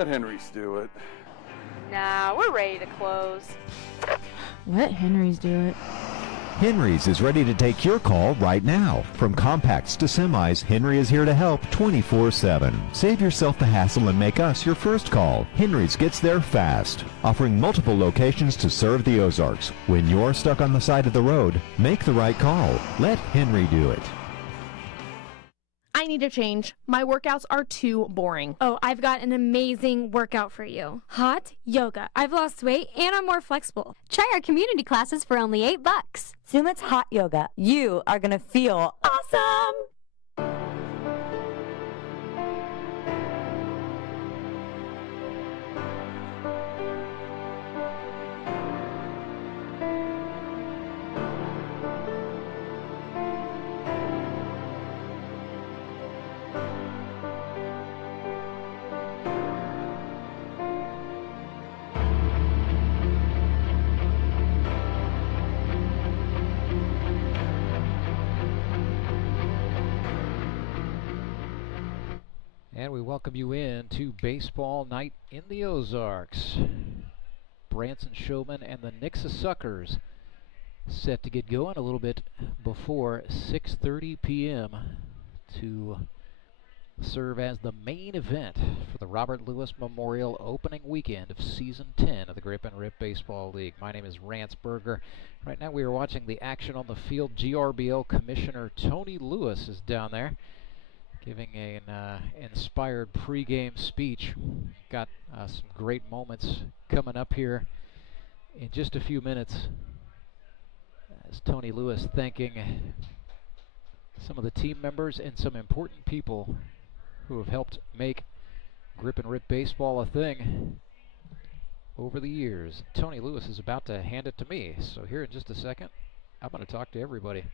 Let Henry's do it. Nah, we're ready to close. Let Henry's do it. Henry's is ready to take your call right now. From compacts to semis, Henry is here to help 24/7. Save yourself the hassle and make us your first call. Henry's gets there fast, offering multiple locations to serve the Ozarks. When you're stuck on the side of the road, make the right call. Let Henry do it. I need a change. My workouts are too boring. Oh, I've got an amazing workout for you. Hot yoga. I've lost weight and I'm more flexible. Try our community classes for only $8. Sumit's Hot Yoga. You are going to feel awesome. And we welcome you in to baseball night in the Ozarks. Branson Showmen and the Nixa Suckers set to get going a little bit before 6:30 p.m. to serve as the main event for the Robert Lewis Memorial opening weekend of Season 10 of the Grip and Rip Baseball League. My name is Rance Berger. Right now we are watching the action on the field. GRBL Commissioner Tony Lewis is down there, giving an inspired pregame speech. Got some great moments coming up here in just a few minutes, as Tony Lewis thanking some of the team members and some important people who have helped make Grip and Rip baseball a thing over the years. Tony Lewis is about to hand it to me, so here in just a second, I'm going to talk to everybody.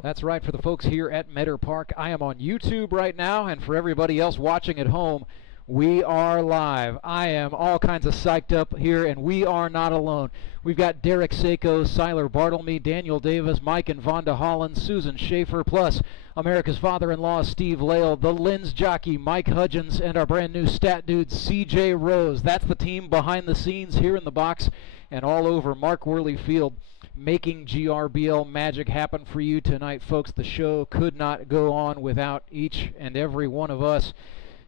That's right, for the folks here at Meadow Park, I am on YouTube right now, and for everybody else watching at home, we are live. I am all kinds of psyched up here, and we are not alone. We've got Derek Sako, Schuyler Bartlemy, Daniel Davis, Mike and Vonda Holland, Susan Schaefer, plus America's father-in-law, Steve Lale, the Lens jockey, Mike Hudgens, and our brand new stat dude, CJ Rose. That's the team behind the scenes here in the box and all over Mark Worley Field, making GRBL magic happen for you tonight, folks. The show could not go on without each and every one of us.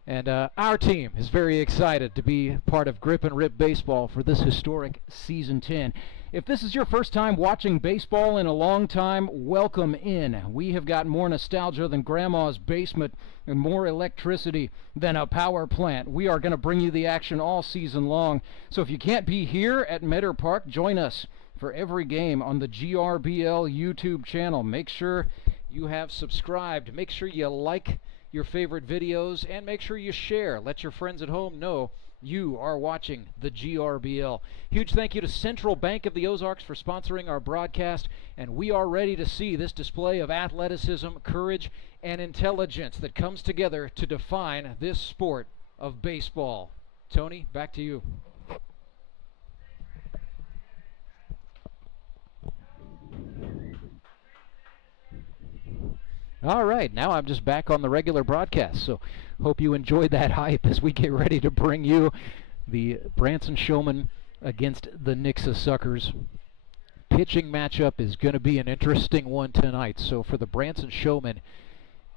And our team is very excited to be part of Grip and Rip Baseball for this historic Season 10. If this is your first time watching baseball in a long time, welcome in. We have got more nostalgia than Grandma's basement and more electricity than a power plant. We are going to bring you the action all season long. So if you can't be here at Meadow Park, join us for every game on the GRBL YouTube channel. Make sure you have subscribed. Make sure you like your favorite videos, and make sure you share. Let your friends at home know you are watching the GRBL. Huge thank you to Central Bank of the Ozarks for sponsoring our broadcast, and we are ready to see this display of athleticism, courage, and intelligence that comes together to define this sport of baseball. Tony, back to you. All right, now I'm just back on the regular broadcast, so hope you enjoyed that hype as we get ready to bring you the Branson Showmen against the Nixa Suckers. Pitching matchup is going to be an interesting one tonight. So for the Branson Showmen,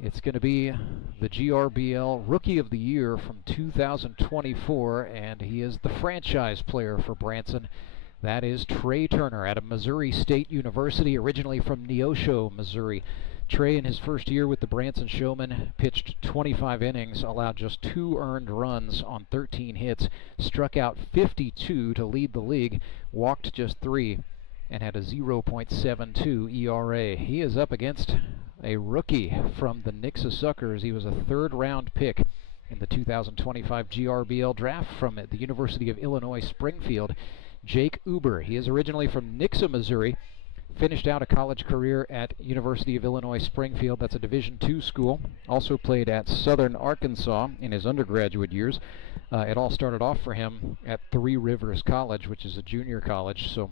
it's going to be the GRBL Rookie of the Year from 2024, and he is the franchise player for Branson. That is Trey Turner out of Missouri State University, originally from Neosho, Missouri. Trey, in his first year with the Branson Showmen, pitched 25 innings, allowed just 2 earned runs on 13 hits, struck out 52 to lead the league, walked just 3, and had a 0.72 ERA. He is up against a rookie from the Nixa Suckers. He was a third-round pick in the 2025 GRBL draft from the University of Illinois Springfield, Jake Uber. He is originally from Nixa, Missouri. Finished out a college career at University of Illinois Springfield. That's a Division II school. Also played at Southern Arkansas in his undergraduate years. It all started off for him at Three Rivers College, which is a junior college. So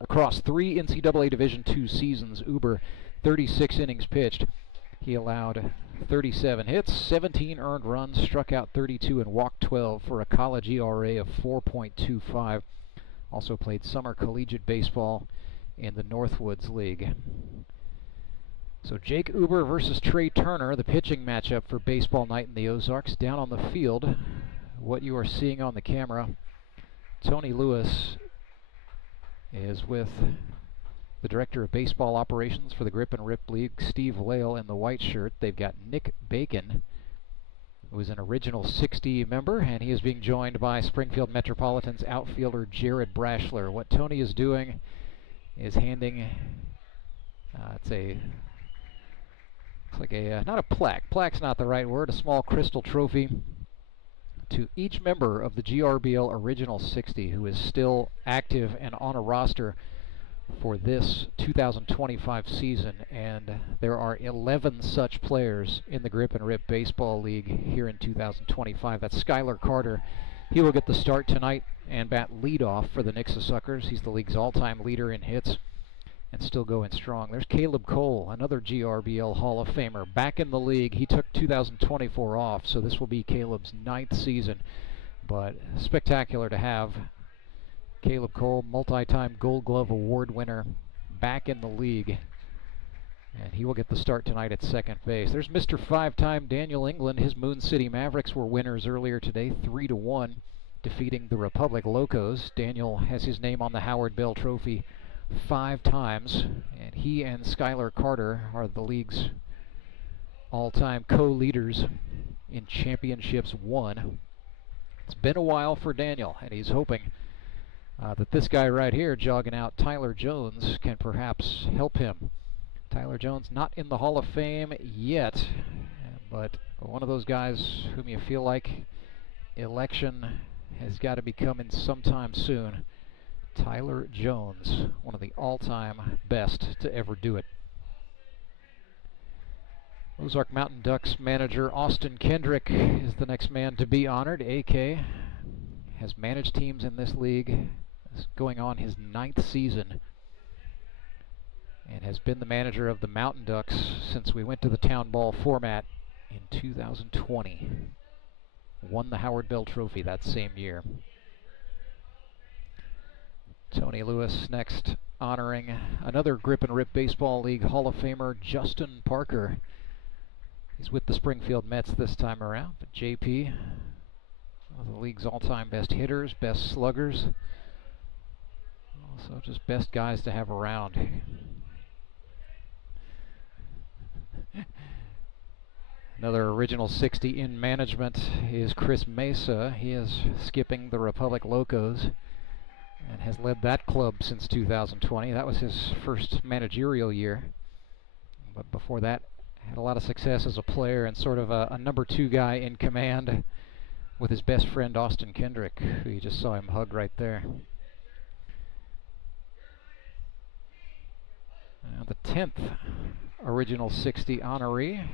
Across 3 NCAA Division II seasons, Uber, 36 innings pitched. He allowed 37 hits, 17 earned runs, struck out 32, and walked 12 for a college ERA of 4.25. Also played summer collegiate baseball in the Northwoods League. So Jake Uber versus Trey Turner, the pitching matchup for baseball night in the Ozarks. Down on the field, what you are seeing on the camera, Tony Lewis is with the Director of Baseball Operations for the Grip and Rip League, Steve Lale, in the white shirt. They've got Nick Bacon, who is an original 60 member, and he is being joined by Springfield Metropolitan's outfielder Jared Brashler. What Tony is doing is handing, it's like a, not a plaque, plaque's not the right word, a small crystal trophy to each member of the GRBL Original 60 who is still active and on a roster for this 2025 season, and there are 11 such players in the Grip and Rip Baseball League here in 2025. That's Schuyler Carter. He will get the start tonight and bat leadoff for the Nixa Suckers. He's the league's all-time leader in hits and still going strong. There's Caleb Cole, another GRBL Hall of Famer, back in the league. He took 2024 off, so this will be Caleb's 9th season, but spectacular to have Caleb Cole, multi-time Gold Glove Award winner, back in the league, and he will get the start tonight at second base. There's Mr. 5-time Daniel England. His Moon City Mavericks were winners earlier today, 3-1, defeating the Republic Locos. Daniel has his name on the Howard Bell Trophy 5 times, and he and Schuyler Carter are the league's all-time co-leaders in championships won. It's been a while for Daniel, and he's hoping that this guy right here, jogging out, Tyler Jones, can perhaps help him. Tyler Jones not in the Hall of Fame yet, but one of those guys whom you feel like election has got to be coming sometime soon. Tyler Jones, one of the all-time best to ever do it. Ozark Mountain Ducks manager Austin Kendrick is the next man to be honored. AK has managed teams in this league, is going on his 9th season, and has been the manager of the Mountain Ducks since we went to the town ball format in 2020. Won the Howard Bell Trophy that same year. Tony Lewis next, honoring another Grip and Rip Baseball League Hall of Famer, Justin Parker. He's with the Springfield Mets this time around, but JP, one of the league's all-time best hitters, best sluggers, also just best guys to have around. Another original 60 in management is Chris Mesa. He is skipping the Republic Locos and has led that club since 2020. That was his first managerial year, but before that had a lot of success as a player and sort of a number 2 guy in command with his best friend Austin Kendrick, who you just saw him hug right there. The 10th original 60 honoree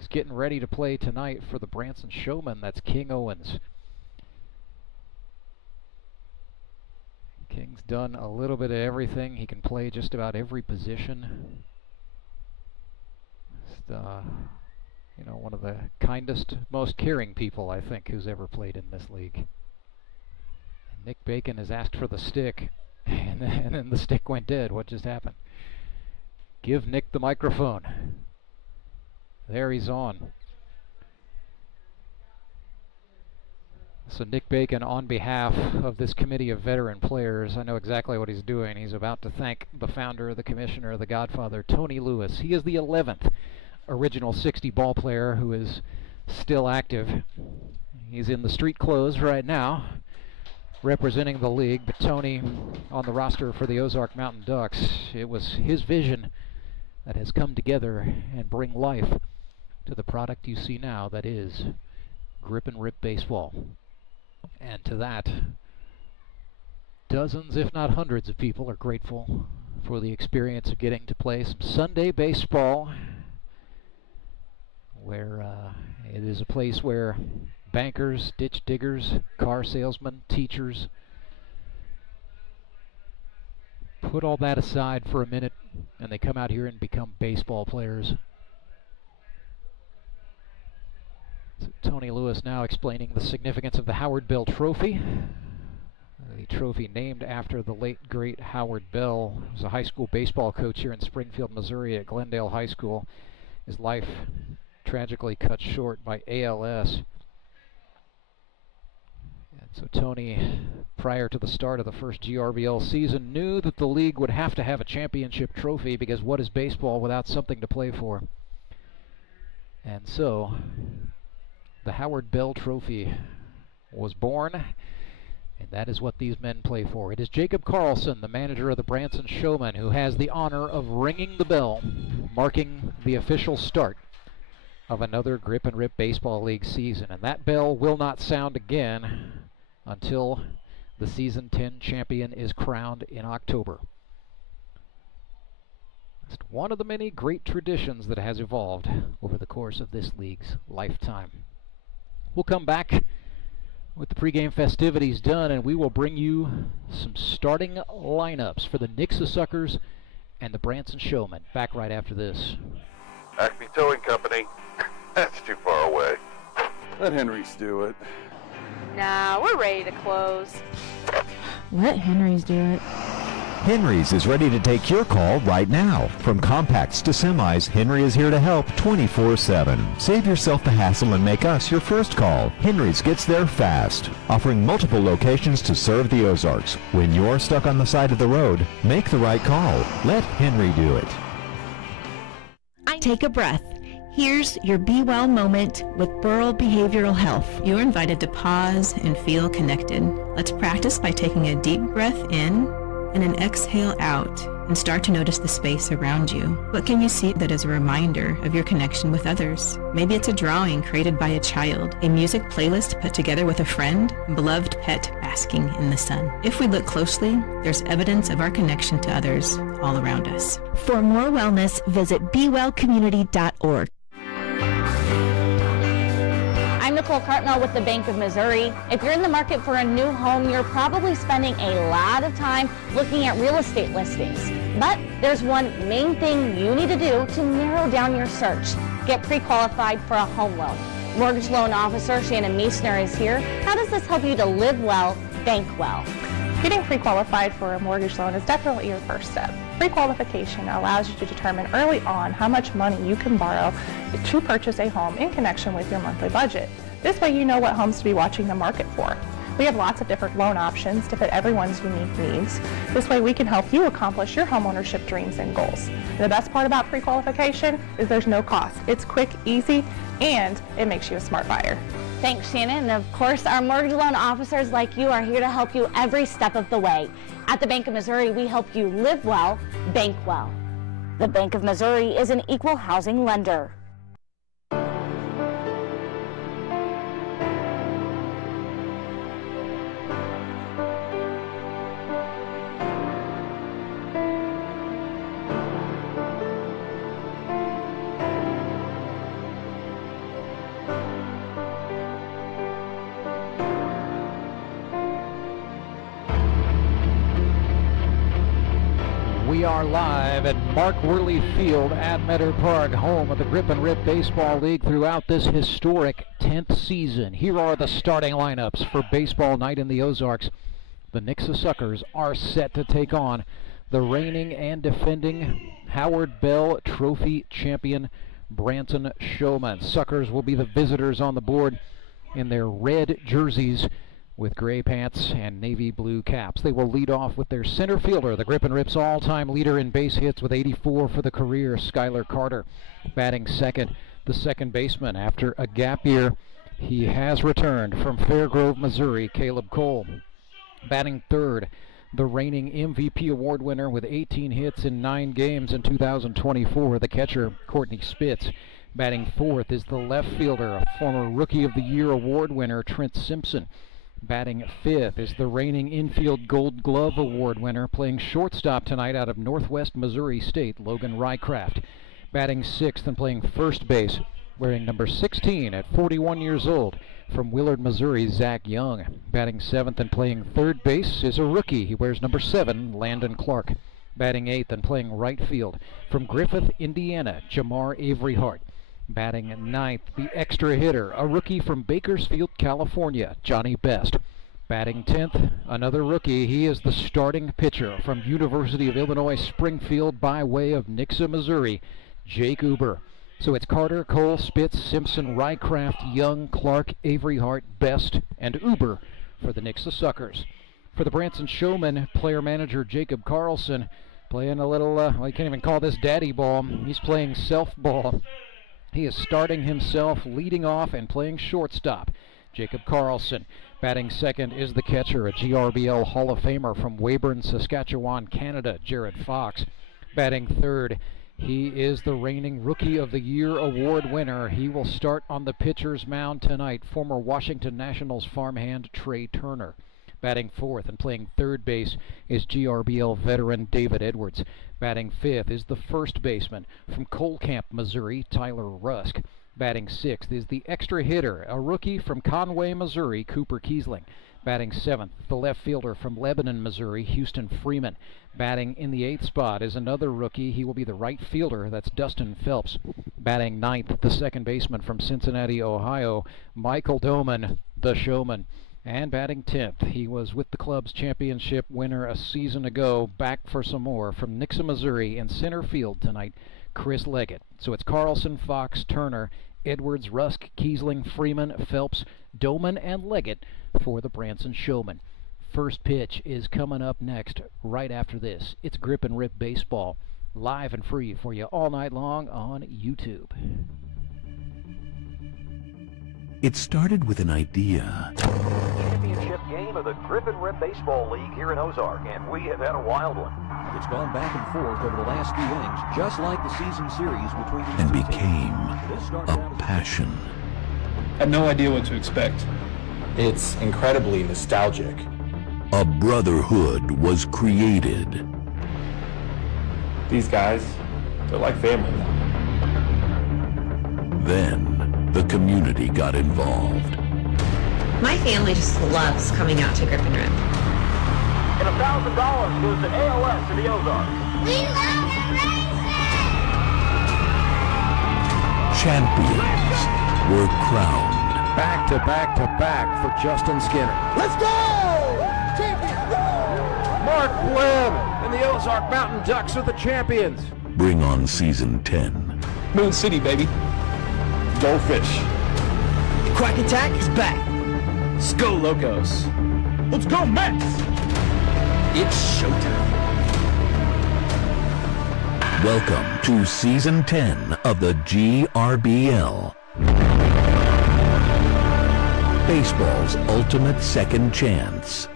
is getting ready to play tonight for the Branson Showmen. That's King Owens. King's done a little bit of everything. He can play just about every position. Just, you know, one of the kindest, most caring people, I think, who's ever played in this league. And Nick Bacon has asked for the stick, and then the stick went dead. What just happened? Give Nick the microphone. There he's on. So Nick Bacon, on behalf of this committee of veteran players, I know exactly what he's doing. He's about to thank the founder, the commissioner, the godfather, Tony Lewis. He is the 11th original 60 ball player who is still active. He's in the street clothes right now, representing the league, but Tony on the roster for the Ozark Mountain Ducks. It was his vision that has come together and bring life to the product you see now, that is Grip and Rip Baseball. And to that, dozens, if not hundreds of people are grateful for the experience of getting to play some Sunday baseball, where it is a place where bankers, ditch diggers, car salesmen, teachers put all that aside for a minute and they come out here and become baseball players. So Tony Lewis now explaining the significance of the Howard Bell Trophy. The trophy named after the late, great Howard Bell, who was a high school baseball coach here in Springfield, Missouri at Glendale High School. His life tragically cut short by ALS. And so Tony, prior to the start of the first GRBL season, knew that the league would have to have a championship trophy, because what is baseball without something to play for? And so the Howard Bell Trophy was born, and that is what these men play for. It is Jacob Karlson, the manager of the Branson Showmen, who has the honor of ringing the bell, marking the official start of another Grip and Rip Baseball League season. And that bell will not sound again until the Season 10 champion is crowned in October. It's one of the many great traditions that has evolved over the course of this league's lifetime. We'll come back with the pregame festivities done, and we will bring you some starting lineups for the Nixa Suckers and the Branson Showmen. Back right after this. Acme Towing Company. That's too far away. Let Henry's do it. Nah, we're ready to close. Let Henry's do it. Henry's is ready to take your call right now. From compacts to semis, Henry is here to help 24/7. Save yourself the hassle and make us your first call. Henry's gets there fast, offering multiple locations to serve the Ozarks. When you're stuck on the side of the road, make the right call. Let Henry do it. Take a breath. Here's your Be Well moment with Burl Behavioral Health. You're invited to pause and feel connected. Let's practice by taking a deep breath in and an exhale out, and start to notice the space around you. What can you see that is a reminder of your connection with others? Maybe it's a drawing created by a child, a music playlist put together with a friend, a beloved pet basking in the sun. If we look closely, there's evidence of our connection to others all around us. For more wellness, visit BeWellCommunity.org. I'm Nicole Cartmel with the Bank of Missouri. If you're in the market for a new home, you're probably spending a lot of time looking at real estate listings. But there's one main thing you need to do to narrow down your search. Get pre-qualified for a home loan. Mortgage loan officer Shannon Meissner is here. How does this help you to live well, bank well? Getting pre-qualified for a mortgage loan is definitely your first step. Pre-qualification allows you to determine early on how much money you can borrow to purchase a home in connection with your monthly budget. This way you know what homes to be watching the market for. We have lots of different loan options to fit everyone's unique needs. This way we can help you accomplish your homeownership dreams and goals. And the best part about pre-qualification is there's no cost. It's quick, easy, and it makes you a smart buyer. Thanks, Shannon. And of course, our mortgage loan officers like you are here to help you every step of the way. At the Bank of Missouri, we help you live well, bank well. The Bank of Missouri is an equal housing lender. We are live at Mark Worley Field at Meadow Park, home of the Grip and Rip Baseball League throughout this historic 10th season. Here are the starting lineups for baseball night in the Ozarks. The Nixa Suckers are set to take on the reigning and defending Howard Bell Trophy champion Branson Showmen. Suckers will be the visitors on the board in their red jerseys with gray pants and navy blue caps. They will lead off with their center fielder, the Grip and Rip's all-time leader in base hits with 84 for the career, Schuyler Carter. Batting second, the second baseman. After a gap year, he has returned from Fairgrove, Missouri, Caleb Cole. Batting third, the reigning MVP award winner with 18 hits in 9 games in 2024, the catcher, Courtney Spitz. Batting fourth is the left fielder, a former Rookie of the Year award winner, Trent Simpson. Batting fifth is the reigning infield Gold Glove Award winner, playing shortstop tonight out of Northwest Missouri State, Logan Rycraft. Batting sixth and playing first base, wearing number 16 at 41 years old, from Willard, Missouri, Zach Young. Batting seventh and playing third base is a rookie. He wears number 7, Landon Clark. Batting 8th and playing right field. From Griffith, Indiana, Jamar Avery Hart. Batting 9th, the extra hitter, a rookie from Bakersfield, California, Johnny Best. Batting 10th, another rookie. He is the starting pitcher from University of Illinois Springfield by way of Nixa, Missouri, Jake Uber. So it's Carter, Cole, Spitz, Simpson, Rycraft, Young, Clark, Avery Hart, Best, and Uber for the Nixa Suckers. For the Branson Showmen, player-manager Jacob Karlson playing a little, well, you can't even call this daddy ball. He's playing self-ball. He is starting himself, leading off, and playing shortstop. Jacob Karlson. Batting second is the catcher, a GRBL Hall of Famer from Weyburn, Saskatchewan, Canada, Jared Fox. Batting third, he is the reigning Rookie of the Year award winner. He will start on the pitcher's mound tonight, former Washington Nationals farmhand Trey Turner. Batting fourth and playing third base is GRBL veteran David Edwards. Batting fifth is the first baseman from Colcamp, Missouri, Tyler Rusk. Batting sixth is the extra hitter, a rookie from Conway, Missouri, Cooper Kiesling. Batting seventh, the left fielder from Lebanon, Missouri, Houston Freeman. Batting in the 8th spot is another rookie. He will be the right fielder. That's Dustin Phelps. Batting 9th, the second baseman from Cincinnati, Ohio, Michael Doman, the Showman. And batting 10th, he was with the club's championship winner a season ago, back for some more from Nixa, Missouri, in center field tonight, Chris Leggett. So it's Karlson, Fox, Turner, Edwards, Rusk, Kiesling, Freeman, Phelps, Doman, and Leggett for the Branson Showmen. First pitch is coming up next, right after this. It's Grip and Rip Baseball, live and free for you all night long on YouTube. It started with an idea. Championship game of the Grip and Rip Baseball League here in Ozark, and we have had a wild one. It's gone back and forth over the last few innings, just like the season series between these And two became teams. a passion. I had no idea what to expect. It's incredibly nostalgic. A brotherhood was created. These guys, they're like family now. Then the community got involved. My family just loves coming out to Grip and Rip. And $1,000 goes to ALS in the Ozarks. We love Champions were crowned. Back to back to back for Justin Skinner. Let's go! Champions, go! Mark Webb and the Ozark Mountain Ducks are the champions. Bring on season 10. Moon City, baby. Goldfish. Quack Attack is back. Go Locos. Let's go, Mets! It's showtime. Welcome to season 10 of the GRBL. Baseball's ultimate second chance.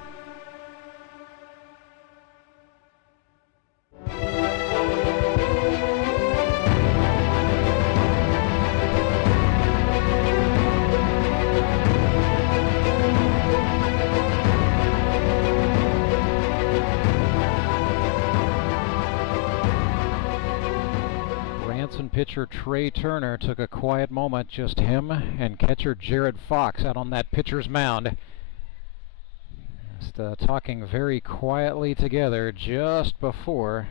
Pitcher Trey Turner took a quiet moment, just him and catcher Jared Fox out on that pitcher's mound. Just talking very quietly together just before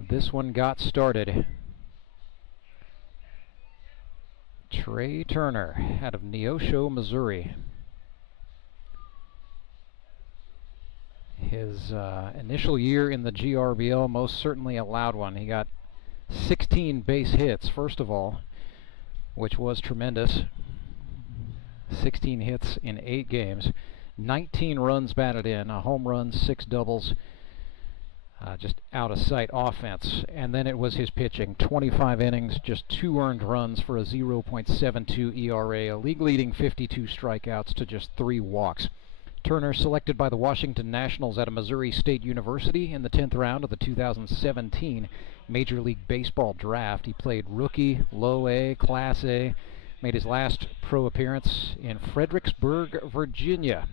this one got started. Trey Turner out of Neosho, Missouri. His initial year in the GRBL, most certainly a loud one. He got 16 base hits, first of all, which was tremendous. 16 hits in 8 games. 19 runs batted in, a home run, 6 doubles. Just out of sight offense. And then it was his pitching. 25 innings, just 2 earned runs for a 0.72 ERA, a league-leading 52 strikeouts to just 3 walks. Turner selected by the Washington Nationals at a Missouri State University in the 10th round of the 2017 Major League Baseball draft. He played rookie, low A, Class A, made his last pro appearance in Fredericksburg, Virginia.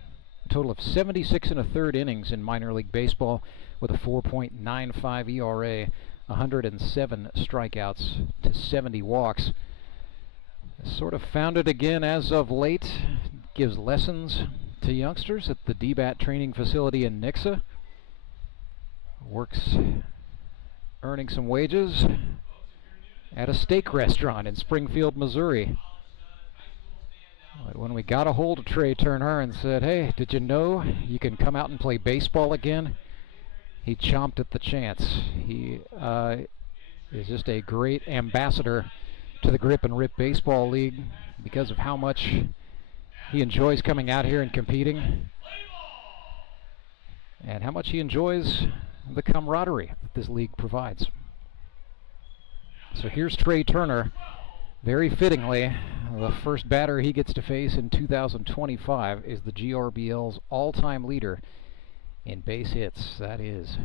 A total of 76 1/3 innings in minor league baseball with a 4.95 ERA, 107 strikeouts to 70 walks. Sort of found it again as of late. Gives lessons to youngsters at the DBAT training facility in Nixa. works earning some wages at a steak restaurant in Springfield, Missouri. But when we got a hold of Trey Turner and said, hey, did you know you can come out and play baseball again? He chomped at the chance. He is just a great ambassador to the Grip and Rip Baseball League because of how much he enjoys coming out here and competing, and how much he enjoys the camaraderie that this league provides. So here's Trey Turner, very fittingly, the first batter he gets to face in 2025 is the GRBL's all-time leader in base hits. That is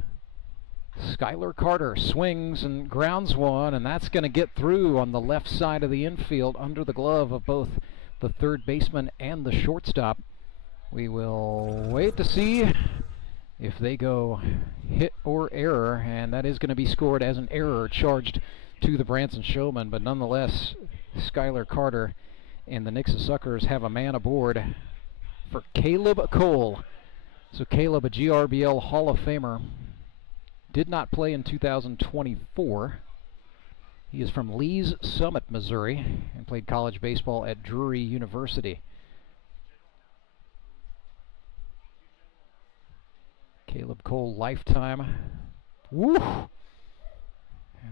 Schuyler Carter. Swings and grounds one, and that's going to get through on the left side of the infield under the glove of both the third baseman and the shortstop. We will wait to see if they go hit or error, and that is going to be scored as an error charged to the Branson Showmen, but nonetheless, Schuyler Carter and the Nixa Suckers have a man aboard for Caleb Cole. So Caleb, a GRBL Hall of Famer, did not play in 2024. He is from Lee's Summit, Missouri, and played college baseball at Drury University. Caleb Cole, lifetime. Woo! You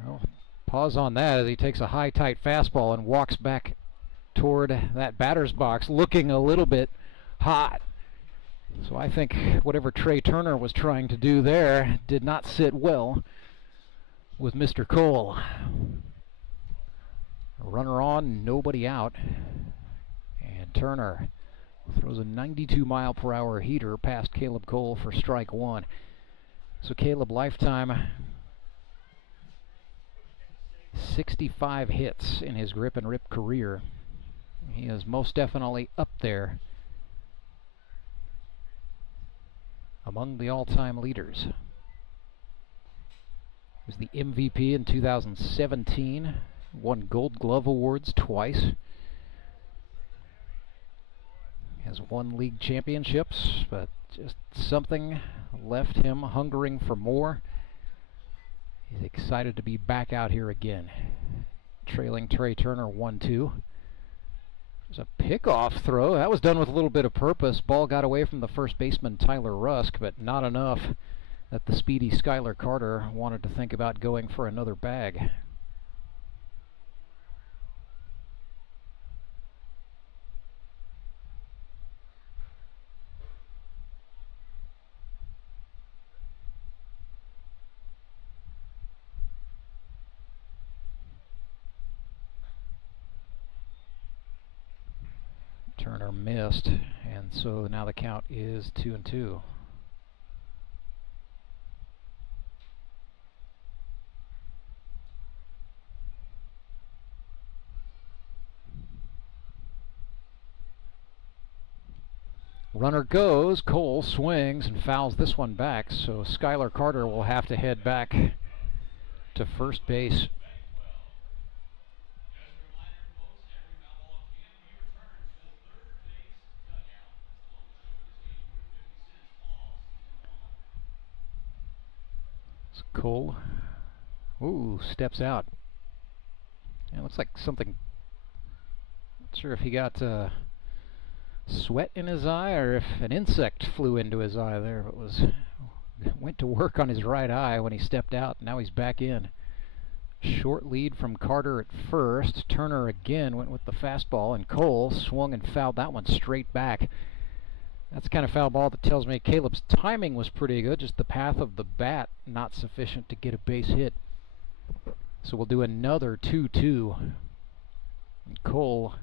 know, pause on that as he takes a high, tight fastball and walks back toward that batter's box, looking a little bit hot. So I think whatever Trey Turner was trying to do there did not sit well with Mr. Cole. A runner on, nobody out. And Turner throws a 92-mile-per-hour heater past Caleb Cole for strike one. So Caleb, lifetime 65 hits in his Grip and Rip career. He is most definitely up there among the all-time leaders. He was the MVP in 2017, won Gold Glove Awards twice, has won league championships, but just something left him hungering for more. He's excited to be back out here again. Trailing Trey Turner 1-2. There's a pickoff throw. That was done with a little bit of purpose. Ball got away from the first baseman, Tyler Rusk, but not enough that the speedy Schuyler Carter wanted to think about going for another bag. Turner missed, and so now the count is 2-2. Runner goes, Cole swings and fouls this one back, so Schuyler Carter will have to head back to first base. Cole, ooh, steps out. It looks like something, not sure if he got sweat in his eye or if an insect flew into his eye there. It went to work on his right eye when he stepped out. Now he's back in. Short lead from Carter at first. Turner again went with the fastball, and Cole swung and fouled that one straight back. That's the kind of foul ball that tells me Caleb's timing was pretty good, just the path of the bat not sufficient to get a base hit. So we'll do another 2-2. Cole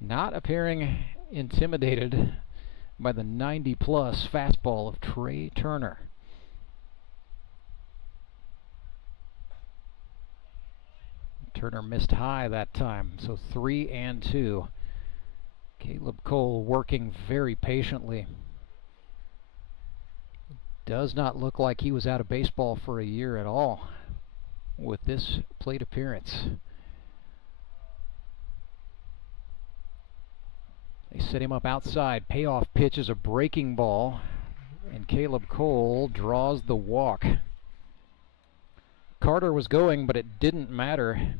not appearing intimidated by the 90-plus fastball of Trey Turner. Turner missed high that time, so 3-2. Caleb Cole working very patiently. Does not look like he was out of baseball for a year at all with this plate appearance. They set him up outside. Payoff pitch is a breaking ball, and Caleb Cole draws the walk. Carter was going, but it didn't matter,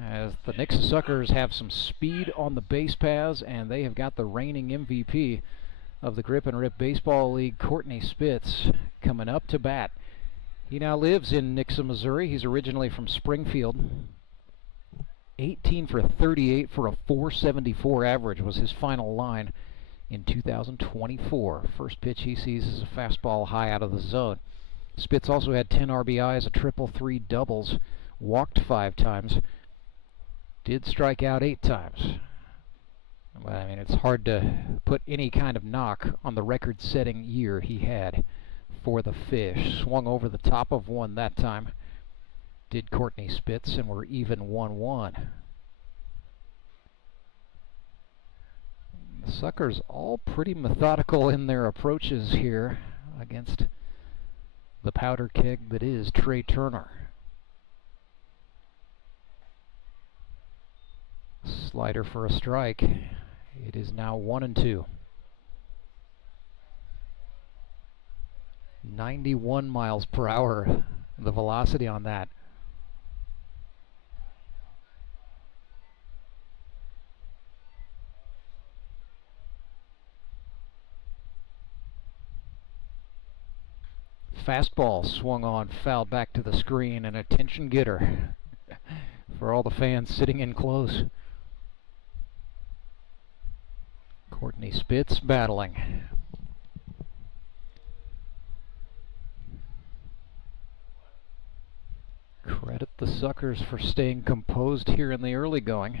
as the Nixa Suckers have some speed on the base paths, and they have got the reigning MVP of the Grip and Rip Baseball League, Courtney Spitz, coming up to bat. He now lives in Nixa, Missouri. He's originally from Springfield. 18 for 38 for a 474 average was his final line in 2024. First pitch he sees is a fastball high out of the zone. Spitz also had 10 RBIs, a triple, 3 doubles, walked 5 times, did strike out 8 times. But I mean, it's hard to put any kind of knock on the record-setting year he had for the Fish. Swung over the top of one that time, did Courtney Spitz, and we're even 1-1. The Suckers all pretty methodical in their approaches here against the powder keg that is Trey Turner. Slider for a strike. It is now 1-2. 91 miles per hour, the velocity on that. Fastball swung on, fouled back to the screen, an attention getter for all the fans sitting in close. Courtney Spitz battling. Credit the Suckers for staying composed here in the early going.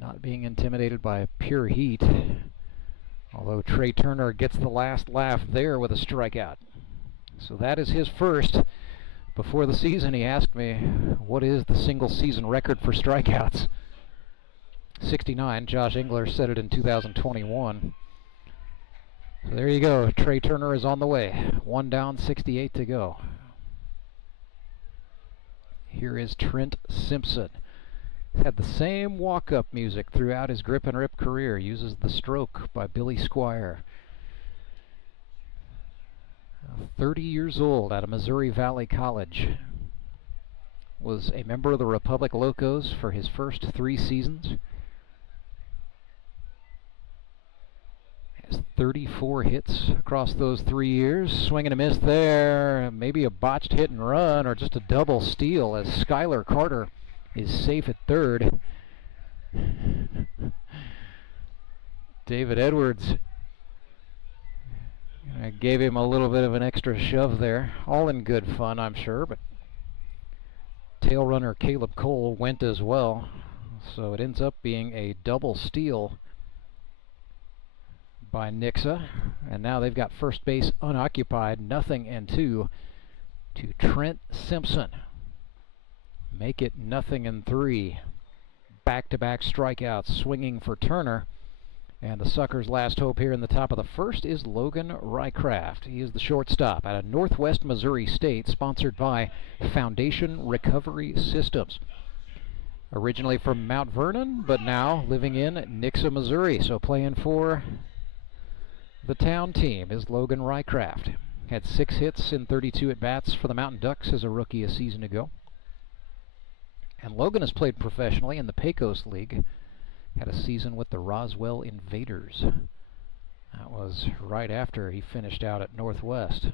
Not being intimidated by pure heat. Although Trey Turner gets the last laugh there with a strikeout. So that is his first. Before the season, he asked me, what is the single season record for strikeouts? 69. Josh Engler set it in 2021. So there you go. Trey Turner is on the way. 1 down, 68 to go. Here is Trent Simpson. He's had the same walk-up music throughout his Grip and Rip career. Uses The Stroke by Billy Squier. 30 years old, out of Missouri Valley College. Was a member of the Republic Locos for his first 3 seasons. Has 34 hits across those 3 years. Swing and a miss there. Maybe a botched hit and run, or just a double steal as Schuyler Carter is safe at third. David Edwards gave him a little bit of an extra shove there. All in good fun, I'm sure, but tail runner Caleb Cole went as well. So it ends up being a double steal by Nixa. And now they've got first base unoccupied, 0-2 to Trent Simpson. Make it 0-3. Back-to-back strikeouts swinging for Turner. And the Suckers' last hope here in the top of the first is Logan Rycraft. He is the shortstop out of Northwest Missouri State, sponsored by Foundation Recovery Systems. Originally from Mount Vernon, but now living in Nixa, Missouri. So playing for the town team is Logan Rycraft. Had 6 hits in 32 at-bats for the Mountain Ducks as a rookie a season ago. And Logan has played professionally in the Pecos League. Had a season with the Roswell Invaders. That was right after he finished out at Northwest.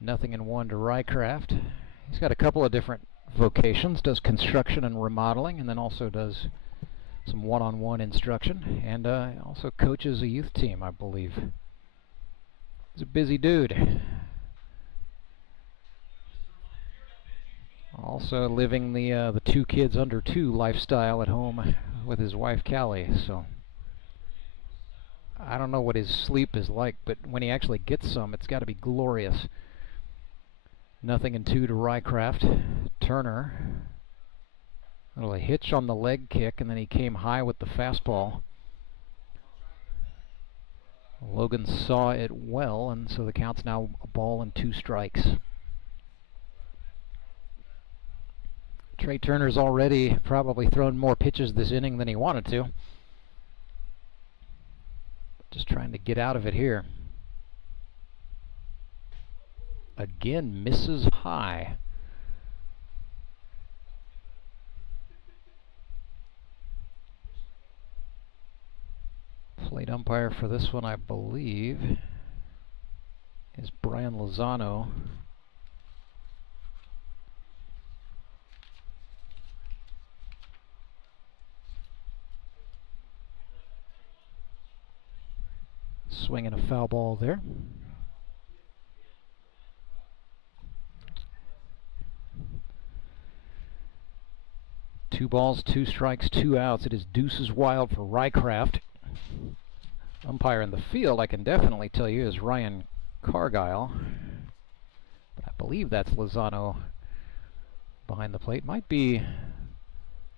0-1 to Rycraft. He's got a couple of different vocations. Does construction and remodeling, and then also does some one-on-one instruction. And also coaches a youth team, I believe. He's a busy dude. Also living the 2 kids under 2 lifestyle at home with his wife Callie. So I don't know what his sleep is like, but when he actually gets some, it's got to be glorious. 0-2 to Rycraft. Turner, a little hitch on the leg kick, and then he came high with the fastball. Logan saw it well, and so the count's now a ball and 2 strikes. Trey Turner's already probably thrown more pitches this inning than he wanted to. Just trying to get out of it here. again misses high. Plate umpire for this one, I believe, is Brian Lozano. Swinging a foul ball there. Two balls, 2 strikes, 2 outs. It is deuces wild for Rycraft. Umpire in the field, I can definitely tell you, is Ryan Cargyle. But I believe that's Lozano behind the plate. Might be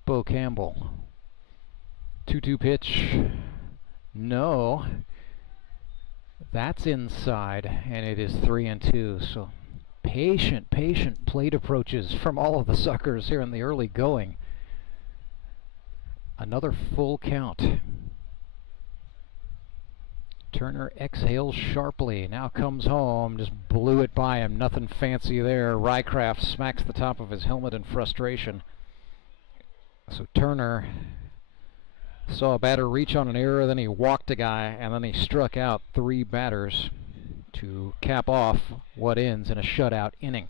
Bo Campbell. 2-2 pitch. No. That's inside, and it is 3-2. So patient plate approaches from all of the Suckers here in the early going. Another full count. Turner exhales sharply, now comes home, just blew it by him, nothing fancy there. Rycraft smacks the top of his helmet in frustration. So Turner saw a batter reach on an error, then he walked a guy, and then he struck out 3 batters to cap off what ends in a shutout inning.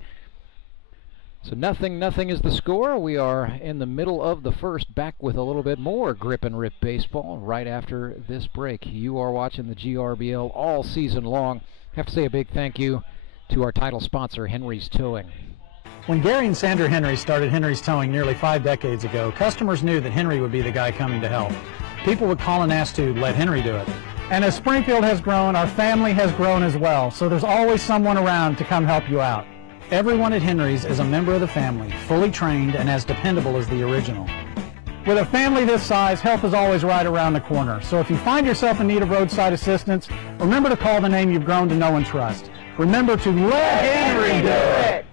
So nothing is the score. We are in the middle of the first, back with a little bit more grip and rip baseball right after this break. You are watching the GRBL all season long. I have to say a big thank you to our title sponsor, Henry's Towing. When Gary and Sandra Henry started Henry's Towing nearly 5 decades ago, customers knew that Henry would be the guy coming to help. People would call and ask to let Henry do it. And as Springfield has grown, our family has grown as well, so there's always someone around to come help you out. Everyone at Henry's is a member of the family, fully trained and as dependable as the original. With a family this size, help is always right around the corner. So if you find yourself in need of roadside assistance, remember to call the name you've grown to know and trust. Remember to let Henry do it!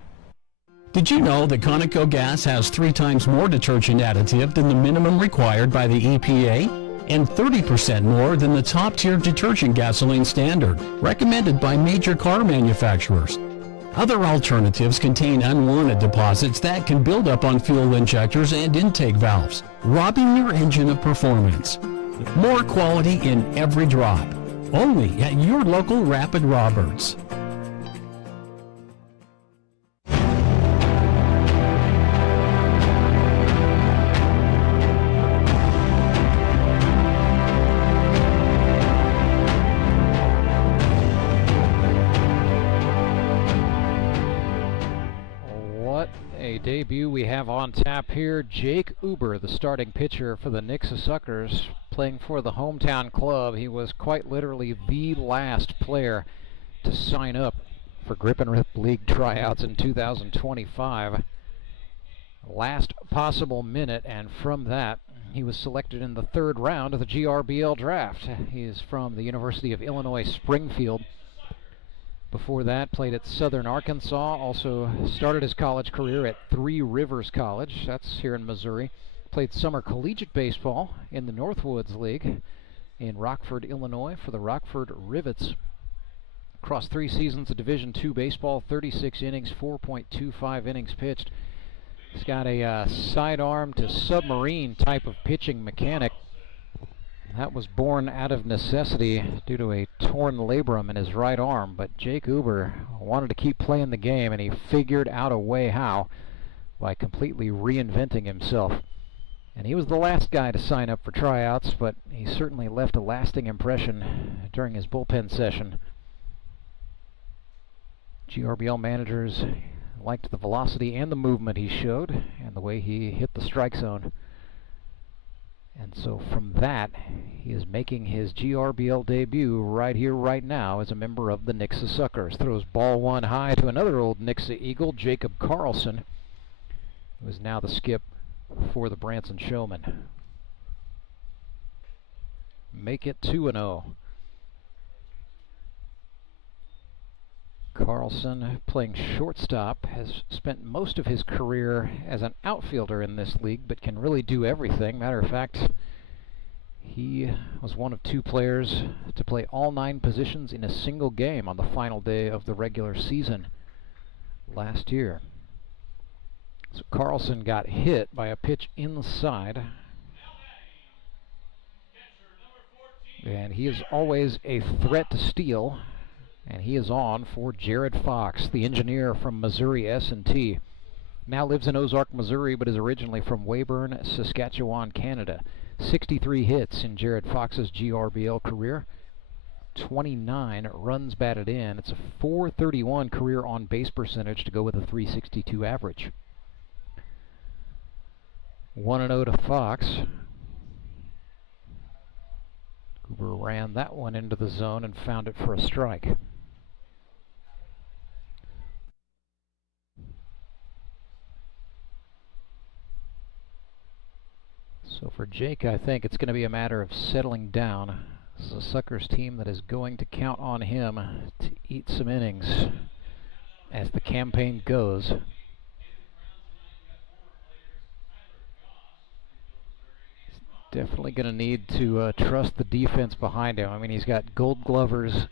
Did you know that Conoco gas has 3 times more detergent additive than the minimum required by the EPA? And 30% more than the top-tier detergent gasoline standard, recommended by major car manufacturers. Other alternatives contain unwanted deposits that can build up on fuel injectors and intake valves, robbing your engine of performance. More quality in every drop. Only at your local Rapid Roberts. Debut we have on tap here. Jake Uber, the starting pitcher for the Nixa Suckers, playing for the hometown club. He was quite literally the last player to sign up for Grip and Rip League tryouts in 2025. Last possible minute, and from that he was selected in the 3rd round of the GRBL draft. He is from the University of Illinois Springfield. Before that, played at Southern Arkansas, also started his college career at 3 Rivers College, that's here in Missouri. Played summer collegiate baseball in the Northwoods League in Rockford, Illinois for the Rockford Rivets. Across 3 seasons of Division II baseball, 36 innings, 4.25 innings pitched. He's got a sidearm to submarine type of pitching mechanic. That was born out of necessity due to a torn labrum in his right arm, but Jake Uber wanted to keep playing the game, and he figured out a way how by completely reinventing himself. And he was the last guy to sign up for tryouts, but he certainly left a lasting impression during his bullpen session. GRBL managers liked the velocity and the movement he showed, and the way he hit the strike zone. And so from that, he is making his GRBL debut right here, right now, as a member of the Nixa Suckers. Throws ball 1 high to another old Nixa Eagle, Jacob Karlson, who is now the skip for the Branson Showmen. Make it 2-0. Karlson, playing shortstop, has spent most of his career as an outfielder in this league, but can really do everything. Matter of fact, he was one of 2 players to play all 9 positions in a single game on the final day of the regular season last year. So Karlson got hit by a pitch inside. And he is always a threat to steal. And he is on for Jared Fox, the engineer from Missouri S&T. Now lives in Ozark, Missouri, but is originally from Weyburn, Saskatchewan, Canada. 63 hits in Jared Fox's GRBL career. 29 runs batted in. It's a .431 career on-base percentage to go with a .362 average. 1-0 to Fox. Cooper ran that one into the zone and found it for a strike. So for Jake, I think it's going to be a matter of settling down. This is a Suckers team that is going to count on him to eat some innings as the campaign goes. He's definitely going to need to trust the defense behind him. I mean, he's got Gold Glovers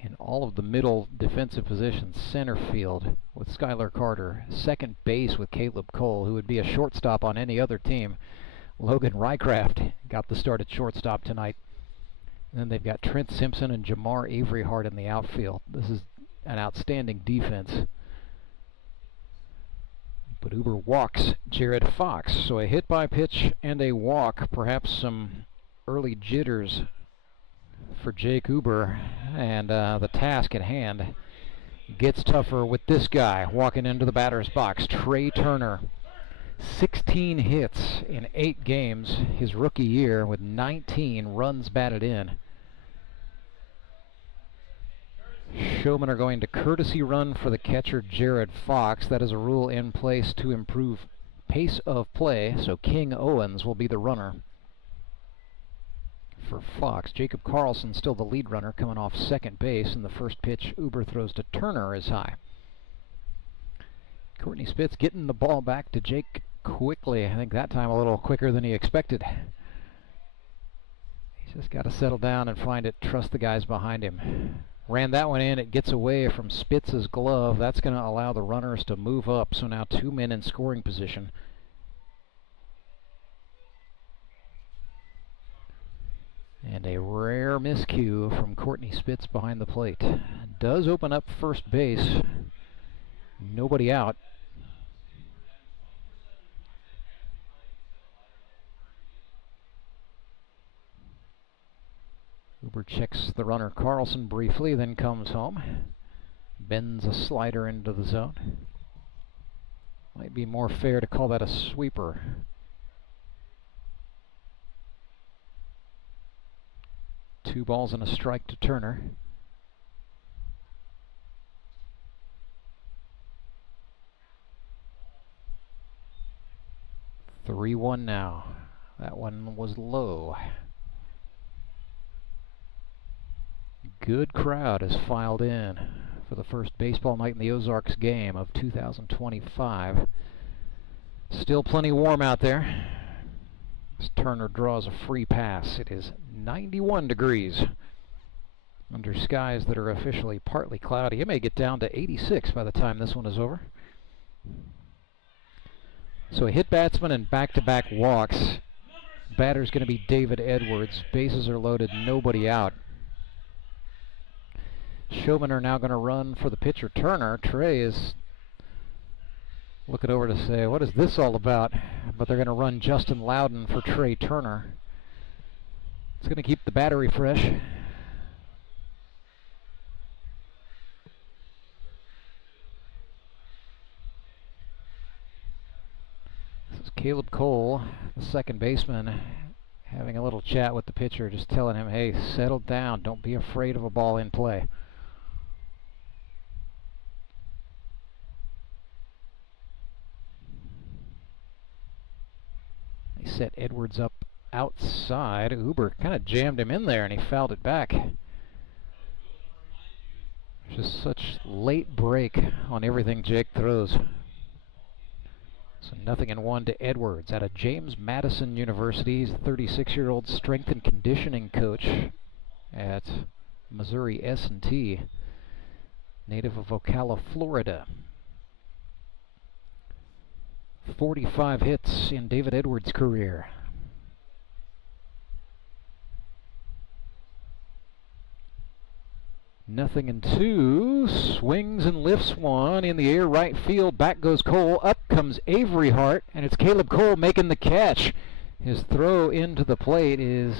in all of the middle defensive positions. Center field with Schuyler Carter. Second base with Caleb Cole, who would be a shortstop on any other team. Logan Rycraft got the start at shortstop tonight. And then they've got Trent Simpson and Jamar Avery Hart in the outfield. This is an outstanding defense. But Uber walks Jared Fox. So a hit by pitch and a walk. Perhaps some early jitters for Jake Uber. And the task at hand gets tougher with this guy walking into the batter's box. Trey Turner. 16 hits in 8 games his rookie year with 19 runs batted in. Showmen are going to courtesy run for the catcher Jared Fox. That is a rule in place to improve pace of play, so King Owens will be the runner for Fox. Jacob Karlson still the lead runner coming off second base, and the first pitch Uber throws to Turner is high. Courtney Spitz getting the ball back to Jake quickly. I think that time a little quicker than he expected. He's just got to settle down and find it, trust the guys behind him. Ran that one in, it gets away from Spitz's glove. That's going to allow the runners to move up, so now 2 men in scoring position. And a rare miscue from Courtney Spitz behind the plate. Does open up first base. Nobody out. Uber checks the runner Karlson briefly, then comes home. Bends a slider into the zone. Might be more fair to call that a sweeper. Two balls and a strike to Turner. (3-1) now. That one was low. Good crowd has filed in for the first baseball night in the Ozarks game of 2025. Still plenty warm out there. As Turner draws a free pass. It is 91 degrees under skies that are officially partly cloudy. It may get down to 86 by the time this one is over. So a hit batsman and back-to-back walks. Batter's going to be David Edwards. Bases are loaded, nobody out. Showmen are now going to run for the pitcher Turner. Trey is looking over to say, what is this all about? But they're going to run Justin Lowden for Trey Turner. It's going to keep the battery fresh. This is Caleb Cole, the second baseman, having a little chat with the pitcher, just telling him, hey, settle down. Don't be afraid of a ball in play. They set Edwards up outside. Uber kind of jammed him in there and he fouled it back. Just such late break on everything Jake throws. So 0-1 to Edwards out of James Madison University. He's a 36-year-old strength and conditioning coach at Missouri S&T. native of Ocala, Florida. 45 hits in David Edwards' career. Nothing in 2. Swings and lifts one in the air, right field. Back goes Cole. Up comes Avery Hart, and it's Caleb Cole making the catch. His throw into the plate is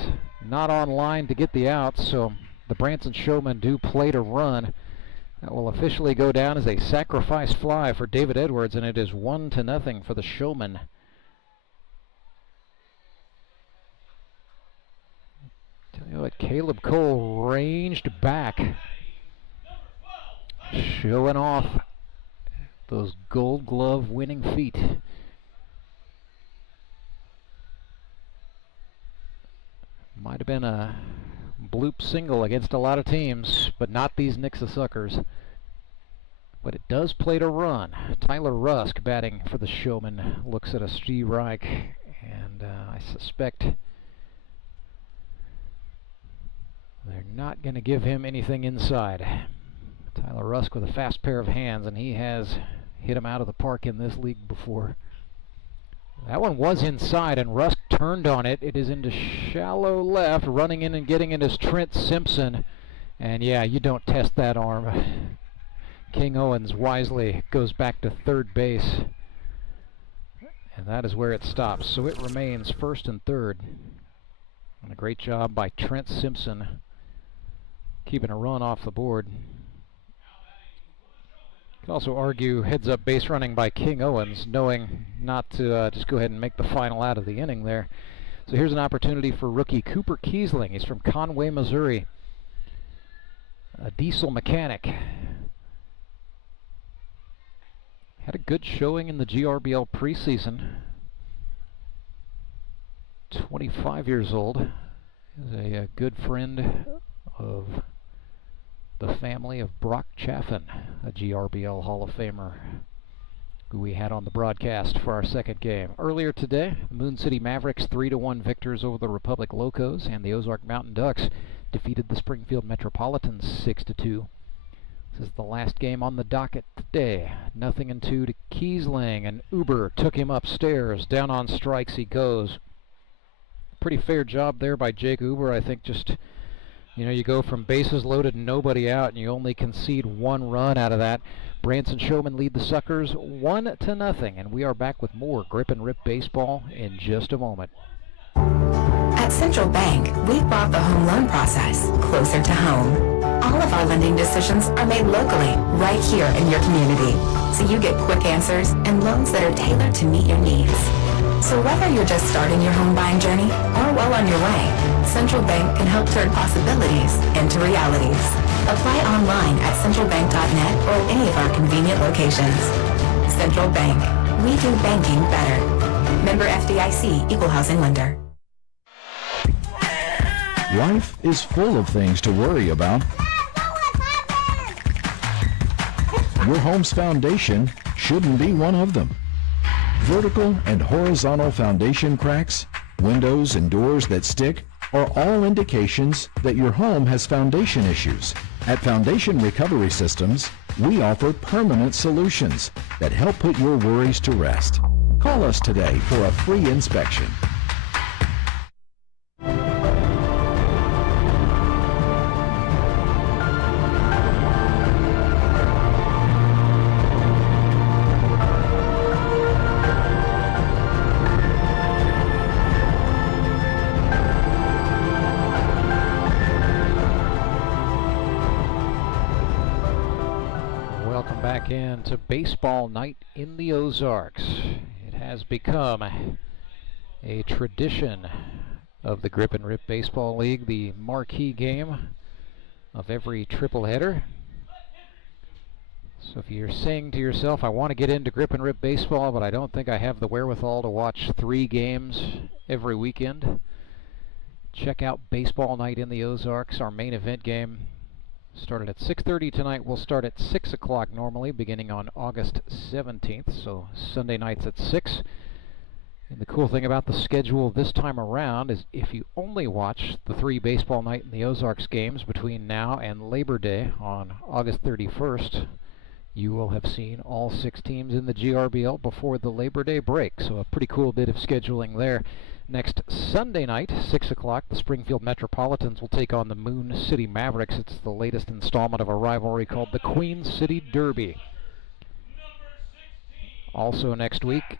not on line to get the out, so the Branson Showmen do play to run. That will officially go down as a sacrifice fly for David Edwards, and it is 1-0 for the Showmen. Tell you what, Caleb Cole ranged back, showing off those Gold Glove winning feet. Might have been a bloop single against a lot of teams, but not these Nixa Suckers. But it does play to run. Tyler Rusk batting for the Showmen looks at a strike, and I suspect they're not going to give him anything inside. Tyler Rusk with a fast pair of hands, and he has hit him out of the park in this league before. That one was inside, and Rusk turned on it. It is into shallow left. Running in and getting it is Trent Simpson. And yeah, you don't test that arm. King Owens wisely goes back to third base. And that is where it stops. So it remains first and third. And a great job by Trent Simpson keeping a run off the board. You can also argue heads-up base running by King Owens, knowing not to just go ahead and make the final out of the inning there. So here's an opportunity for rookie Cooper Kiesling. He's from Conway, Missouri. A diesel mechanic. Had a good showing in the GRBL preseason. 25 years old. Is a good friend of the family of Brock Chaffin, a GRBL Hall of Famer who we had on the broadcast for our second game. Earlier today, the Moon City Mavericks 3-1 victors over the Republic Locos, and the Ozark Mountain Ducks defeated the Springfield Metropolitans 6-2. This is the last game on the docket today. 0-2 to Kiesling, and Uber took him upstairs. Down on strikes he goes. Pretty fair job there by Jake Uber. I think just, you know, you go from bases loaded and nobody out, and you only concede one run out of that. Branson Showmen lead the Suckers 1-0, and we are back with more Grip and Rip baseball in just a moment. At Central Bank, we've brought the home loan process closer to home. All of our lending decisions are made locally, right here in your community, so you get quick answers and loans that are tailored to meet your needs. So whether you're just starting your home buying journey or well on your way, Central Bank can help turn possibilities into realities. Apply online at centralbank.net or any of our convenient locations. Central Bank. We do banking better. Member FDIC, Equal Housing Lender. Life is full of things to worry about. Your home's foundation shouldn't be one of them. Vertical and horizontal foundation cracks, windows and doors that stick are all indications that your home has foundation issues. At Foundation Recovery Systems, we offer permanent solutions that help put your worries to rest. Call us today for a free inspection. Into baseball night in the Ozarks. It has become a tradition of the Grip and Rip Baseball League, the marquee game of every triple header. So if you're saying to yourself, I want to get into Grip and Rip Baseball, but I don't think I have the wherewithal to watch 3 games every weekend, check out Baseball Night in the Ozarks, our main event game. Started at 6:30 tonight. We'll start at 6 o'clock normally, beginning on August 17th. So Sunday nights at 6. And the cool thing about the schedule this time around is if you only watch the 3 baseball night in the Ozarks games between now and Labor Day on August 31st, you will have seen all 6 teams in the GRBL before the Labor Day break. So a pretty cool bit of scheduling there. Next Sunday night, 6 o'clock, the Springfield Metropolitans will take on the Moon City Mavericks. It's the latest installment of a rivalry called the Queen City Derby. Also next week,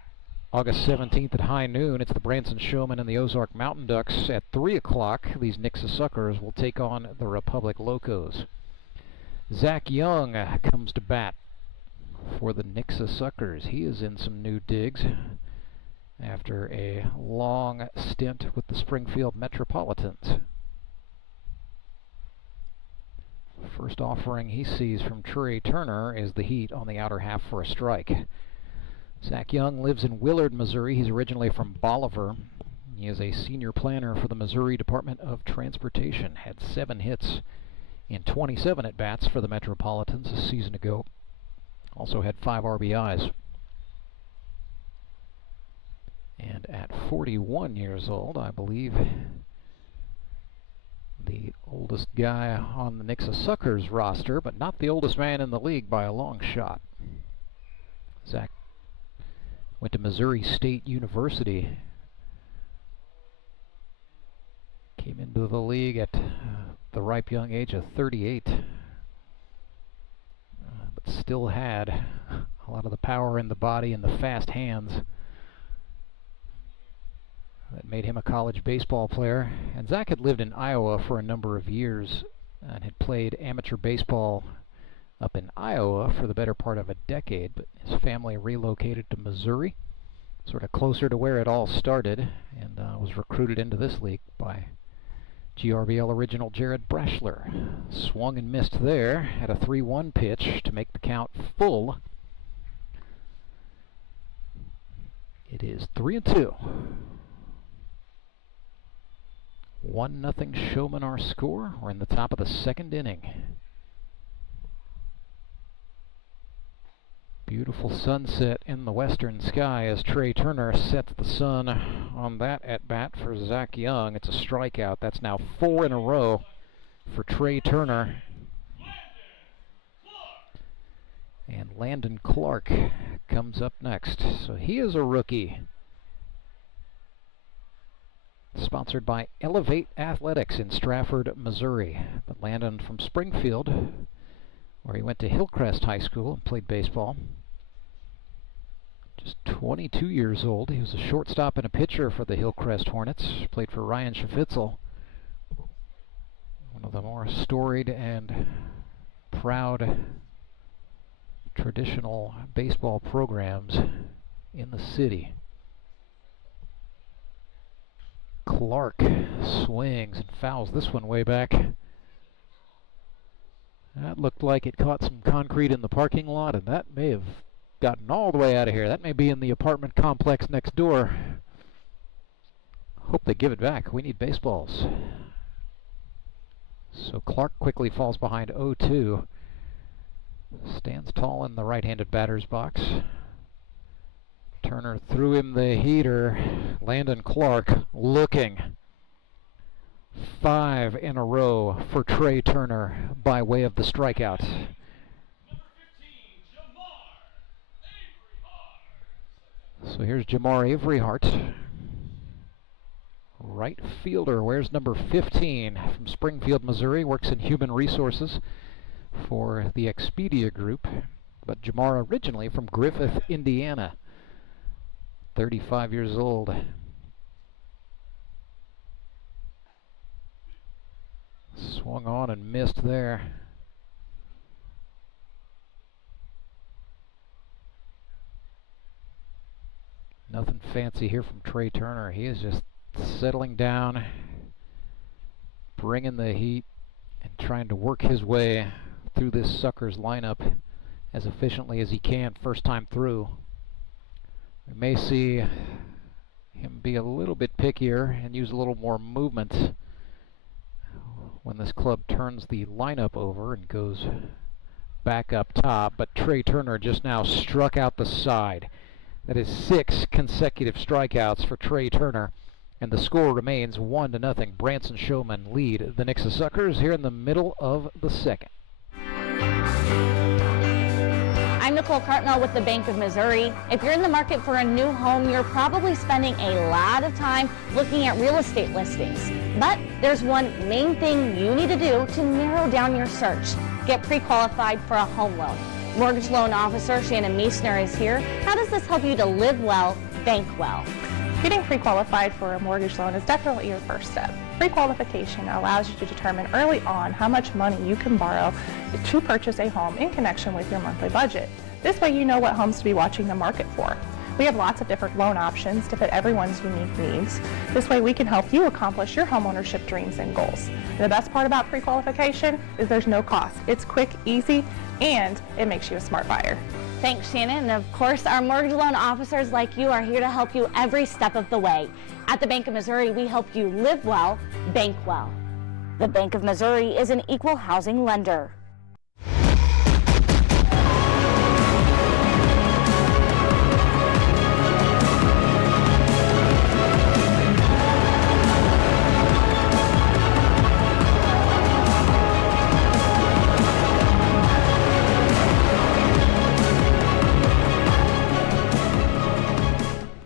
August 17th at high noon, it's the Branson Showmen and the Ozark Mountain Ducks. At 3 o'clock, these Nixa Suckers will take on the Republic Locos. Zach Young comes to bat for the Nixa Suckers. He is in some new digs after a long stint with the Springfield Metropolitans. First offering he sees from Trey Turner is the heat on the outer half for a strike. Zach Young lives in Willard, Missouri. He's originally from Bolivar. He is a senior planner for the Missouri Department of Transportation. Had 7 hits in 27 at-bats for the Metropolitans a season ago. Also had 5 RBIs. And at 41 years old, I believe the oldest guy on the Nixa Suckers roster, but not the oldest man in the league by a long shot. Zach went to Missouri State University. Came into the league at the ripe young age of 38. But still had a lot of the power in the body and the fast hands that made him a college baseball player. And Zach had lived in Iowa for a number of years and had played amateur baseball up in Iowa for the better part of a decade, but his family relocated to Missouri, sort of closer to where it all started, and was recruited into this league by GRBL original Jared Brashler. Swung and missed there at a 3-1 pitch to make the count full. It is 3-2. 1-0 Showmen our score. We're in the top of the 2nd inning. Beautiful sunset in the western sky as Trey Turner sets the sun on that at-bat for Zach Young. It's a strikeout. That's now 4 in a row for Trey Turner. And Landon Clark comes up next. So he is a rookie. Sponsored by Elevate Athletics in Strafford, Missouri. But Landon from Springfield, where he went to Hillcrest High School and played baseball. Just 22 years old. He was a shortstop and a pitcher for the Hillcrest Hornets. Played for Ryan Schafitzel. One of the more storied and proud traditional baseball programs in the city. Clark swings and fouls this one way back. That looked like it caught some concrete in the parking lot, and that may have gotten all the way out of here. That may be in the apartment complex next door. Hope they give it back. We need baseballs. So Clark quickly falls behind 0-2. Stands tall in the right-handed batter's box. Turner threw him the heater. Landon Clark looking. 5 in a row for Trey Turner by way of the strikeout. So here's Jamar Averyhart. Right fielder, wears number 15 from Springfield, Missouri. Works in human resources for the Expedia Group. But Jamar originally from Griffith, Indiana. 35 years old. Swung on and missed there. Nothing fancy here from Trey Turner. He is just settling down, bringing the heat, and trying to work his way through this Suckers lineup as efficiently as he can first time through. We may see him be a little bit pickier and use a little more movement when this club turns the lineup over and goes back up top, but Trey Turner just now struck out the side. That is 6 consecutive strikeouts for Trey Turner. And the score remains 1-0. Branson Showmen lead the Nixa Suckers here in the middle of the second. I'm Nicole Cartmel with the Bank of Missouri. If you're in the market for a new home, you're probably spending a lot of time looking at real estate listings. But there's one main thing you need to do to narrow down your search. Get pre-qualified for a home loan. Mortgage loan officer Shannon Meissner is here. How does this help you to live well, bank well? Getting pre-qualified for a mortgage loan is definitely your first step. Pre-qualification allows you to determine early on how much money you can borrow to purchase a home in connection with your monthly budget. This way you know what homes to be watching the market for. We have lots of different loan options to fit everyone's unique needs. This way we can help you accomplish your homeownership dreams and goals. And the best part about pre-qualification is there's no cost. It's quick, easy, and it makes you a smart buyer. Thanks, Shannon. And of course, our mortgage loan officers like you are here to help you every step of the way. At the Bank of Missouri, we help you live well, bank well. The Bank of Missouri is an equal housing lender.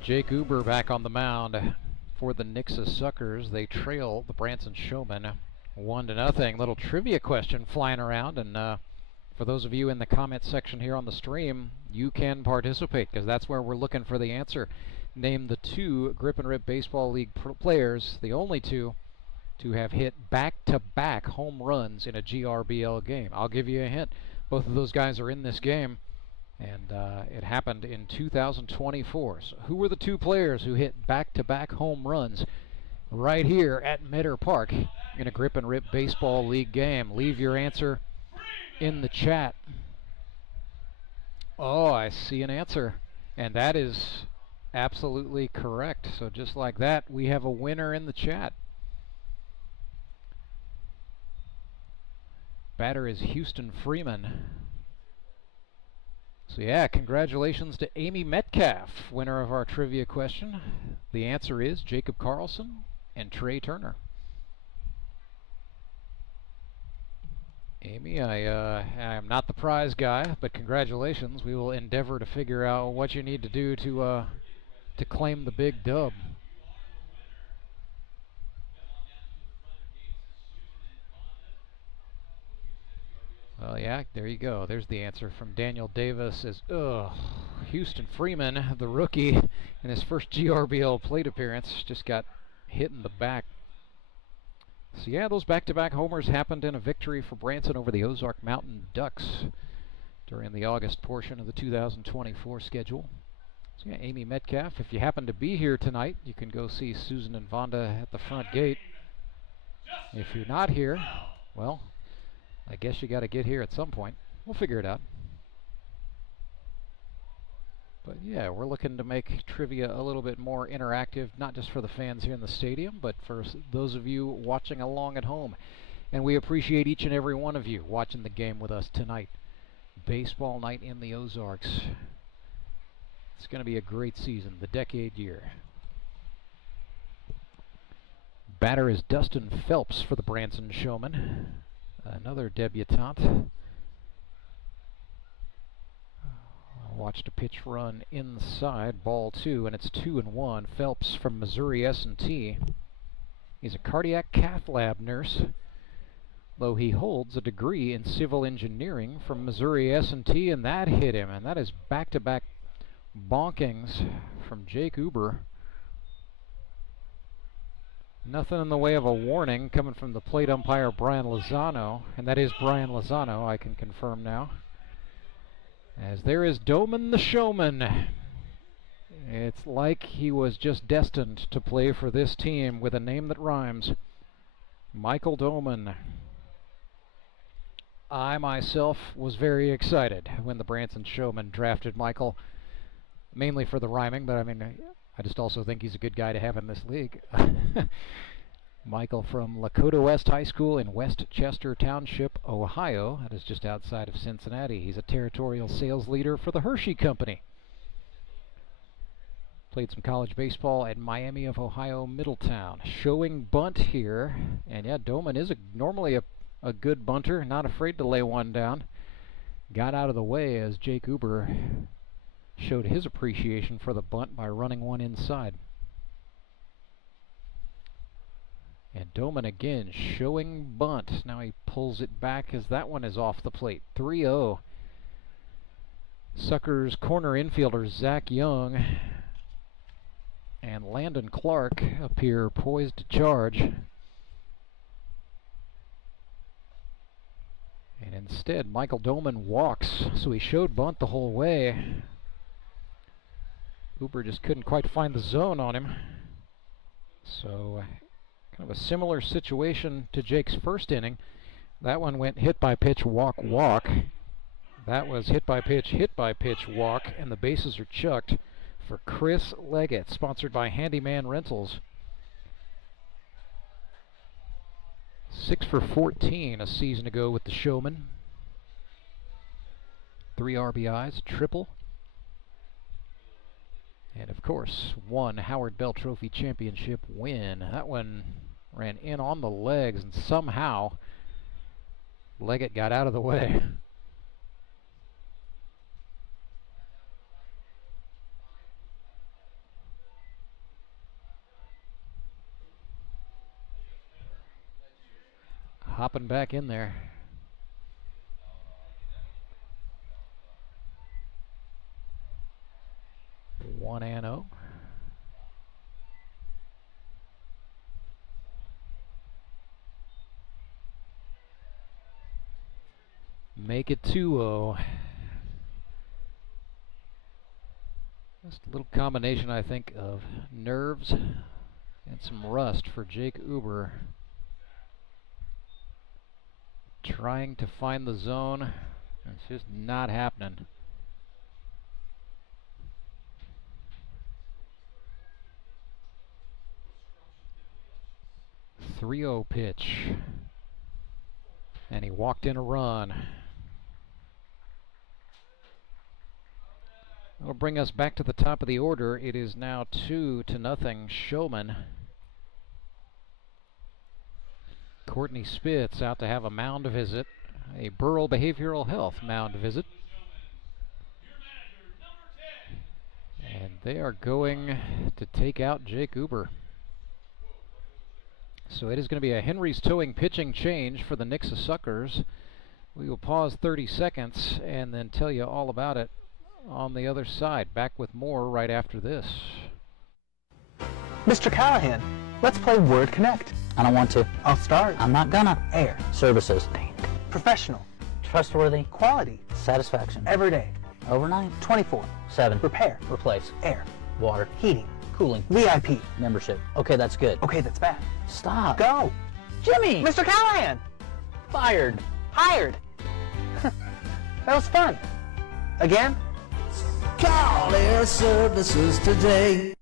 Jake Uber back on the mound for the Nixa Suckers. They trail the Branson Showmen 1-0. Little trivia question flying around, and for those of you in the comment section here on the stream, you can participate because that's where we're looking for the answer. Name the 2 Grip and Rip Baseball League players, the only 2 to have hit back-to-back home runs in a GRBL game. I'll give you a hint. Both of those guys are in this game. And it happened in 2024. So who were the 2 players who hit back-to-back home runs right here at Meadow Park in a Grip and Rip Baseball League game? Leave your answer in the chat. Oh, I see an answer. And that is absolutely correct. So just like that, we have a winner in the chat. Batter is Houston Freeman. So yeah, congratulations to Amy Metcalf, winner of our trivia question. The answer is Jacob Karlson and Trey Turner. Amy, I am not the prize guy, but congratulations. We will endeavor to figure out what you need to do to claim the big dub. Well, yeah, there you go. There's the answer from Daniel Davis. Houston Freeman, the rookie, in his first GRBL plate appearance, just got hit in the back. So yeah, those back-to-back homers happened in a victory for Branson over the Ozark Mountain Ducks during the August portion of the 2024 schedule. So yeah, Amy Metcalf, if you happen to be here tonight, you can go see Susan and Vonda at the front gate. If you're not here, well, I guess you got to get here at some point. We'll figure it out. But yeah, we're looking to make trivia a little bit more interactive, not just for the fans here in the stadium, but for those of you watching along at home. And we appreciate each and every one of you watching the game with us tonight. Baseball night in the Ozarks. It's going to be a great season, the decade year. Batter is Dustin Phelps for the Branson Showmen. Another debutante. Watched a pitch run inside, ball 2, and it's 2-1. Phelps from Missouri S&T. He's a cardiac cath lab nurse, though he holds a degree in civil engineering from Missouri S&T, and that hit him, and that is back-to-back bonkings from Jake Uber. Nothing in the way of a warning coming from the plate umpire Brian Lozano, and that is Brian Lozano, I can confirm now. As there is Doman the Showman. It's like he was just destined to play for this team with a name that rhymes. Michael Doman. I myself was very excited when the Branson Showmen drafted Michael, mainly for the rhyming, but I mean, I just also think he's a good guy to have in this league. Michael from Lakota West High School in Westchester Township, Ohio. That is just outside of Cincinnati. He's a territorial sales leader for the Hershey Company. Played some college baseball at Miami of Ohio, Middletown. Showing bunt here. And yeah, Doman is normally a good bunter, not afraid to lay one down. Got out of the way as Jake Uber showed his appreciation for the bunt by running one inside. And Doman again showing bunt. Now he pulls it back as that one is off the plate. 3-0. Suckers corner infielder Zach Young and Landon Clark appear poised to charge. And instead, Michael Doman walks, so he showed bunt the whole way. Uber just couldn't quite find the zone on him. So, kind of a similar situation to Jake's first inning. That one went hit by pitch, walk, walk. That was hit by pitch, walk, and the bases are chucked for Chris Leggett, sponsored by Handyman Rentals. 6 for 14 a season ago with the Showmen. 3 RBIs, a triple. And of course, one Howard Bell Trophy Championship win. That one ran in on the legs, and somehow Leggett got out of the way. Hopping back in there. One and 0. Make it 2-0. Just a little combination, I think, of nerves and some rust for Jake Uber. Trying to find the zone. It's just not happening. The 3-0 pitch. And he walked in a run. That'll bring us back to the top of the order. It is now 2-0 Showmen. Courtney Spitz out to have a mound visit, a Burrell Behavioral Health mound visit. And they are going to take out Jake Uber. So it is going to be a Henry's Towing pitching change for the Nixa Suckers. We will pause 30 seconds and then tell you all about it on the other side. Back with more right after this. Mr. Callahan, let's play Word Connect. I don't want to. I'll start. I'm not gonna. Air. Services. Professional. Trustworthy. Quality. Satisfaction. Everyday. Overnight. 24/7. Repair. Replace. Air. Water. Heating. Cooling. VIP. Membership. Okay, that's good. Okay, that's bad. Stop. Go. Jimmy! Mr. Callahan! Fired. Hired. That was fun. Again? Call Air Services today.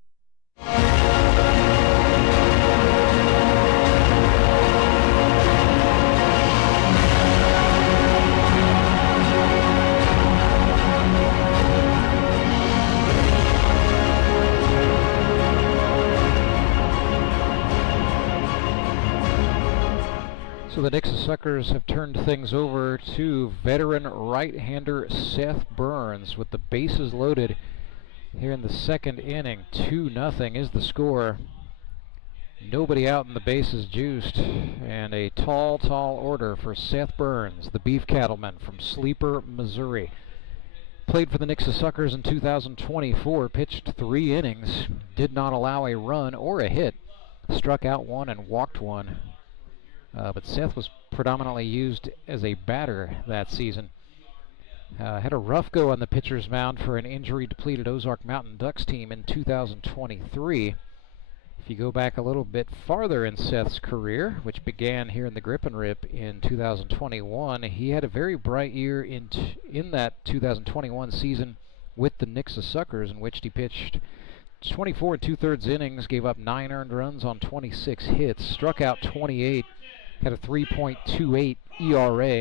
So the Nixa Suckers have turned things over to veteran right-hander Seth Burns with the bases loaded here in the second inning. 2-0 is the score. Nobody out and the bases juiced. And a tall order for Seth Burns, the beef cattleman from Sleeper, Missouri. Played for the Nixa Suckers in 2024, pitched 3 innings, did not allow a run or a hit, struck out 1 and walked 1. But Seth was predominantly used as a batter that season. Had a rough go on the pitcher's mound for an injury-depleted Ozark Mountain Ducks team in 2023. If you go back a little bit farther in Seth's career, which began here in the Grip and Rip in 2021, he had a very bright year in that 2021 season with the Nixa Suckers, in which he pitched 24 2/3 innings, gave up 9 earned runs on 26 hits, struck out 28, had a 3.28 ERA.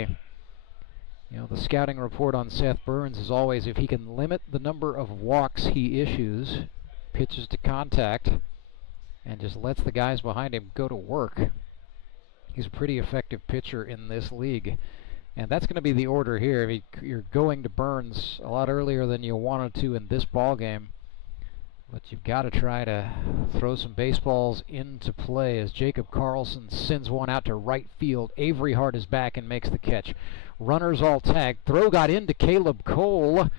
You know, the scouting report on Seth Burns is always if he can limit the number of walks he issues, pitches to contact and just lets the guys behind him go to work. He's a pretty effective pitcher in this league. And that's going to be the order here. I mean, you're going to Burns a lot earlier than you wanted to in this ball game. But you've got to try to throw some baseballs into play as Jacob Karlson sends one out to right field. Avery Hart is back and makes the catch. Runners all tagged. Throw got into Caleb Cole.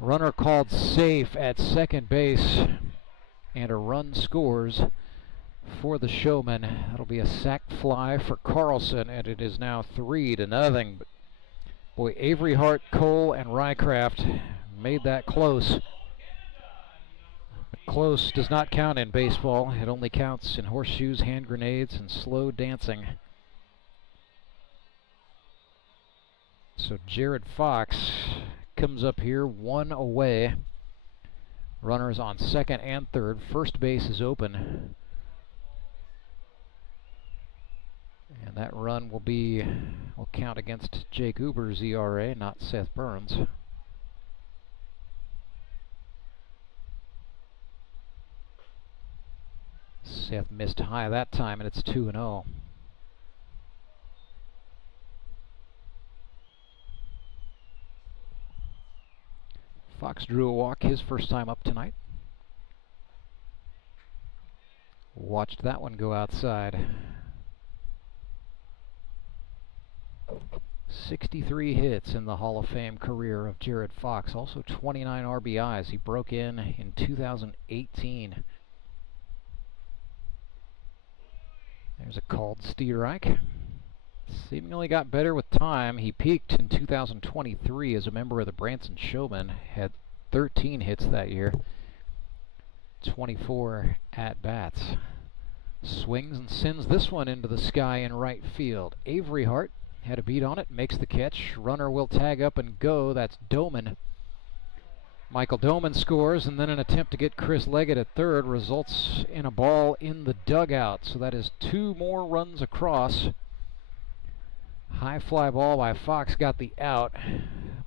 Runner called safe at second base. And a run scores for the Showmen. That'll be a sac fly for Karlson, and it is now 3-0. But boy, Avery Hart, Cole, and Rycraft made that close. But close does not count in baseball. It only counts in horseshoes, hand grenades, and slow dancing. So Jared Fox comes up here, one away. Runners on second and third. First base is open. And that run will count against Jake Uber's ERA, not Seth Burns. Seth missed high that time, and it's 2-0. Fox drew a walk his first time up tonight. Watched that one go outside. 63 hits in the Hall of Fame career of Jared Fox. Also 29 RBIs. He broke in 2018. There's a called Steerike. Seemingly got better with time. He peaked in 2023 as a member of the Branson Showmen. Had 13 hits that year. 24 at-bats. Swings and sends this one into the sky in right field. Avery Hart had a beat on it, makes the catch. Runner will tag up and go. That's Doman. Michael Doman scores, and then an attempt to get Chris Leggett at third results in a ball in the dugout. So that is 2 more runs across. High fly ball by Fox got the out,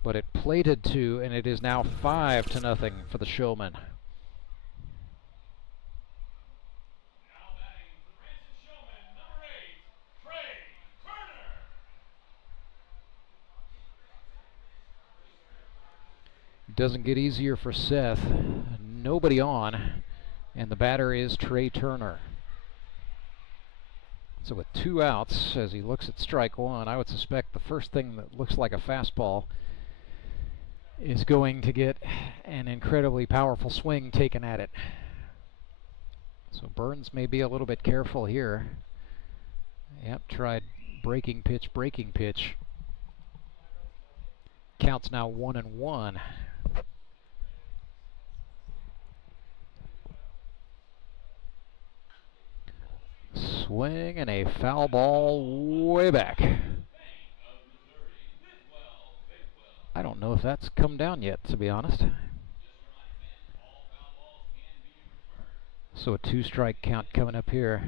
but it plated 2, and it is now 5-0 for the Showmen. Doesn't get easier for Seth. Nobody on, and the batter is Trey Turner. So with 2 outs, as he looks at strike one, I would suspect the first thing that looks like a fastball is going to get an incredibly powerful swing taken at it. So Burns may be a little bit careful here. Yep, tried breaking pitch. Counts now 1-1. Swing and a foul ball way back. I don't know if that's come down yet, to be honest. So a 2-strike count coming up here.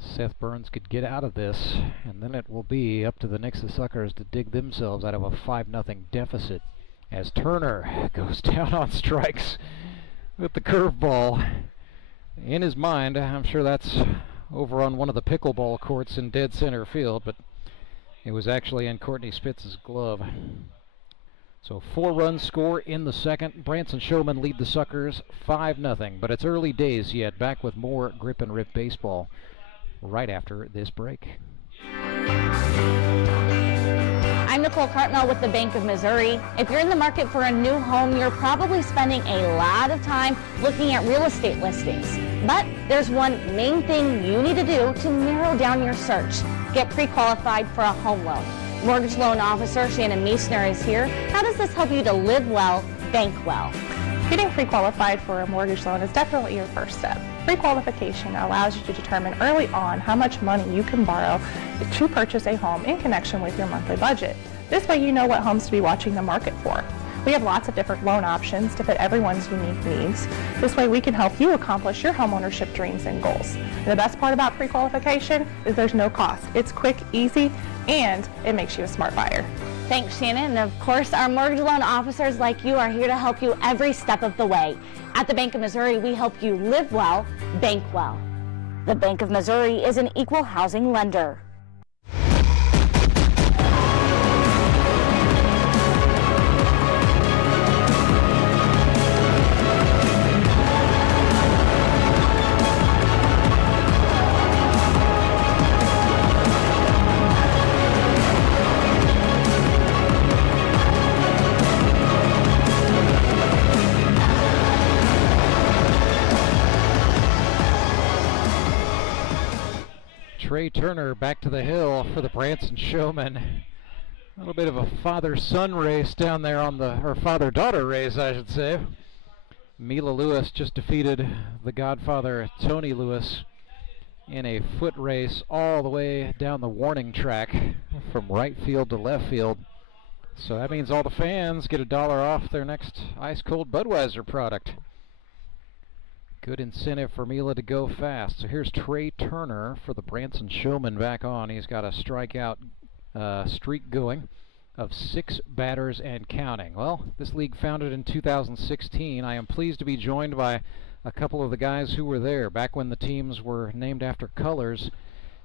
Seth Burns could get out of this, and then it will be up to the Nixa Suckers to dig themselves out of a 5-0 deficit as Turner goes down on strikes with the curveball. In his mind, I'm sure that's over on one of the pickleball courts in dead center field, but it was actually in Courtney Spitz's glove. So 4-run score in the second. Branson Showmen lead the Suckers 5-0, but it's early days yet. Back with more Grip and Rip baseball right after this break. I'm Nicole Cartmel with the Bank of Missouri. If you're in the market for a new home, you're probably spending a lot of time looking at real estate listings. But there's one main thing you need to do to narrow down your search. Get pre-qualified for a home loan. Mortgage loan officer Shannon Meissner is here. How does this help you to live well, bank well? Getting pre-qualified for a mortgage loan is definitely your first step. Pre-qualification allows you to determine early on how much money you can borrow to purchase a home in connection with your monthly budget. This way you know what homes to be watching the market for. We have lots of different loan options to fit everyone's unique needs. This way we can help you accomplish your homeownership dreams and goals. And the best part about pre-qualification is there's no cost. It's quick, easy, and it makes you a smart buyer. Thanks, Shannon. And of course, our mortgage loan officers like you are here to help you every step of the way. At the Bank of Missouri, we help you live well, bank well. The Bank of Missouri is an equal housing lender. Trey Turner back to the hill for the Branson Showmen. A little bit of a father-son race down there on the, or father-daughter race, I should say. Mila Lewis just defeated the godfather Tony Lewis in a foot race all the way down the warning track from right field to left field. So that means all the fans get $1 off their next ice-cold Budweiser product. Good incentive for Mila to go fast. So here's Trey Turner for the Branson Showmen back on. He's got a strikeout streak going of 6 batters and counting. Well, this league founded in 2016. I am pleased to be joined by a couple of the guys who were there back when the teams were named after colors.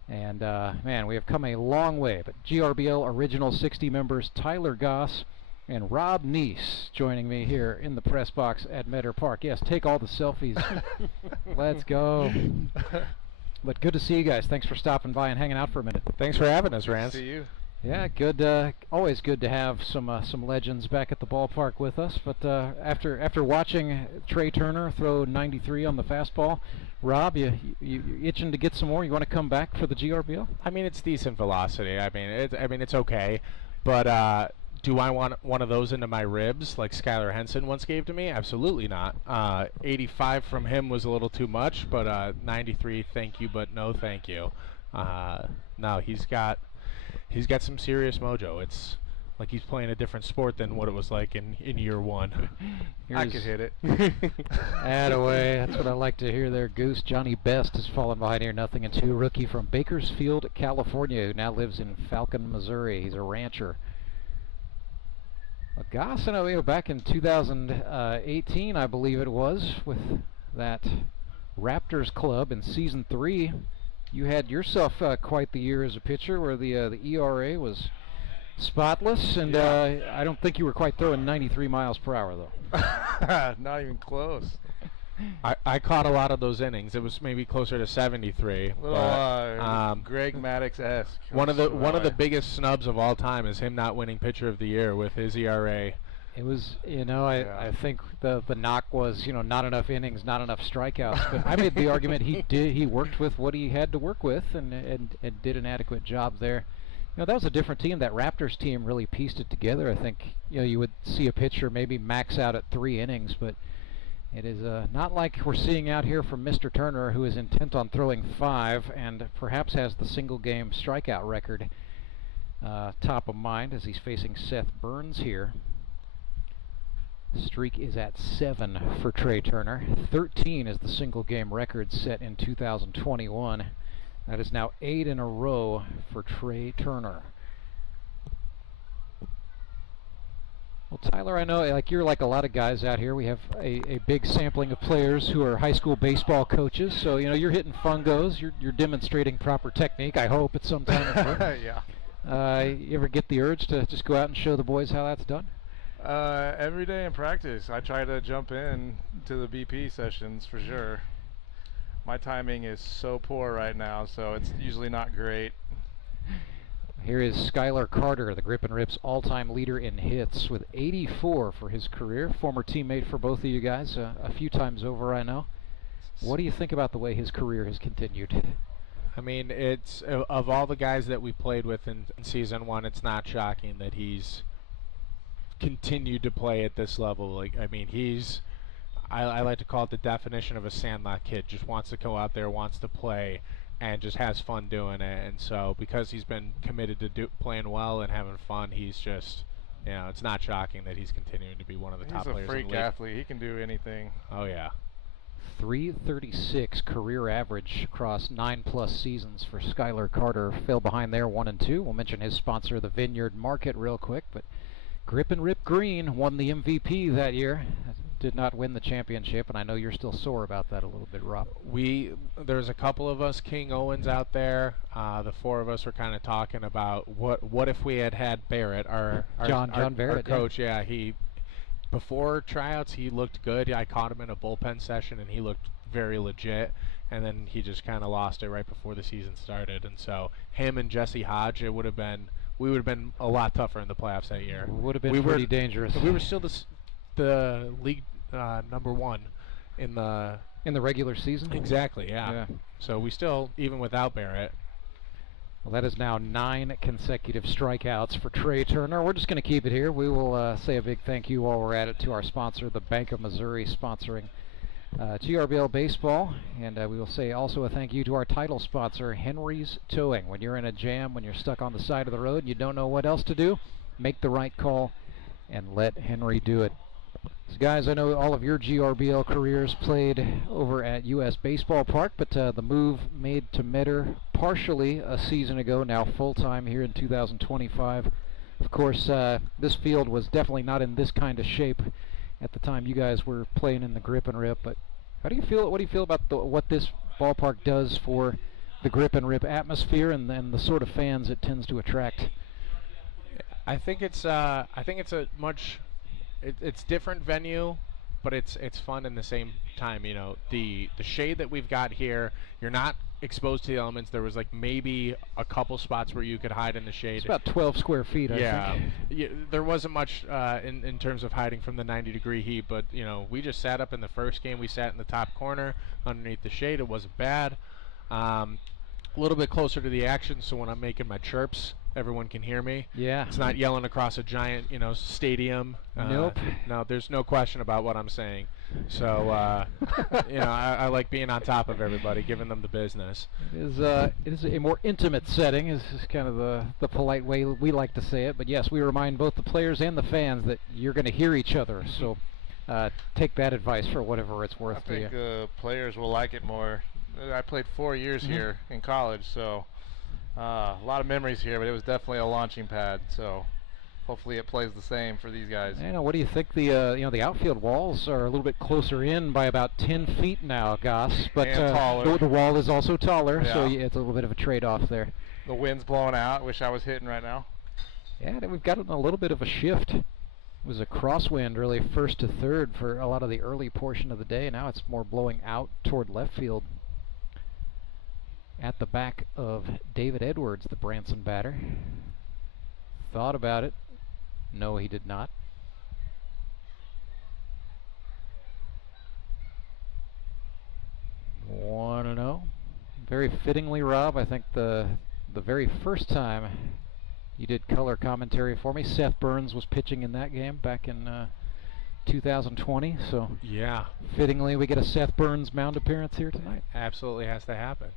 And man, we have come a long way. But GRBL original 60 members Tyler Goss and Rob Neese joining me here in the press box at Meadow Park. Yes, take all the selfies. Let's go. But good to see you guys. Thanks for stopping by and hanging out for a minute. Thanks for having us, Rance. See you. Yeah, good. Always good to have some legends back at the ballpark with us. But after watching Trey Turner throw 93 on the fastball, Rob, you itching to get some more? You want to come back for the GRBL? I mean, it's decent velocity. I mean, it's okay. But do I want one of those into my ribs like Schuyler Henson once gave to me? Absolutely not. 85 from him was a little too much, but 93, thank you, but no thank you. No, he's got some serious mojo. It's like he's playing a different sport than what it was like in year one. I could hit it. Attaway. That's what I like to hear there, Goose. Johnny Best has fallen behind here, 0-2. Rookie from Bakersfield, California, who now lives in Falcon, Missouri. He's a rancher. Goss, back in 2018, I believe it was, with that Raptors club in Season 3, you had yourself quite the year as a pitcher, where the ERA was spotless, and I don't think you were quite throwing 93 miles per hour, though. Not even close. I caught a lot of those innings. It was maybe closer to 73. Greg Maddux-esque. One of the biggest snubs of all time is him not winning Pitcher of the Year with his ERA. It was, I think the knock was, not enough innings, not enough strikeouts. But I made the argument he worked with what he had to work with and did an adequate job there. That was a different team. That Raptors team really pieced it together. I think you would see a pitcher maybe max out at 3 innings, but it is not like we're seeing out here from Mr. Turner, who is intent on throwing 5 and perhaps has the single-game strikeout record top of mind as he's facing Seth Burns here. Streak is at 7 for Trey Turner. 13 is the single-game record set in 2021. That is now 8 in a row for Trey Turner. Well, Tyler, I know you're like a lot of guys out here. We have a big sampling of players who are high school baseball coaches. So, you're hitting fungos. You're demonstrating proper technique, I hope, at some time. Yeah. You ever get the urge to just go out and show the boys how that's done? Every day in practice, I try to jump in to the BP sessions for sure. My timing is so poor right now, so it's usually not great. Here is Schuyler Carter, the Grip and Rips all-time leader in hits with 84 for his career. Former teammate for both of you guys a few times over, I know. What do you think about the way his career has continued? I mean, it's of all the guys that we played with in Season 1, it's not shocking that he's continued to play at this level. I like to call it the definition of a sandlot kid. Just wants to go out there, wants to play, and just has fun doing it. And so because he's been committed to playing well and having fun, he's just, it's not shocking that he's continuing to be one of the top players in the league. He's a freak athlete. He can do anything. Oh, yeah. .336 career average across 9+ seasons for Schuyler Carter. Fell behind there, 1-2. We'll mention his sponsor, the Vineyard Market, real quick. But Grip and Rip Green won the MVP that year. Did not win the championship, and I know you're still sore about that a little bit, Rob. There's a couple of us King Owens out there. The four of us were kind of talking about what if we had Barrett, our Barrett, coach. Yeah, he. Before tryouts, he looked good. I caught him in a bullpen session, and he looked very legit. And then he just kind of lost it right before the season started. And so him and Jesse Hodge, we would have been a lot tougher in the playoffs that year. Would have been pretty dangerous. We were still the league #1 in the regular season. Exactly. Yeah. So we still, even without Barrett. Well, that is now 9 consecutive strikeouts for Trey Turner. We're just going to keep it here. We will say a big thank you while we're at it to our sponsor, the Bank of Missouri, sponsoring GRBL Baseball. And we will say also a thank you to our title sponsor, Henry's Towing. When you're in a jam, when you're stuck on the side of the road and you don't know what else to do, make the right call and let Henry do it. So guys, I know all of your GRBL careers played over at US Baseball Park, but the move made to Metter partially a season ago, now full-time here in 2025. Of course, this field was definitely not in this kind of shape at the time you guys were playing in the Grip and Rip, but how do you feel? What do you feel about what this ballpark does for the Grip and Rip atmosphere and the sort of fans it tends to attract? I think it's a much it's different venue, but it's fun in the same time. You know, the shade that we've got here, you're not exposed to the elements. There was like maybe a couple spots where you could hide in the shade. It's about 12 square feet, I think. Yeah, there wasn't much in terms of hiding from the 90-degree heat, but you know, we just sat up in the first game. We sat in the top corner underneath the shade. It wasn't bad. A little bit closer to the action, so when I'm making my chirps, everyone can hear me. Yeah. It's not yelling across a giant, stadium. Nope. No, there's no question about what I'm saying. So, I like being on top of everybody, giving them the business. It is a more intimate setting, is kind of the polite way we like to say it. But yes, we remind both the players and the fans that you're going to hear each other. So take that advice for whatever it's worth to you. I think players will like it more. I played 4 years here in college, so a lot of memories here, but it was definitely a launching pad. So hopefully it plays the same for these guys. What do you think? The outfield walls are a little bit closer in by about 10 feet now, Goss. But the wall is also taller, so it's a little bit of a trade-off there. The wind's blowing out. Wish I was hitting right now. Yeah, we've got a little bit of a shift. It was a crosswind, really, first to third for a lot of the early portion of the day. Now it's more blowing out toward left field. At the back of David Edwards, the Branson batter. Thought about it. No, he did not. Want to know? Very fittingly, Rob, I think the very first time you did color commentary for me, Seth Burns was pitching in that game back in 2020. So yeah, fittingly, we get a Seth Burns mound appearance here tonight. Absolutely has to happen.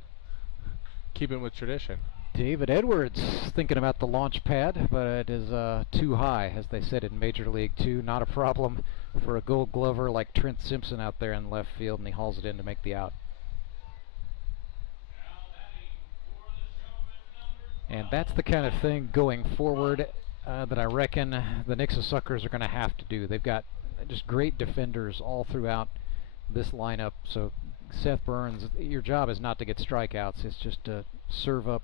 Keeping with tradition. David Edwards thinking about the launch pad, but it is too high, as they said in Major League 2. Not a problem for a Gold Glover like Trent Simpson out there in left field, and he hauls it in to make the out. And that's the kind of thing going forward that I reckon the Nixa Suckers are going to have to do. They've got just great defenders all throughout this lineup, so Seth Burns, your job is not to get strikeouts. It's just to serve up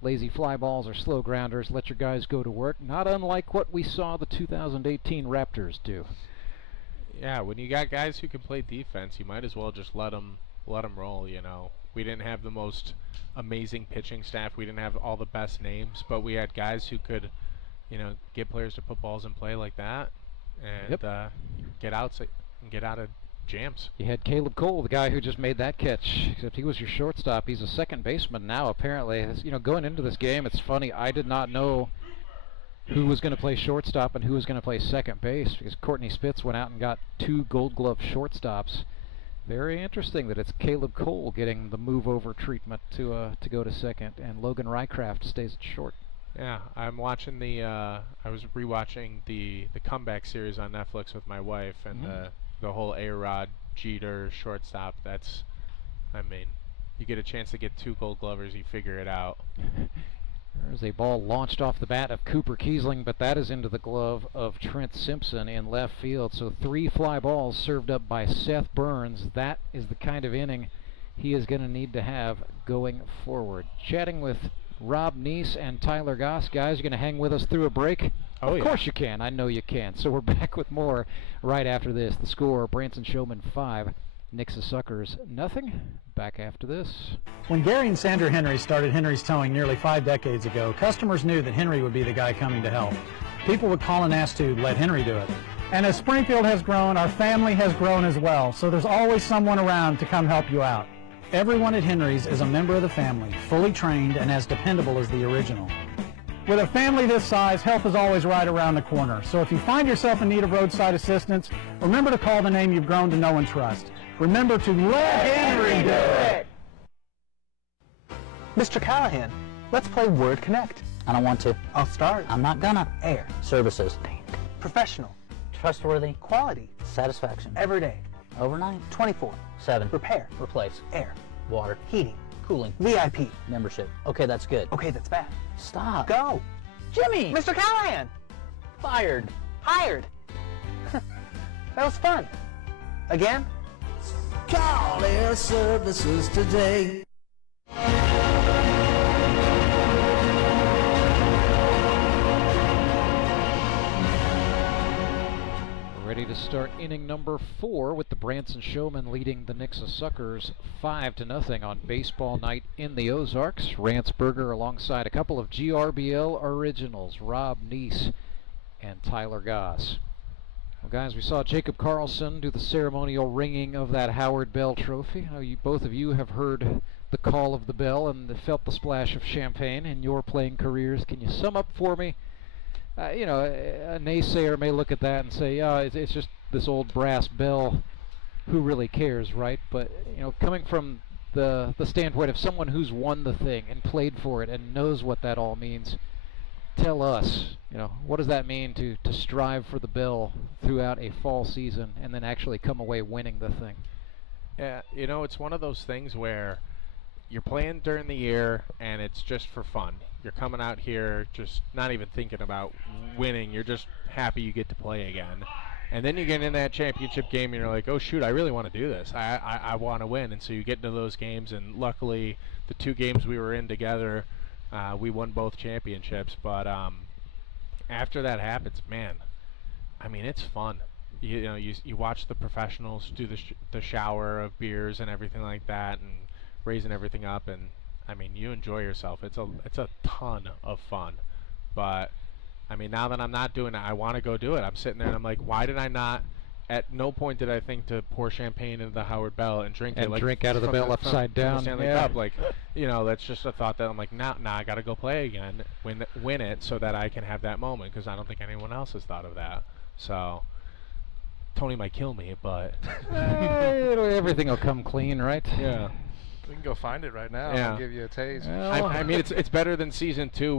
lazy fly balls or slow grounders, let your guys go to work, not unlike what we saw the 2018 Raptors do. Yeah, when you got guys who can play defense, you might as well just let them roll, We didn't have the most amazing pitching staff. We didn't have all the best names, but we had guys who could, get players to put balls in play like that and get out of jams. You had Caleb Cole, the guy who just made that catch, except he was your shortstop. He's a second baseman now, apparently. Going into this game, it's funny, I did not know who was going to play shortstop and who was going to play second base, because Courtney Spitz went out and got 2 Gold Glove shortstops. Very interesting that it's Caleb Cole getting the move-over treatment to go to second, and Logan Rycraft stays at short. Yeah, I'm watching I was rewatching the Comeback series on Netflix with my wife, and the whole A-Rod Jeter shortstop. That's, I mean, you get a chance to get 2 Gold Glovers, you figure it out. There's a ball launched off the bat of Cooper Kiesling, but that is into the glove of Trent Simpson in left field. So 3 fly balls served up by Seth Burns. That is the kind of inning he is going to need to have going forward. Chatting with Rob Neese and Tyler Goss. Guys, you're going to hang with us through a break? Of course you can. I know you can. So we're back with more right after this. The score, Branson Showmen 5, Nixa Suckers nothing. Back after this. When Gary and Sandra Henry started Henry's Towing nearly 5 decades ago, customers knew that Henry would be the guy coming to help. People would call and ask to let Henry do it. And as Springfield has grown, our family has grown as well, so there's always someone around to come help you out. Everyone at Henry's is a member of the family, fully trained and as dependable as the original. With a family this size, help is always right around the corner. So if you find yourself in need of roadside assistance, remember to call the name you've grown to know and trust. Remember to let Henry do it! Mr. Callahan, let's play Word Connect. I don't want to. I'll start. I'm not gonna. Air. Services. Professional. Trustworthy. Quality. Satisfaction. Every day. Overnight. 24/7. Repair. Replace. Air. Water. Heating. Cooling. VIP. Membership. Okay, that's good. Okay, that's bad. Stop. Go. Jimmy! Mr. Callahan! Fired. Hired. That was fun. Again? Call Air Services today. Ready to start inning number 4 with the Branson Showmen leading the Nixa Suckers 5-0 on baseball night in the Ozarks. Ransberger alongside a couple of GRBL originals, Rob Neese and Tyler Goss. Well, guys, we saw Jacob Karlson do the ceremonial ringing of that Howard Bell trophy. Now, both of you have heard the call of the bell and felt the splash of champagne in your playing careers. Can you sum up for me? You know, a naysayer may look at that and say, it's just this old brass bell. Who really cares, right? But, you know, coming from the standpoint of someone who's won the thing and played for it and knows what that all means, tell us, you know, what does that mean to strive for the bell throughout a fall season and then actually come away winning the thing? Yeah, you know, it's one of those things where you're playing during the year and it's just for fun. You're coming out here just not even thinking about winning. You're just happy you get to play again. And then you get in that championship game and you're like, oh shoot, I really want to do this. I want to win. And so you get into those games, and luckily the 2 games we were in together, we won both championships. But after that happens, man, I mean, it's fun. You know, you watch the professionals do the shower of beers and everything like that, and raising everything up, and I mean, you enjoy yourself. It's a ton of fun. But I mean, now that I'm not doing it, I want to go do it. I'm sitting there and I'm like, why did I not? At no point did I think to pour champagne into the Howard Bell and drink it. And like drink out of the bell upside down. The Stanley Cup. Like, you know, that's just a thought that I'm like, nah, I got to go play again, win it, so that I can have that moment, because I don't think anyone else has thought of that. So Tony might kill me, but everything will come clean, right? Yeah. We can go find it right now. Yeah. I'll give you a taste. Well, I mean, it's better than season 2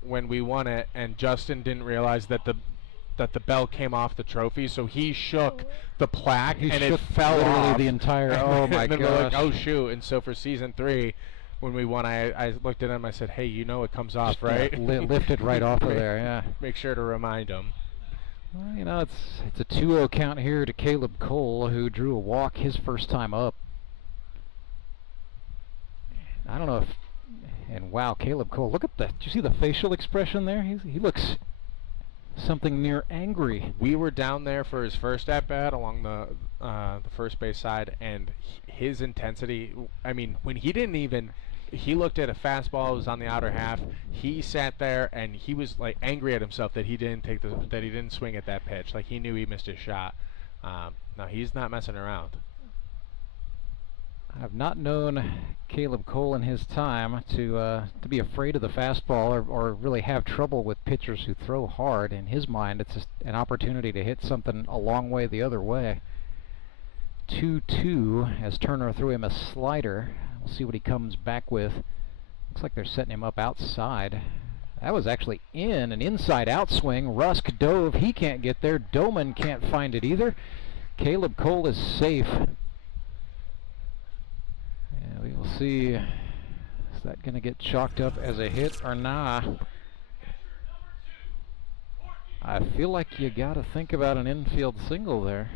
when we won it and Justin didn't realize that the bell came off the trophy, so he shook the plaque and it fell literally off. The entire. Oh my and then gosh! we're like, oh shoot! And so for season 3, when we won, I looked at him. I said, hey, you know it comes off, right? Lifted right off of there. Yeah. Make sure to remind him. Well, you know, it's a 2-0 count here to Caleb Cole, who drew a walk his first time up. I don't know if, and wow, Caleb Cole, look at that. Did you see the facial expression there? He looks something near angry. We were down there for his first at-bat along the first base side, and his intensity, I mean, when he looked at a fastball that was on the outer half, he sat there and he was like angry at himself that he didn't swing at that pitch. Like, he knew he missed his shot. No, he's not messing around. I've not known Caleb Cole in his time to be afraid of the fastball or really have trouble with pitchers who throw hard. In his mind, it's just an opportunity to hit something a long way the other way. 2-2 as Turner threw him a slider. We'll see what he comes back with. Looks like they're setting him up outside. That was actually in an inside-out swing. Rusk dove. He can't get there. Doman can't find it either. Caleb Cole is safe. And we will see, is that going to get chalked up as a hit or nah? I feel like you got to think about an infield single there.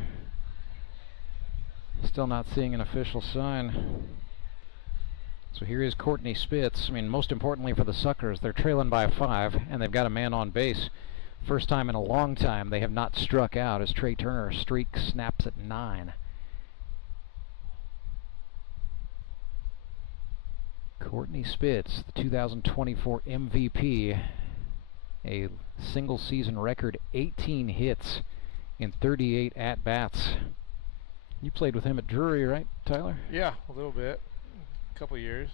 Still not seeing an official sign. So here is Courtney Spitz. I mean, most importantly for the Suckers, they're trailing by 5, and they've got a man on base. First time in a long time they have not struck out as Trey Turner streak snaps at 9. Courtney Spitz, the 2024 MVP, a single season record 18 hits in 38 at-bats. You played with him at Drury, right, Tyler? Yeah, a little bit. A couple years.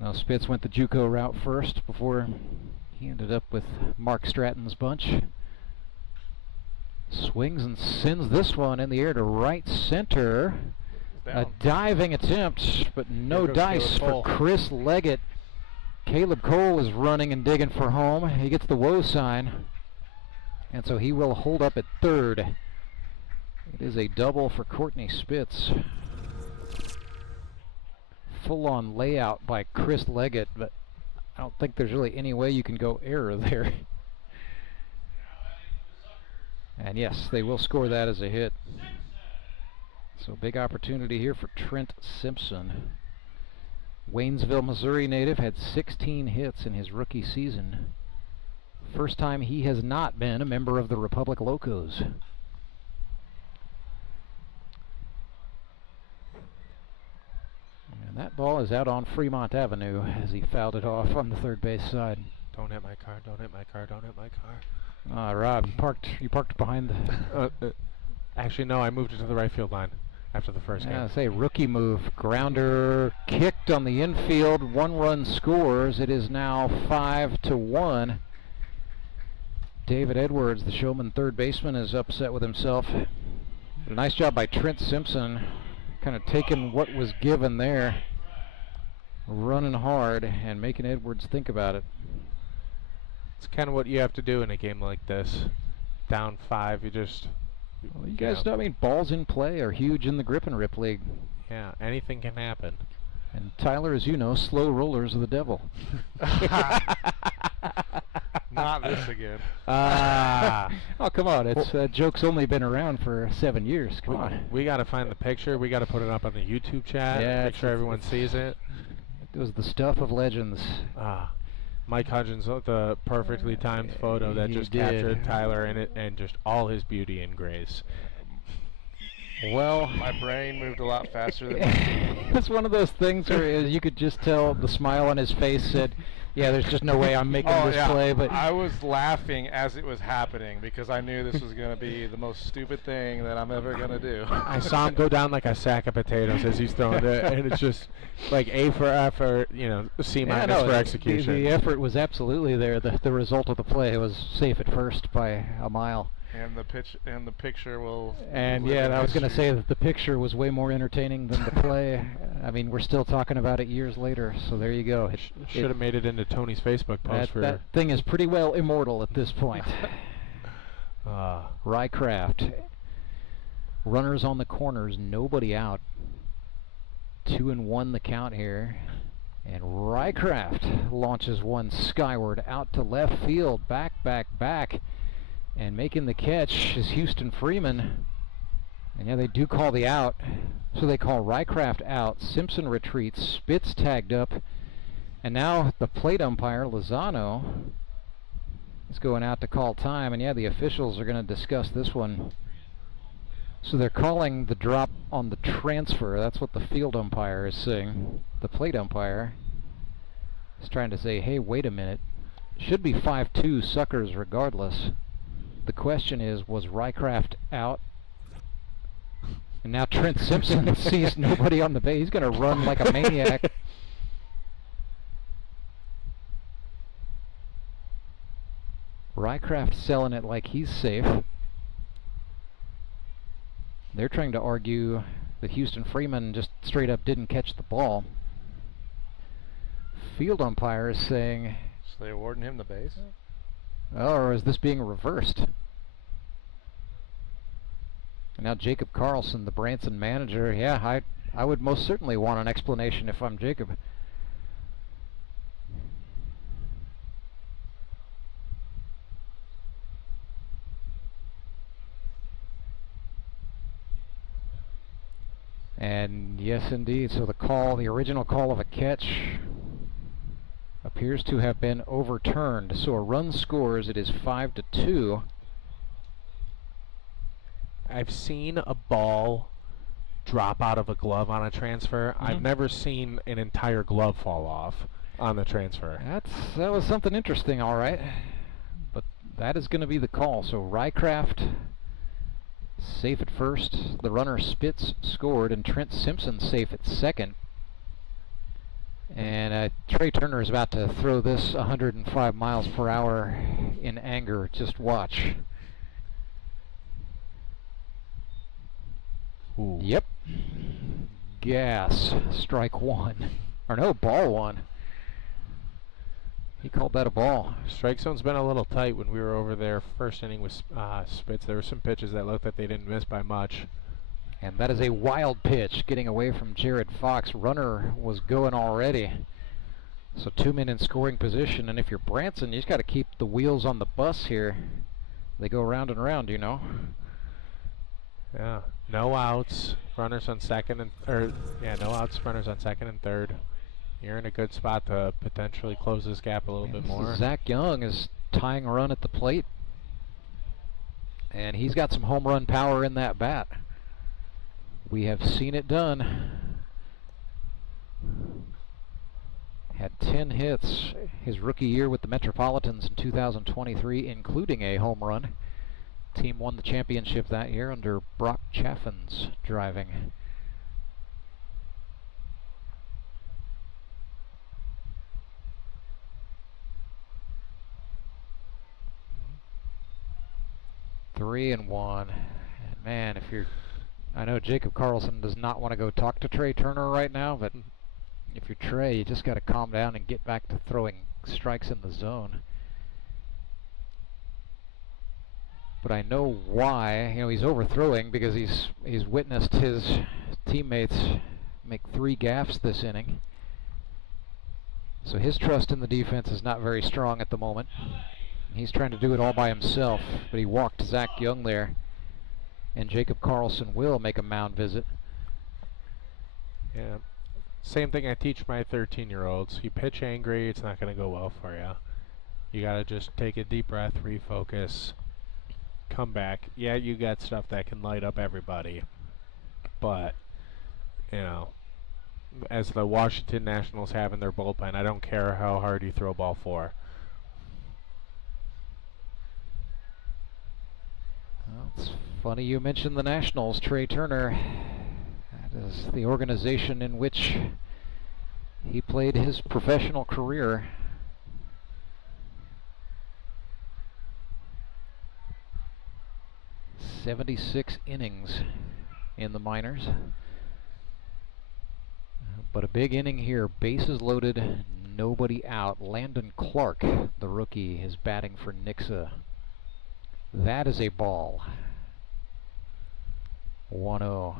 Now Spitz went the JUCO route first before he ended up with Mark Stratton's bunch. Swings and sends this one in the air to right center. A diving attempt, but no dice for Chris Leggett. Caleb Cole is running and digging for home. He gets the woe sign, and so he will hold up at third. It is a double for Courtney Spitz. Full-on layout by Chris Leggett, but I don't think there's really any way you can go error there. And yes, they will score that as a hit. So big opportunity here for Trent Simpson. Waynesville, Missouri native, had 16 hits in his rookie season. First time he has not been a member of the Republic Locos. And that ball is out on Fremont Avenue as he fouled it off on the third base side. Don't hit my car, don't hit my car, don't hit my car. Rob, you parked behind the... Actually, no, I moved it to the right field line after the first game. Say rookie move. Grounder kicked on the infield. 1-run scores. It is now 5-1. David Edwards, the Showman third baseman, is upset with himself. But a nice job by Trent Simpson, kind of taking what was given there, running hard and making Edwards think about it. It's kind of what you have to do in a game like this. Down 5, you just... Well, you guys know, I mean, balls in play are huge in the Grip and Rip League. Yeah, anything can happen. And Tyler, as you know, slow rollers are the devil. Not this again. Oh, come on. It's joke's only been around for 7 years. Come on. We got to find the picture. We got to put it up on the YouTube chat. Yeah, make sure everyone sees it. It was the stuff of legends. Mike Hudgens with the perfectly timed photo that just captured Tyler in it and just all his beauty and grace. Well, my brain moved a lot faster than it's one of those things where you could just tell the smile on his face said, yeah, there's just no way I'm making this play. But I was laughing as it was happening because I knew this was going to be the most stupid thing that I'm ever going to do. I saw him go down like a sack of potatoes as he's throwing it, and it's just like A for effort, C minus for execution. The effort was absolutely there. The result of the play was safe at first by a mile. And the picture will. And yeah, I was going to say that the picture was way more entertaining than the play. I mean, we're still talking about it years later, so there you go. Should have made it into Tony's Facebook post. That thing is pretty well immortal at this point. Rycraft. Runners on the corners, nobody out. 2-1 the count here. And Rycraft launches one skyward out to left field. Back. And making the catch is Houston Freeman. And yeah, they do call the out. So they call Rycraft out. Simpson retreats. Spitz tagged up. And now the plate umpire, Lozano, is going out to call time. And yeah, the officials are going to discuss this one. So they're calling the drop on the transfer. That's what the field umpire is saying. The plate umpire is trying to say, hey, wait a minute. Should be 5-2 Suckers regardless. The question is, was Rycraft out? And now Trent Simpson sees nobody on the base. He's going to run like a maniac. Rycraft selling it like he's safe. They're trying to argue that Houston Freeman just straight up didn't catch the ball. Field umpire is saying... So they're awarding him the base? Oh, or is this being reversed? And now Jacob Karlson, the Branson manager. Yeah, I would most certainly want an explanation if I'm Jacob. And yes, indeed. So the original call of a catch appears to have been overturned. So a run scores. It is 5-2. I've seen a ball drop out of a glove on a transfer. I've never seen an entire glove fall off on the transfer. That was something interesting, all right. But that is going to be the call. So Rycraft safe at first. The runner Spitz scored, and Trent Simpson safe at second. And Trey Turner is about to throw this 105 miles per hour in anger. Just watch. Ooh. Yep. Gas. Strike one. Or no, ball one. He called that a ball. Strike zone's been a little tight when we were over there first inning with Spitz. There were some pitches that looked like they didn't miss by much. And that is a wild pitch getting away from Jared Fox. Runner was going already. So 2 men in scoring position. And if you're Branson, you just got to keep the wheels on the bus here. They go round and round, you know. Yeah. No outs. Runners on second and no outs. Runners on second and third. You're in a good spot to potentially close this gap a little bit more. Zach Young is tying a run at the plate. And he's got some home run power in that bat. We have seen it done. Had 10 hits his rookie year with the Metropolitans in 2023, including a home run. Team won the championship that year under Brock Chaffin's driving. Three and one. And man, I know Jacob Karlson does not want to go talk to Trey Turner right now, but if you're Trey, you just got to calm down and get back to throwing strikes in the zone. But I know why. You know, he's overthrowing because he's witnessed his teammates make 3 gaffes this inning. So his trust in the defense is not very strong at the moment. He's trying to do it all by himself, but he walked Zach Young there. And Jacob Karlson will make a mound visit. Yeah. Same thing I teach my 13-year-olds. You pitch angry, it's not going to go well for you. You got to just take a deep breath, refocus, come back. Yeah, you got stuff that can light up everybody. But, you know, as the Washington Nationals have in their bullpen, I don't care how hard you throw a ball 4. Well, it's funny you mentioned the Nationals. Trey Turner, that is the organization in which he played his professional career. "76 innings in the minors. But a big inning here. Bases loaded, nobody out. Landon Clark, the rookie, is batting for Nixa. That is a ball. 1-0.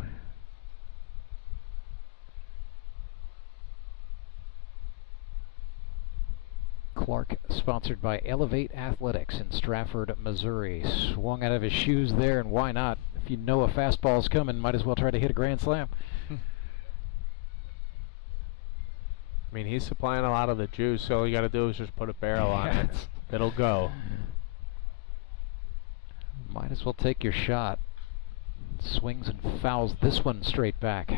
Clark, sponsored by Elevate Athletics in Stratford, Missouri. Swung out of his shoes there, and why not? If you know a fastball's coming, might as well try to hit a grand slam. I mean, he's supplying a lot of the juice, so all you got to do is just put a barrel on it. It'll go. Might as well take your shot. Swings and fouls this one straight back.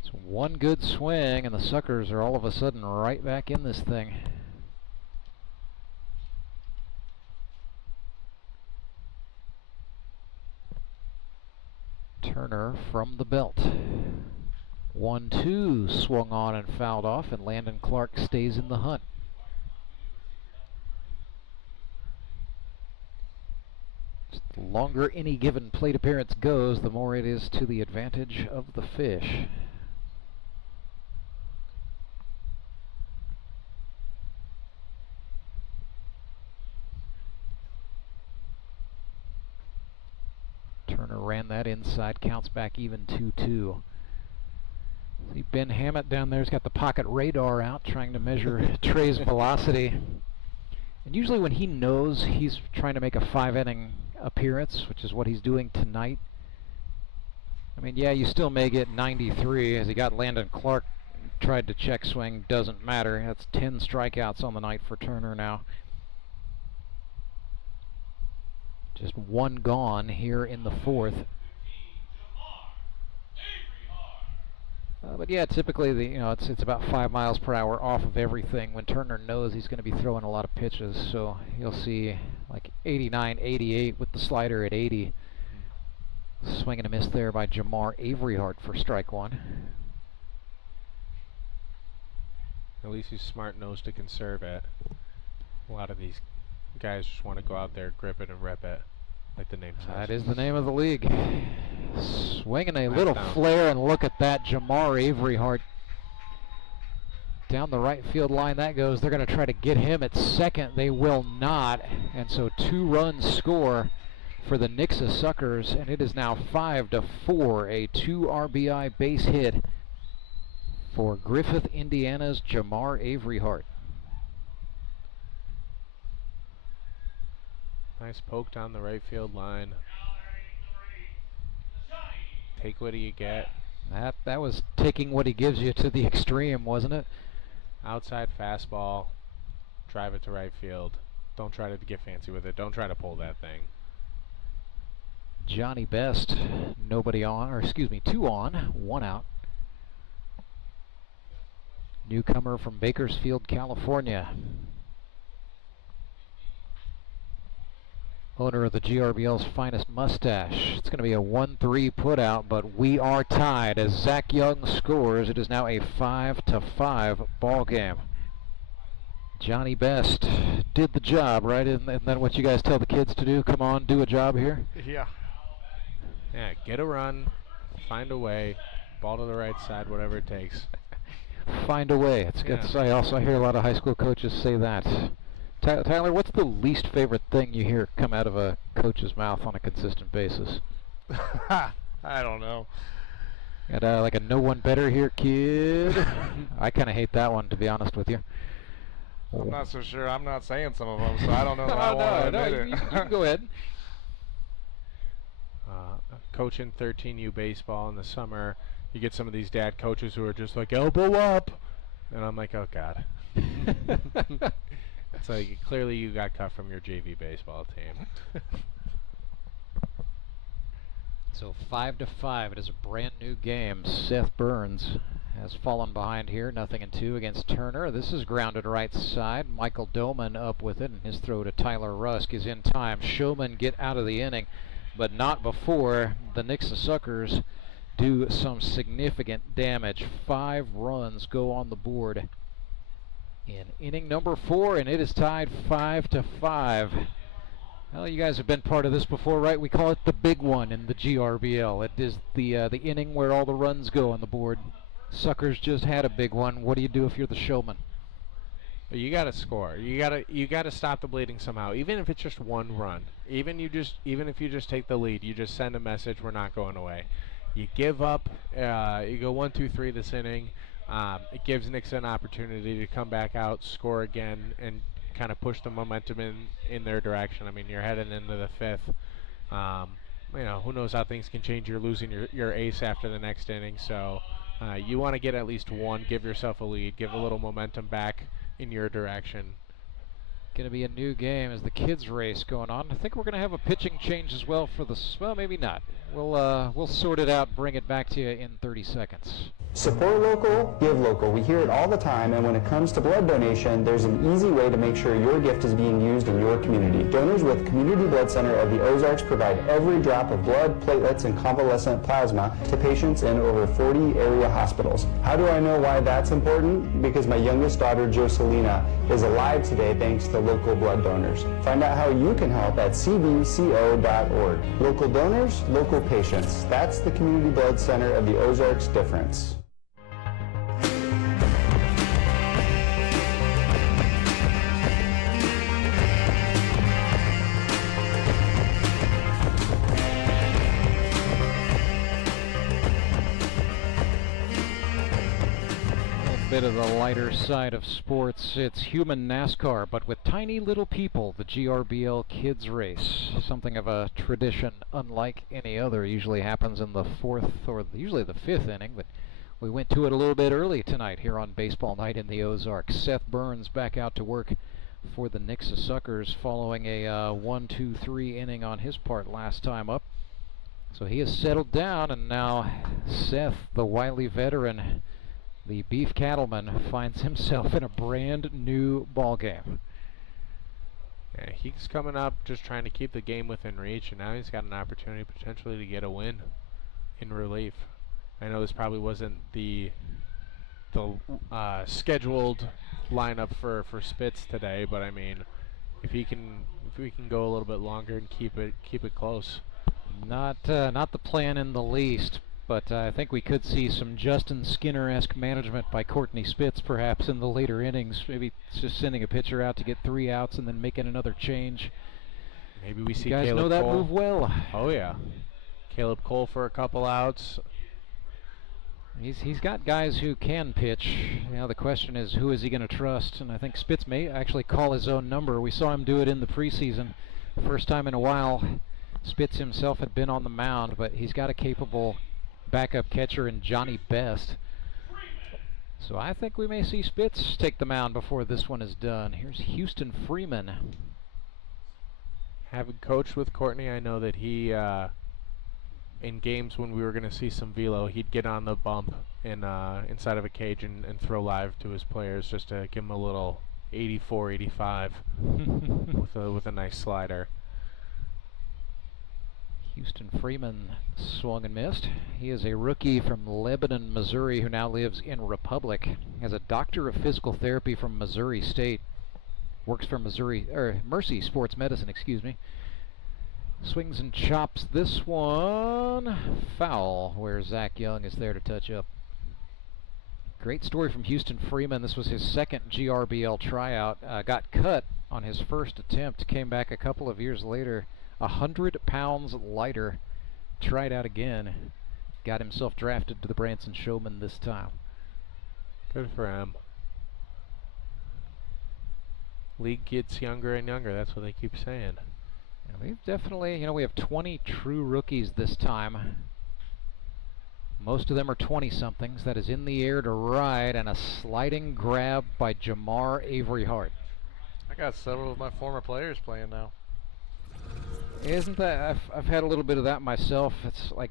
It's one good swing, and the Suckers are all of a sudden right back in this thing. Turner from the belt. 1-2 swung on and fouled off, and Landon Clark stays in the hunt. The longer any given plate appearance goes, the more it is to the advantage of the fish. Turner ran that inside, counts back even 2-2. See Ben Hammett down there's got the pocket radar out, trying to measure Trey's velocity. And usually when he knows he's trying to make a 5-inning appearance, which is what he's doing tonight, I mean, yeah, you still may get 93, as he got Landon Clark, tried to check swing, doesn't matter. That's 10 strikeouts on the night for Turner now. Just one gone here in the fourth. But yeah, typically it's about 5 miles per hour off of everything when Turner knows he's going to be throwing a lot of pitches. So you'll see like 89, 88 with the slider at 80. Swing and a miss there by Jamar Averyhart for strike one. At least he's smart nose to conserve it. A lot of these guys just want to go out there, grip it, and rep it, like the name says. That is the name of the league. Swinging a little flare, and look at that, Jamar Averyhart down the right field line. That goes. They're going to try to get him at second. They will not, and so 2 runs score for the Nixa Suckers, and it is now 5-4. A 2 RBI base hit for Griffith, Indiana's Jamar Averyhart. Nice poke down the right field line. Take what you get. That was taking what he gives you to the extreme, wasn't it? Outside fastball. Drive it to right field. Don't try to get fancy with it. Don't try to pull that thing. Johnny Best, nobody on, or excuse me, 2 on, 1 out. Newcomer from Bakersfield, California. Owner of the GRBL's finest mustache. It's going to be a 1-3 putout, but we are tied as Zach Young scores. It is now a 5-5 ball game. Johnny Best did the job, right? Isn't that what you guys tell the kids to do? Come on, do a job here? Yeah. Yeah, get a run, find a way, ball to the right side, whatever it takes. Find a way. It's good. I also hear a lot of high school coaches say that. Tyler, what's the least favorite thing you hear come out of a coach's mouth on a consistent basis? I don't know. Got like a no one better here, kid. I kind of hate that one, to be honest with you. I'm not so sure. I'm not saying some of them, so I don't know that I want to admit it. You can go ahead. Coaching 13U baseball in the summer, you get some of these dad coaches who are just like, elbow up. And I'm like, oh, God. It's like, clearly you got cut from your JV baseball team. So 5-5. It is a brand new game. Seth Burns has fallen behind here. 0-2 against Turner. This is grounded right side. Michael Doman up with it, and his throw to Tyler Rusk is in time. Showmen get out of the inning, but not before the Nixa Suckers do some significant damage. 5 runs go on the board in inning number 4, and it is tied 5-5. Well, you guys have been part of this before, right? We call it the big one in the GRBL. It is the inning where all the runs go on the board. Suckers just had a big one. What do you do if you're the Showman? You got to score. You got to stop the bleeding somehow. Even if it's just 1 run. Even if you just take the lead, you just send a message, we're not going away. You give up. You go 1-2-3 this inning. It gives Nixa an opportunity to come back out, score again, and kind of push the momentum in their direction. I mean, you're heading into the 5th. Who knows how things can change. You're losing your ace after the next inning, so you want to get at least 1, give yourself a lead, give a little momentum back in your direction. Going to be a new game as the kids race going on. I think we're going to have a pitching change as well for the, well, maybe not. We'll sort it out, bring it back to you in 30 seconds. Support local, give local. We hear it all the time, and when it comes to blood donation, there's an easy way to make sure your gift is being used in your community. Donors with Community Blood Center of the Ozarks provide every drop of blood, platelets, and convalescent plasma to patients in over 40 area hospitals. How do I know why that's important? Because my youngest daughter, Joselina, is alive today thanks to local blood donors. Find out how you can help at cbco.org. Local donors, local patients. That's the Community Blood Center of the Ozarks difference. Bit of the lighter side of sports. It's human NASCAR, but with tiny little people, the GRBL Kids Race. Something of a tradition unlike any other. Usually happens in the fourth or usually the fifth inning, but we went to it a little bit early tonight here on Baseball Night in the Ozarks. Seth Burns back out to work for the Nixa Suckers following a 1-2-3 inning on his part last time up. So he has settled down, and now Seth, the wily veteran, the beef cattleman, finds himself in a brand new ball game. Yeah, he's coming up just trying to keep the game within reach, and now he's got an opportunity potentially to get a win in relief. I know this probably wasn't the scheduled lineup for Spitz today, but I mean, if we can go a little bit longer and keep it close. Not the plan in the least. But I think we could see some Justin Skinner-esque management by Courtney Spitz perhaps in the later innings. Maybe just sending a pitcher out to get 3 outs and then making another change. Maybe we see you guys Caleb know that Cole. Move well. Oh yeah. Caleb Cole for a couple outs. He's got guys who can pitch. Now the question is, who is he going to trust? And I think Spitz may actually call his own number. We saw him do it in the preseason. First time in a while. Spitz himself had been on the mound, but he's got a capable backup catcher in Johnny Best. So I think we may see Spitz take the mound before this one is done. Here's Houston Freeman. Having coached with Courtney, I know that he, in games when we were going to see some velo, he'd get on the bump in inside of a cage and throw live to his players just to give him a little 84, 85 with a nice slider. Houston Freeman swung and missed. He is a rookie from Lebanon, Missouri, who now lives in Republic. He has a doctor of physical therapy from Missouri State. Works for Mercy Sports Medicine, excuse me. Swings and chops this one. Foul, where Zach Young is there to touch up. Great story from Houston Freeman. This was his second GRBL tryout. Got cut on his first attempt. Came back a couple of years later. 100 pounds lighter, tried out again, got himself drafted to the Branson Showmen this time. Good for him. League gets younger and younger, that's what they keep saying. Yeah, we've definitely, we have 20 true rookies this time. Most of them are 20-somethings. That is in the air to right, and a sliding grab by Jamar Avery Hart. I got several of my former players playing now. Isn't that, I've had a little bit of that myself. It's like,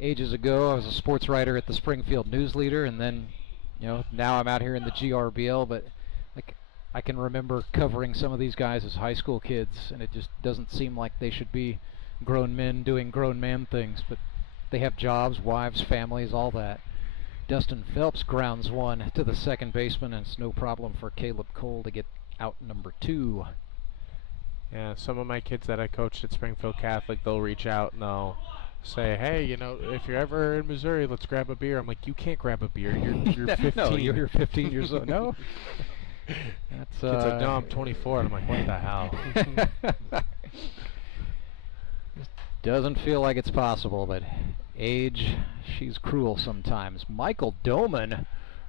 ages ago I was a sports writer at the Springfield News Leader, and then, now I'm out here in the GRBL, but like I can remember covering some of these guys as high school kids, and it just doesn't seem like they should be grown men doing grown man things, but they have jobs, wives, families, all that. Dustin Phelps grounds one to the second baseman, and it's no problem for Caleb Cole to get out number 2. Yeah, some of my kids that I coached at Springfield Catholic, they'll reach out and they'll say, hey, if you're ever in Missouri, let's grab a beer. I'm like, you can't grab a beer. You're 15. No, you're 15 years old. No? That's, kids like, no, I'm 24. And I'm like, what the hell? Doesn't feel like it's possible, but age, she's cruel sometimes. Michael Doman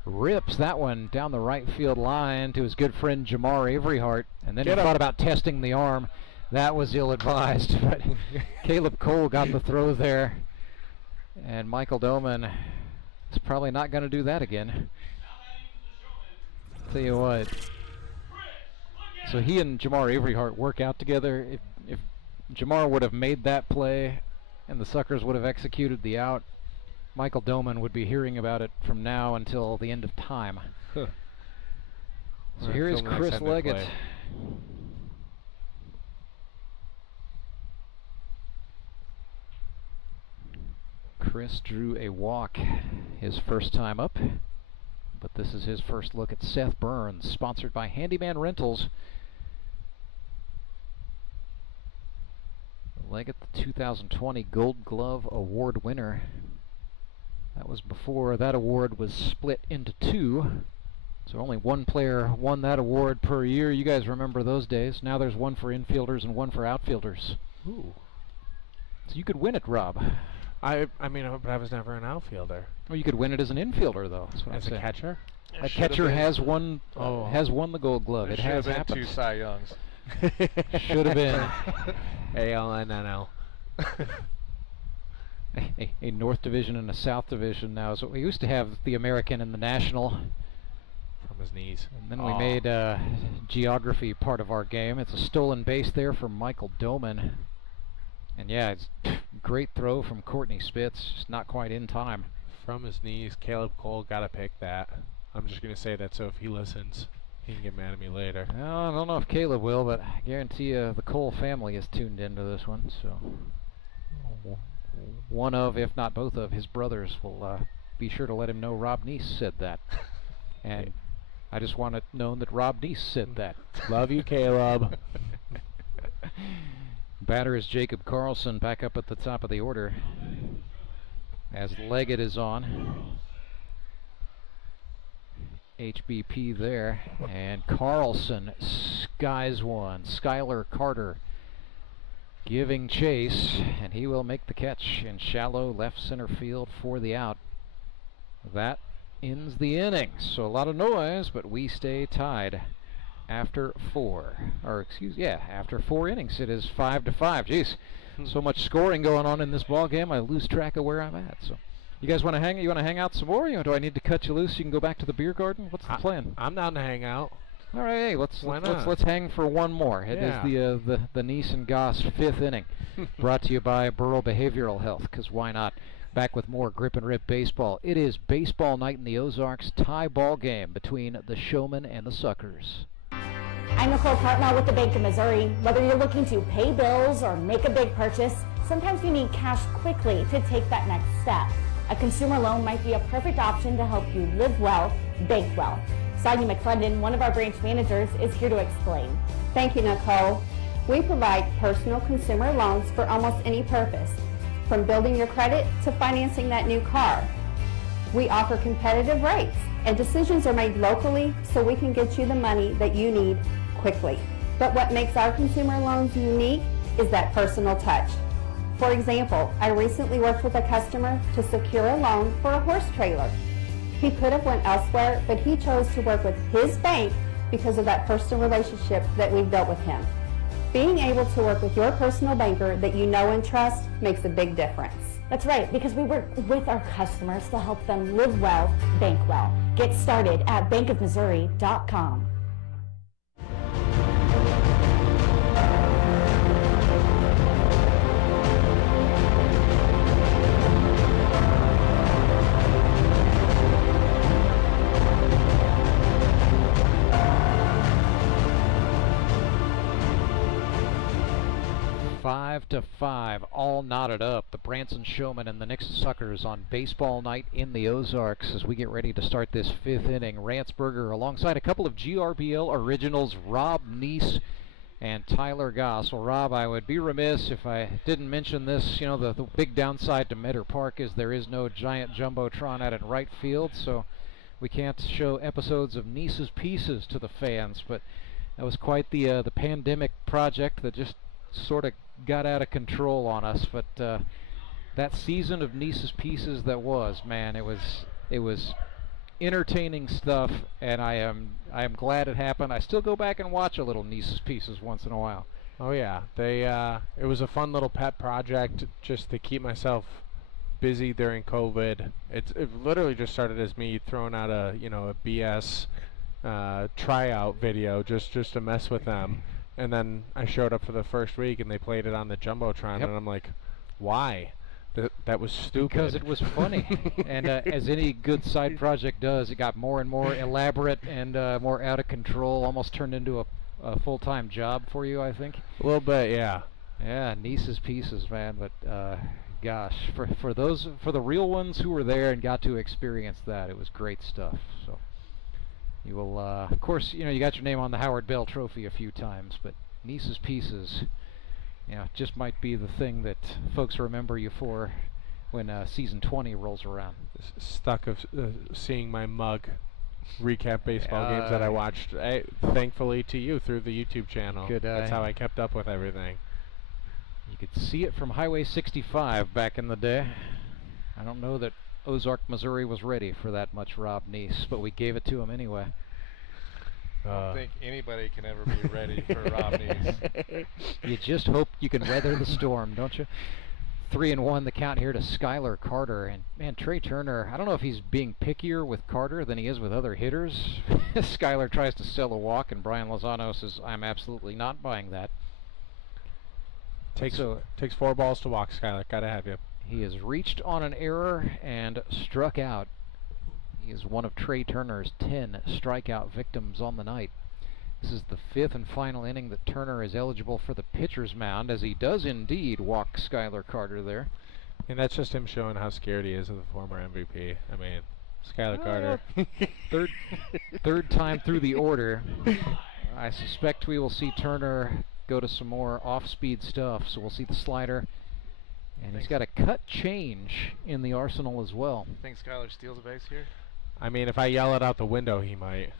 rips that one down the right field line to his good friend Jamar Avery Hart, and then he thought about testing the arm. That was ill-advised, but Caleb Cole got the throw there, and Michael Doman is probably not going to do that again. Tell you what. So he and Jamar Avery Hart work out together. If Jamar would have made that play and the Suckers would have executed the out, Michael Doman would be hearing about it from now until the end of time. Huh. So here is Chris Leggett. Chris drew a walk his first time up, but this is his first look at Seth Burns, sponsored by Handyman Rentals. Leggett, the 2020 Gold Glove Award winner. That was before that award was split into 2. So only one player won that award per year. You guys remember those days. Now there's one for infielders and one for outfielders. Ooh. So you could win it, Rob. I mean, but I was never an outfielder. Well, you could win it as an infielder, though. That's what As I'm a saying. catcher? A catcher has won the Gold Glove. It has been happened. 2 Cy Youngs. Should have been. ALNNL. A North Division and a South Division now is what we used to have, the American and the National. From his knees. And then we made geography part of our game. It's a stolen base there from Michael Doman. And yeah, it's great throw from Courtney Spitz, just not quite in time. From his knees, Caleb Cole got to pick that. I'm just going to say that so if he listens, he can get mad at me later. Well, I don't know if Caleb will, but I guarantee you the Cole family is tuned into this one. So one of, if not both of, his brothers will be sure to let him know Rob Neese said that. And I just want it known that Rob Neese said that. Love you, Caleb. Batter is Jacob Karlson, back up at the top of the order as Leggett is on. HBP there, and Karlson skies one. Schuyler Carter giving chase, and he will make the catch in shallow left center field for the out. That ends the inning. So a lot of noise, but we stay tied after 4. After 4 innings. It is 5-5. Jeez, so much scoring going on in this ball game. I lose track of where I'm at. So, you guys want to hang? You want to hang out some more? Do I need to cut you loose? You can go back to the beer garden. What's the plan? I'm down to hang out. All right, hey, let's hang for one more. It is the Neese and Goss 5th inning, brought to you by Burrow Behavioral Health. Because why not? Back with more Grip and Rip baseball. It is baseball night in the Ozarks. Tie ball game between the Showmen and the Suckers. I'm Nicole Cartmel with the Bank of Missouri. Whether you're looking to pay bills or make a big purchase, sometimes you need cash quickly to take that next step. A consumer loan might be a perfect option to help you live well, bank well. Sonia McClendon, one of our branch managers, is here to explain. Thank you, Nicole. We provide personal consumer loans for almost any purpose, from building your credit to financing that new car. We offer competitive rates, and decisions are made locally so we can get you the money that you need quickly. But what makes our consumer loans unique is that personal touch. For example, I recently worked with a customer to secure a loan for a horse trailer. He could have went elsewhere, but he chose to work with his bank because of that personal relationship that we've built with him. Being able to work with your personal banker that you know and trust makes a big difference. That's right, because we work with our customers to help them live well, bank well. Get started at bankofmissouri.com. Five to 5, all knotted up. The Branson Showmen and the Nixa Suckers on baseball night in the Ozarks as we get ready to start this 5th inning. Rantzberger alongside a couple of GRBL originals, Rob Neese and Tyler Goss. Well, Rob, I would be remiss if I didn't mention this. You know, the big downside to Meadow Park is there is no giant jumbotron out in right field, so we can't show episodes of Neese's Pieces to the fans. But that was quite the pandemic project that just sort of got out of control on us. But that season of Neese's Pieces that was, man, it was entertaining stuff, and I am glad it happened. I still go back and watch a little Neese's Pieces once in a while. Oh yeah, it was a fun little pet project just to keep myself busy during COVID. It literally just started as me throwing out a BS tryout video just to mess with them. And then I showed up for the first week, and they played it on the Jumbotron, and I'm like, why? That was stupid. Because it was funny. And as any good side project does, it got more and more elaborate and more out of control, almost turned into a full-time job for you, I think. A little bit, yeah. Yeah, Neese's Pieces, man. But gosh, for the real ones who were there and got to experience that, it was great stuff. So. You will, of course, you got your name on the Howard Bell Trophy a few times, but Neese's Pieces, just might be the thing that folks remember you for when season 20 rolls around. Stuck of seeing my mug recap baseball games that I watched, thankfully to you through the YouTube channel. That's how I kept up with everything. You could see it from Highway 65 back in the day. I don't know that Ozark, Missouri was ready for that much Rob Neese, but we gave it to him anyway. I don't think anybody can ever be ready for Rob Neese. You just hope you can weather the storm, don't you? 3-1 the count here to Schuyler Carter. And man, Trey Turner, I don't know if he's being pickier with Carter than he is with other hitters. Schuyler tries to sell a walk, and Brian Lozano says, I'm absolutely not buying that. Takes 4 balls to walk, Schuyler. Gotta have you. He has reached on an error and struck out. He is one of Trey Turner's 10 strikeout victims on the night. This is the 5th and final inning that Turner is eligible for the pitcher's mound, as he does indeed walk Schuyler Carter there. And that's just him showing how scared he is of the former MVP. I mean, Schuyler Carter. Third time through the order. I suspect we will see Turner go to some more off-speed stuff, so we'll see the slider. And he's got a cut change in the arsenal as well. Think Schuyler steals a base here? I mean, if I yell it out the window, he might.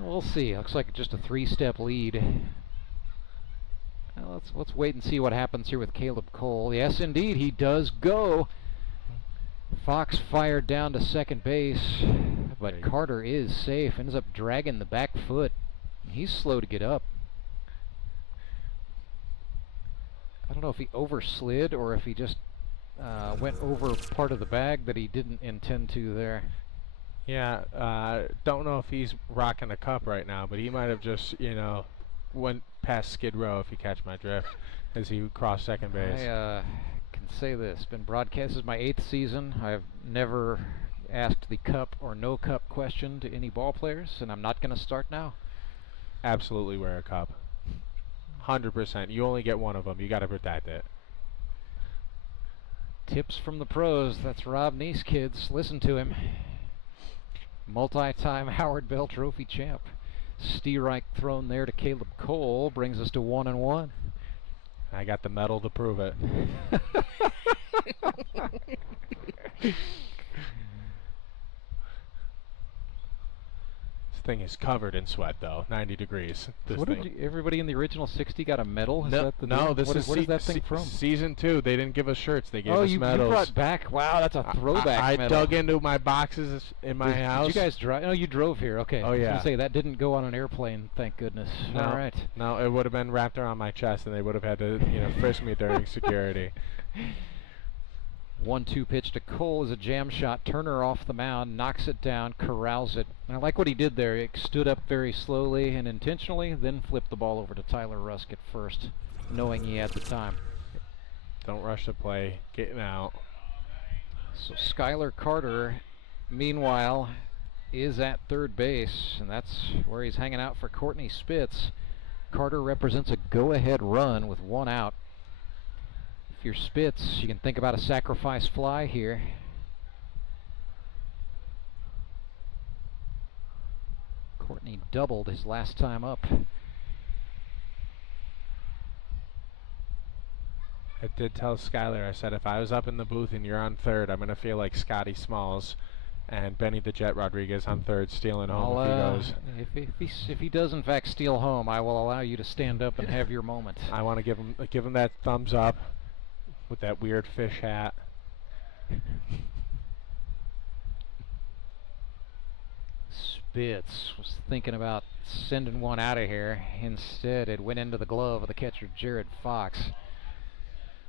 We'll see. Looks like just a 3-step lead. Well, let's wait and see what happens here with Caleb Cole. Yes, indeed, he does go. Fox fired down to second base, but Carter is safe. Ends up dragging the back foot. He's slow to get up. I don't know if he overslid or if he just went over part of the bag that he didn't intend to there. Yeah, don't know if he's rocking a cup right now, but he might have just, you know, went past Skid Row, if you catch my drift, as he crossed second base. I can say this. Been broadcast. This is my 8th season. I've never asked the cup or no cup question to any ball players, and I'm not going to start now. Absolutely wear a cup. 100%. You only get one of them. You got to protect it. Tips from the pros. That's Rob Neese, kids. Listen to him. Multi-time Howard Bell Trophy champ. Steerike thrown there to Caleb Cole brings us to 1-1. I got the medal to prove it. This thing is covered in sweat, though. 90 degrees. This thing. Everybody in the original 60 got a medal? No, this is what is that thing from? Season 2. They didn't give us shirts. They gave us medals. You brought back. Wow, that's a throwback I medal. dug into my boxes in my house. Did you guys drive? No, you drove here. Okay. Oh, yeah. I was going to say, that didn't go on an airplane, thank goodness. No, all right. No, it would have been wrapped around my chest, and they would have had to, you know, frisk me during security. 1-2 pitch to Cole is a jam shot. Turner off the mound, knocks it down, corrals it. And I like what he did there. He stood up very slowly and intentionally, then flipped the ball over to Tyler Rusk at first, knowing he had the time. Don't rush the play. Getting out. So Schuyler Carter, meanwhile, is at third base, and that's where he's hanging out for Courtney Spitz. Carter represents a go-ahead run with 1 out. If you're Spitz, you can think about a sacrifice fly here. Courtney doubled his last time up. I did tell Schuyler, I said, if I was up in the booth and you're on third, I'm going to feel like Scotty Smalls and Benny the Jet Rodriguez on third, stealing home if he goes. If he does in fact steal home, I will allow you to stand up and have your moment. I want to give him that thumbs up with that weird fish hat. Spitz was thinking about sending one out of here. Instead, it went into the glove of the catcher, Jared Fox.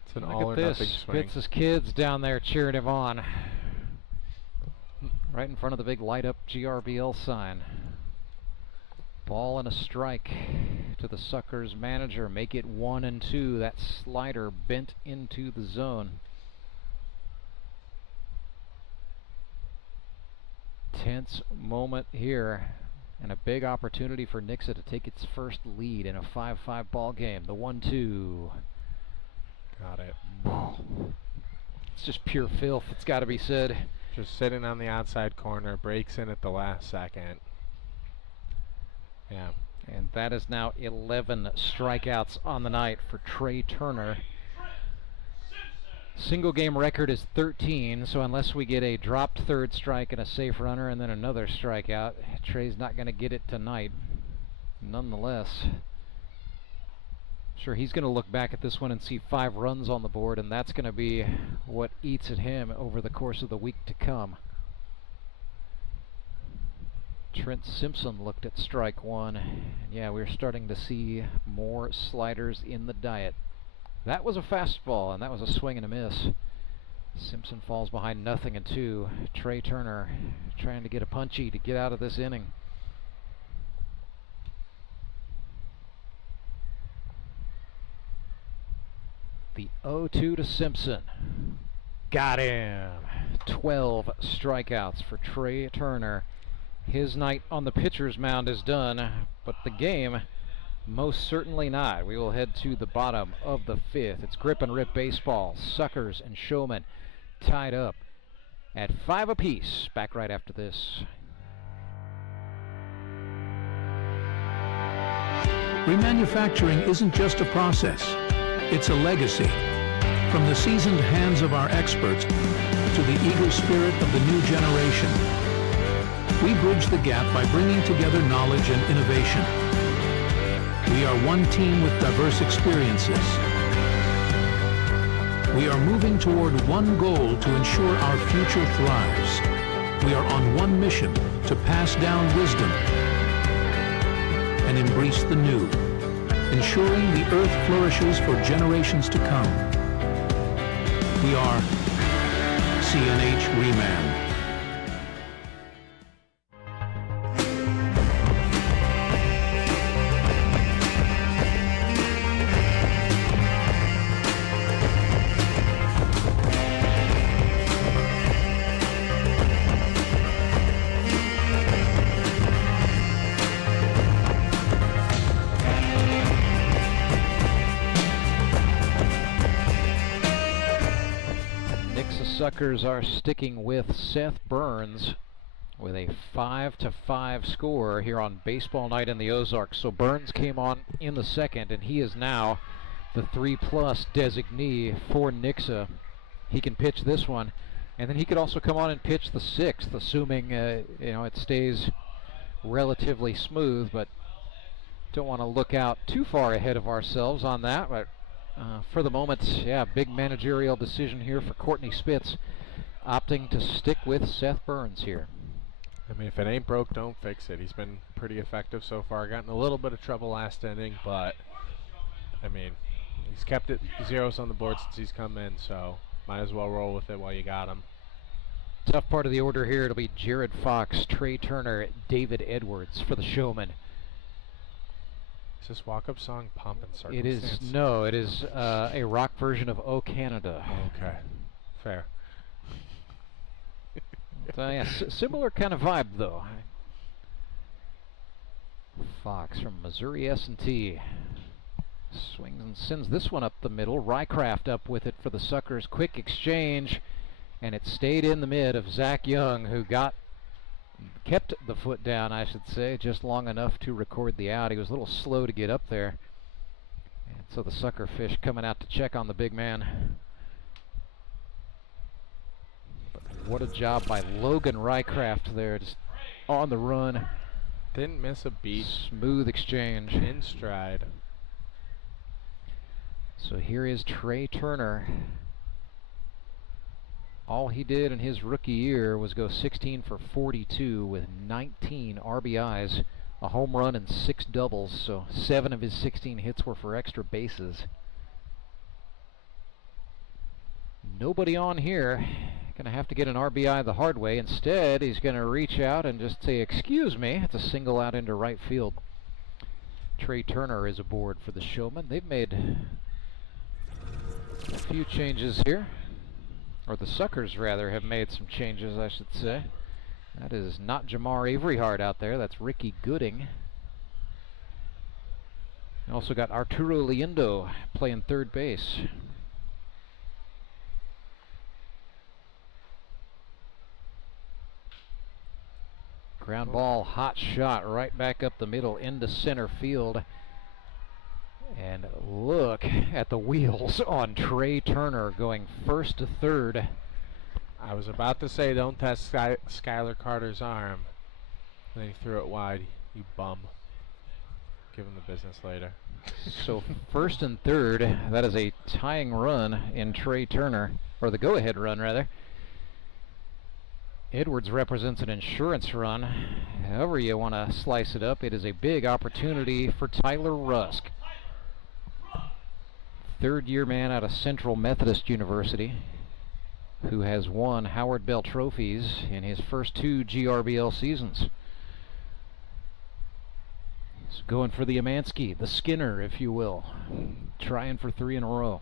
It's an all or nothing swing. Spitz's kids down there cheering him on. Right in front of the big light-up GRBL sign. Ball and a strike to the Suckers manager. Make it 1-2. That slider bent into the zone. Tense moment here, and a big opportunity for Nixa to take its first lead in a 5-5 ball game. The 1-2. Got it. It's just pure filth, it's got to be said. Just sitting on the outside corner, breaks in at the last second. Yeah. And that is now 11 strikeouts on the night for Trey Turner. Single game record is 13, so unless we get a dropped third strike and a safe runner and then another strikeout, Trey's not going to get it tonight. Nonetheless, Sure, he's going to look back at this one and see 5 runs on the board, and that's going to be what eats at him over the course of the week to come. Trent Simpson looked at strike 1, and yeah, we're starting to see more sliders in the diet. That was a fastball, and that was a swing and a miss. Simpson falls behind 0-2. Trey Turner trying to get a punchy to get out of this inning. The 0-2 to Simpson. Got him. 12 strikeouts for Trey Turner. His night on the pitcher's mound is done, but the game most certainly not. We will head to the bottom of the 5th. It's grip and rip baseball. Suckers and Showmen tied up at 5 apiece. Back right after this. Remanufacturing isn't just a process, it's a legacy. From the seasoned hands of our experts to the eager spirit of the new generation, we bridge the gap by bringing together knowledge and innovation. We are one team with diverse experiences. We are moving toward one goal to ensure our future thrives. We are on one mission to pass down wisdom and embrace the new, ensuring the earth flourishes for generations to come. We are CNH Reman. Suckers are sticking with Seth Burns with a 5-5 score here on Baseball Night in the Ozarks. So Burns came on in the 2nd, and he is now the 3+ designee for Nixa. He can pitch this one, and then he could also come on and pitch the 6th, assuming it stays relatively smooth. But don't want to look out too far ahead of ourselves on that. But for the moment, yeah, big managerial decision here for Courtney Spitz, opting to stick with Seth Burns here. I mean, if it ain't broke, don't fix it. He's been pretty effective so far. Gotten a little bit of trouble last inning, but I mean, he's kept it zeros on the board since he's come in, so might as well roll with it while you got him. Tough part of the order here. It'll be Jared Fox, Trey Turner, David Edwards for the Showmen. Is this walk-up song Pomp and Circumstance? It is, no, it is a rock version of "Oh Canada." Okay, fair. Yeah, similar kind of vibe, though. Fox from Missouri S&T swings and sends this one up the middle. Rycraft up with it for the Suckers. Quick exchange, and it stayed in the mid of Zach Young, who kept the foot down, I should say, just long enough to record the out. He was a little slow to get up there. And so the Sucker Fish coming out to check on the big man. But what a job by Logan Rycraft there, just on the run. Didn't miss a beat. Smooth exchange. In stride. So here is Trey Turner. All he did in his rookie year was go 16 for 42 with 19 RBIs, a home run and 6 doubles, so 7 of his 16 hits were for extra bases. Nobody on here. Gonna have to get an RBI the hard way. Instead, he's gonna reach out and just say, "Excuse me." It's a single out into right field. Trey Turner is aboard for the Showmen. They've made a few changes here. Or the Suckers, rather, have made some changes, I should say. That is not Jamar Averyhart out there. That's Ricky Gooding. You also got Arturo Liendo playing third base. Ground ball, hot shot right back up the middle into center field. And look at the wheels on Trey Turner going first to third. I was about to say, don't test Schuyler Carter's arm. Then he threw it wide, you bum. give him the business later. So first and third, that is a tying run in Trey Turner, or the go-ahead run rather. Edwards represents an insurance run. However you want to slice it up, it is a big opportunity for Tyler Rusk. Third-year man out of Central Methodist University, who has won Howard Bell trophies in his first 2 GRBL seasons. He's going for the Amansky, the Skinner, if you will. Trying for 3 in a row.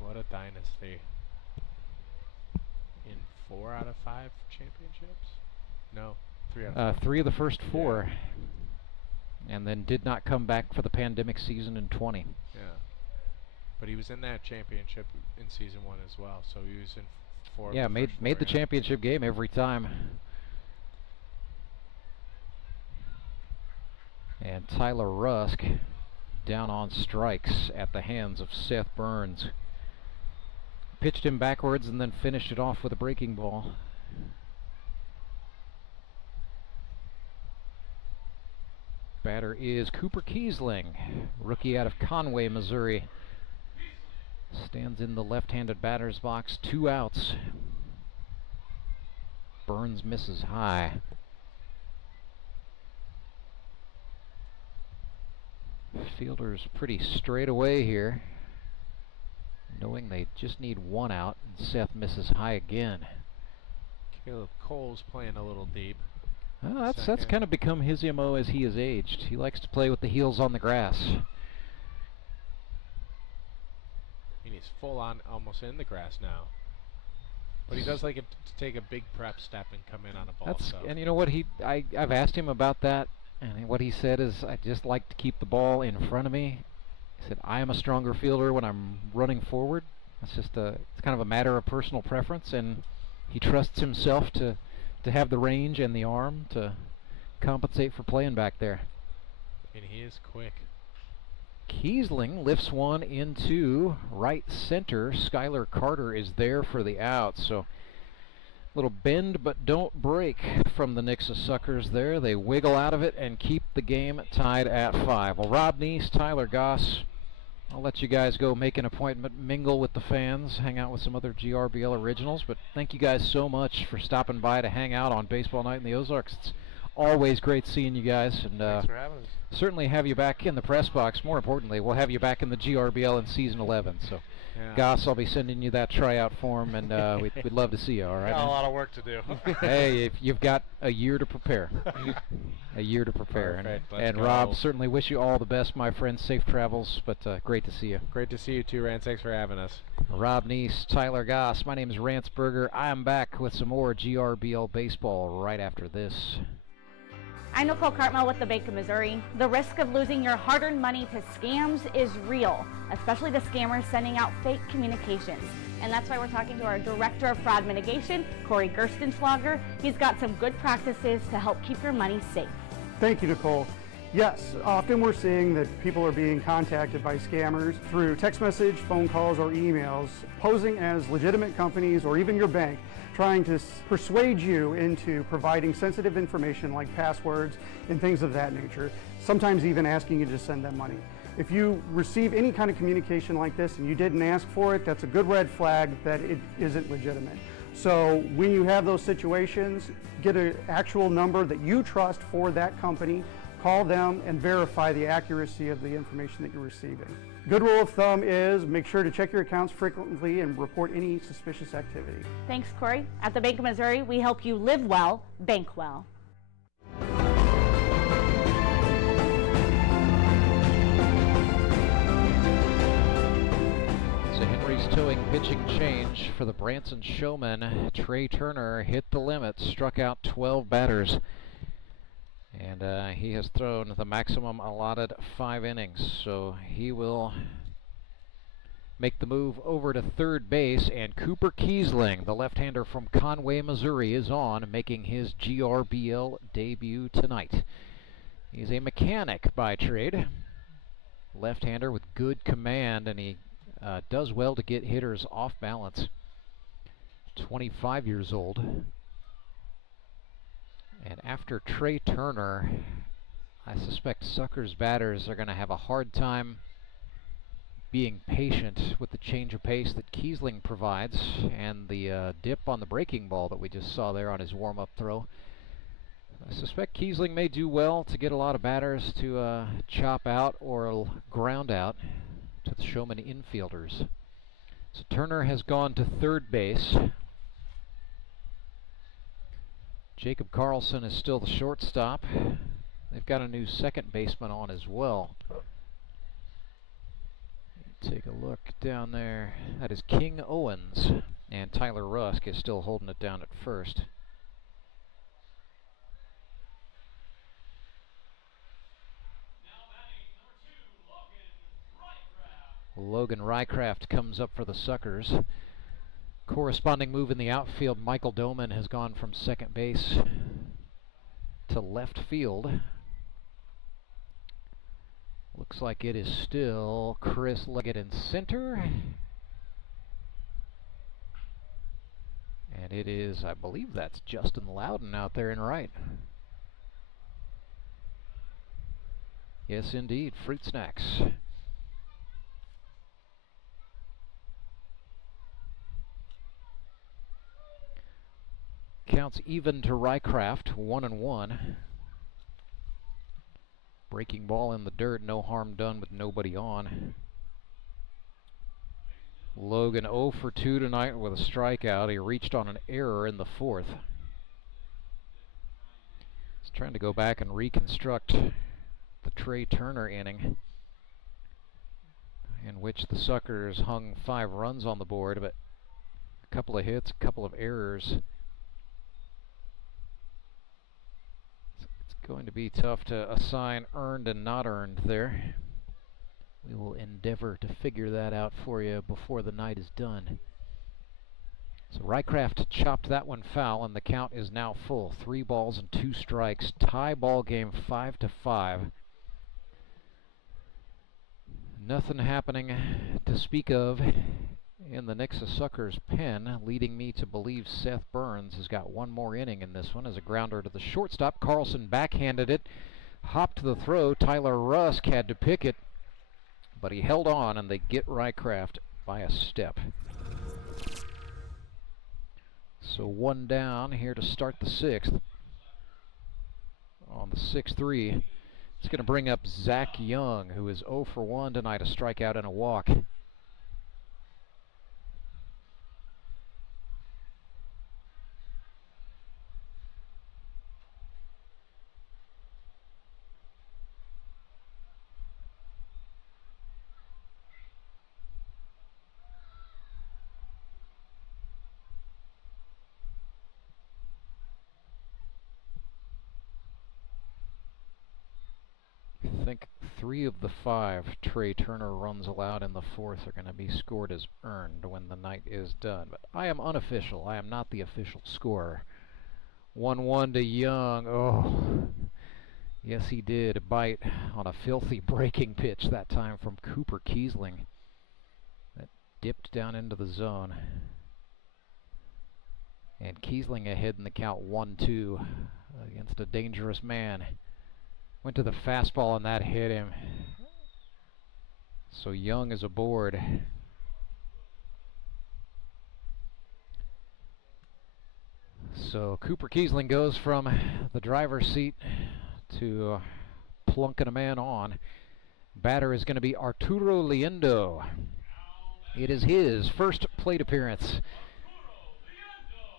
What a dynasty. In 4 out of 5 championships? No, 3 out of 5. 3 of the first 4. And then did not come back for the pandemic season in 20. Yeah. But he was in that championship in season 1 as well, so he was in 4. Yeah, made the championship game every time. And Tyler Rusk down on strikes at the hands of Seth Burns. Pitched him backwards and then finished it off with a breaking ball. Batter is Cooper Kiesling, rookie out of Conway, Missouri. Stands in the left-handed batter's box, 2 outs. Burns misses high. Fielders pretty straight away here, knowing they just need 1 out, and Seth misses high again. Caleb Cole's playing a little deep. Oh, that's kind of become his MO as he has aged. He likes to play with the heels on the grass. And he's full on almost in the grass now. But he does like it to take a big prep step and come in on a ball. And you know what, I've asked him about that, and what he said is, I just like to keep the ball in front of me. He said, I am a stronger fielder when I'm running forward. It's just it's kind of a matter of personal preference, and he trusts himself to have the range and the arm to compensate for playing back there. And he is quick. Kiesling lifts one into right center. Schuyler Carter is there for the out. So little bend but don't break from the Nixa Suckers there. They wiggle out of it and keep the game tied at 5. Well, Rob Neese, Tyler Goss, I'll let you guys go make an appointment, mingle with the fans, hang out with some other GRBL originals. But thank you guys so much for stopping by to hang out on Baseball Night in the Ozarks. It's always great seeing you guys. And thanks for having us. Certainly have you back in the press box. More importantly, we'll have you back in the GRBL in season 11. So, yeah. Goss, I'll be sending you that tryout form, and we'd love to see you, all right? Got a lot of work to do. Hey, you've got a year to prepare. A year to prepare. Perfect. And Rob, certainly wish you all the best, my friend. Safe travels, but great to see you. Great to see you too, Rance. Thanks for having us. Rob Neese, Tyler Goss. My name is Rance Berger. I'm back with some more GRBL baseball right after this. I'm Nicole Cartmel with the Bank of Missouri. The risk of losing your hard-earned money to scams is real, especially the scammers sending out fake communications. And that's why we're talking to our Director of Fraud Mitigation, Corey Gerstenschlager. He's got some good practices to help keep your money safe. Thank you, Nicole. Yes, often we're seeing that people are being contacted by scammers through text message, phone calls, or emails, posing as legitimate companies or even your bank, trying to persuade you into providing sensitive information like passwords and things of that nature, sometimes even asking you to send them money. If you receive any kind of communication like this and you didn't ask for it, that's a good red flag that it isn't legitimate. So when you have those situations, get an actual number that you trust for that company, call them and verify the accuracy of the information that you're receiving. Good rule of thumb is make sure to check your accounts frequently and report any suspicious activity. Thanks, Corey. At the Bank of Missouri, we help you live well, bank well. So Henry's towing pitching change for the Branson Showmen. Trey Turner hit the limit, struck out 12 batters. And he has thrown the maximum allotted 5 innings, so he will make the move over to third base. And Cooper Kiesling, the left-hander from Conway, Missouri, is on, making his GRBL debut tonight. He's a mechanic by trade, left-hander with good command, and he does well to get hitters off balance. 25 years old. And And after Trey Turner, I suspect Suckers batters are going to have a hard time being patient with the change of pace that Kiesling provides and the dip on the breaking ball that we just saw there on his warm-up throw. I suspect Kiesling may do well to get a lot of batters to chop out or ground out to the Showmen infielders. So Turner has gone to third base. Jacob Karlson is still the shortstop. They've got a new second baseman on as well. Take a look down there. That is King Owens, and Tyler Rusk is still holding it down at first. Logan Rycraft comes up for the Suckers. Corresponding move in the outfield, Michael Doman has gone from second base to left field. Looks like it is still Chris Leggett in center. And it is, I believe that's Justin Lowden out there in right. Yes, indeed, Fruit Snacks. Counts even to Rycraft, 1-1. Breaking ball in the dirt, no harm done with nobody on. Logan 0 for 2 tonight with a strikeout. He reached on an error in the fourth. He's trying to go back and reconstruct the Trey Turner inning, in which the Suckers hung 5 runs on the board, but a couple of hits, a couple of errors. Going to be tough to assign earned and not earned there. We will endeavor to figure that out for you before the night is done. So Rycraft chopped that one foul, and the count is now full. 3 balls and 2 strikes. Tie ball game 5-5. Nothing happening to speak of in the Nixa Suckers pen, leading me to believe Seth Burns has got one more inning in this one as a grounder to the shortstop. Karlson backhanded it, hopped the throw. Tyler Rusk had to pick it, but he held on, and they get Rycraft by a step. So 1 down here to start the 6th. On the 6-3, it's going to bring up Zach Young, who is 0 for 1 tonight, a strikeout and a walk. I think 3 of the 5 Trey Turner runs allowed in the 4th are going to be scored as earned when the night is done. But I am unofficial. I am not the official scorer. 1-1 to Young. Oh, yes, he did bite on a filthy breaking pitch that time from Cooper Kiesling. That dipped down into the zone. And Kiesling ahead in the count 1-2 against a dangerous man. Went to the fastball, and that hit him. So Young is aboard. So Cooper Kiesling goes from the driver's seat to plunking a man on. Batter is going to be Arturo Liendo. It is his first plate appearance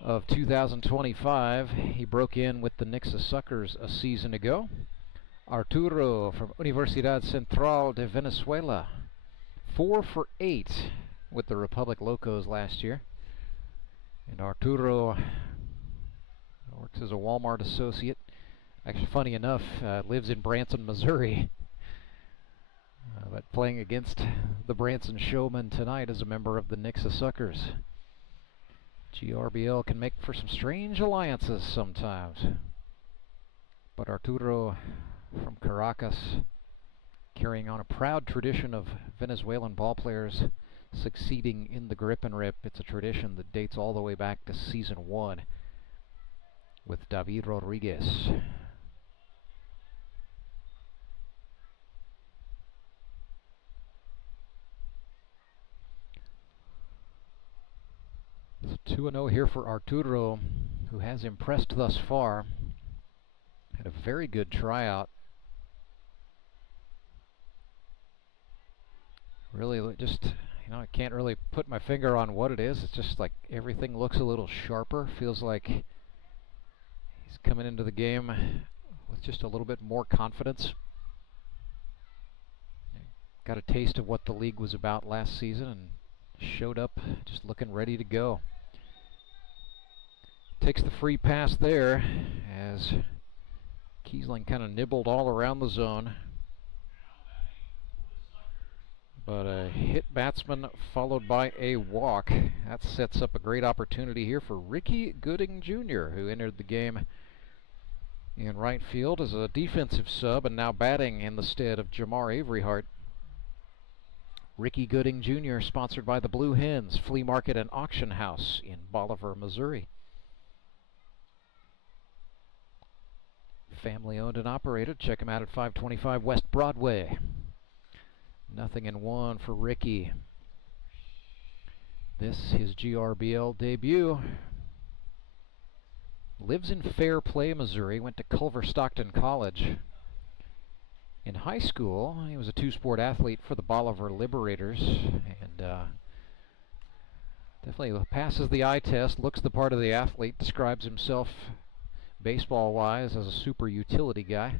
of 2025. He broke in with the Nixa Suckers a season ago. Arturo from Universidad Central de Venezuela, 4 for 8 with the Republic Locos last year. And Arturo works as a Walmart associate. Actually, funny enough, lives in Branson, Missouri. But playing against the Branson Showmen tonight as a member of the Nixa Suckers. GRBL can make for some strange alliances sometimes. But Arturo from Caracas, carrying on a proud tradition of Venezuelan ballplayers succeeding in the grip and rip. It's a tradition that dates all the way back to season 1. with David Rodriguez. So 2-0 here for Arturo, who has impressed thus far. Had a very good tryout. Really just, I can't really put my finger on what it is. It's just like everything looks a little sharper. Feels like he's coming into the game with just a little bit more confidence. Got a taste of what the league was about last season and showed up just looking ready to go. Takes the free pass there as Kiesling kind of nibbled all around the zone. But a hit batsman followed by a walk. That sets up a great opportunity here for Ricky Gooding Jr., who entered the game in right field as a defensive sub and now batting in the stead of Jamar Averyhart. Ricky Gooding Jr., sponsored by the Blue Hens Flea Market and Auction House in Bolivar, Missouri. Family owned and operated. Check him out at 525 West Broadway. 0-1 for Ricky. This his GRBL debut. Lives in Fair Play, Missouri. Went to Culver Stockton College. In high school, he was a two-sport athlete for the Bolivar Liberators, and definitely passes the eye test, looks the part of the athlete, describes himself baseball-wise as a super utility guy.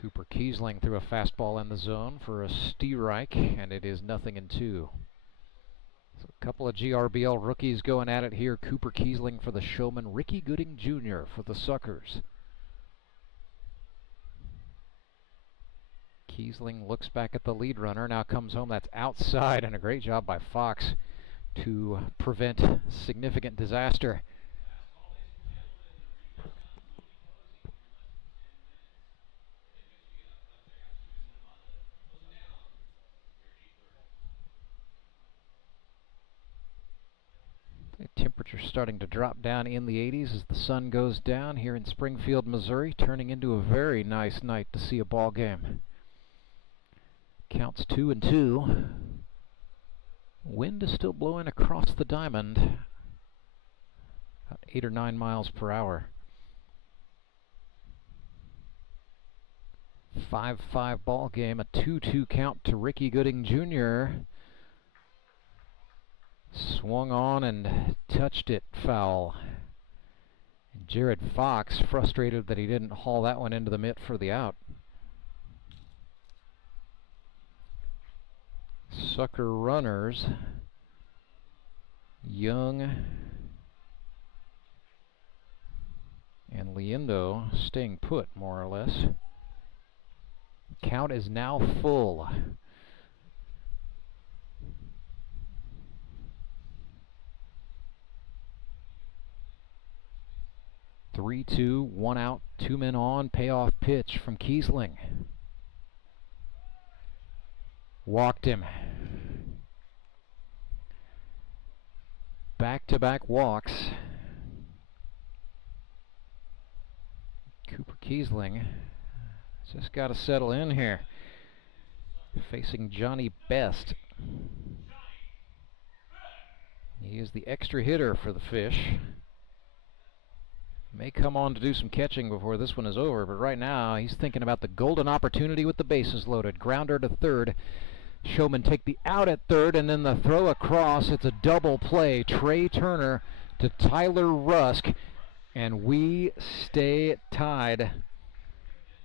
Cooper Kiesling threw a fastball in the zone for a strike, and it is 0-2. So a couple of GRBL rookies going at it here. Cooper Kiesling for the Showmen, Ricky Gooding Jr. for the Suckers. Kiesling looks back at the lead runner, now comes home. That's outside, and a great job by Fox to prevent significant disaster. Temperature starting to drop down in the 80s as the sun goes down here in Springfield, Missouri, turning into a very nice night to see a ball game. Counts 2-2. Wind is still blowing across the diamond, about 8 or 9 miles per hour. 5-5 ball game, a 2-2 count to Ricky Gooding Jr. Swung on and touched it foul. And Jared Fox frustrated that he didn't haul that one into the mitt for the out. Sucker runners, Young and Liendo staying put more or less. Count is now full. 3-2, 1 out, 2 men on, payoff pitch from Kiesling. Walked him. Back-to-back walks. Cooper Kiesling just got to settle in here. Facing Johnny Best. He is the extra hitter for the Fish. May come on to do some catching before this one is over, but right now he's thinking about the golden opportunity with the bases loaded. Grounder to third. Showmen take the out at third, and then the throw across. It's a double play. Trey Turner to Tyler Rusk, and we stay tied. It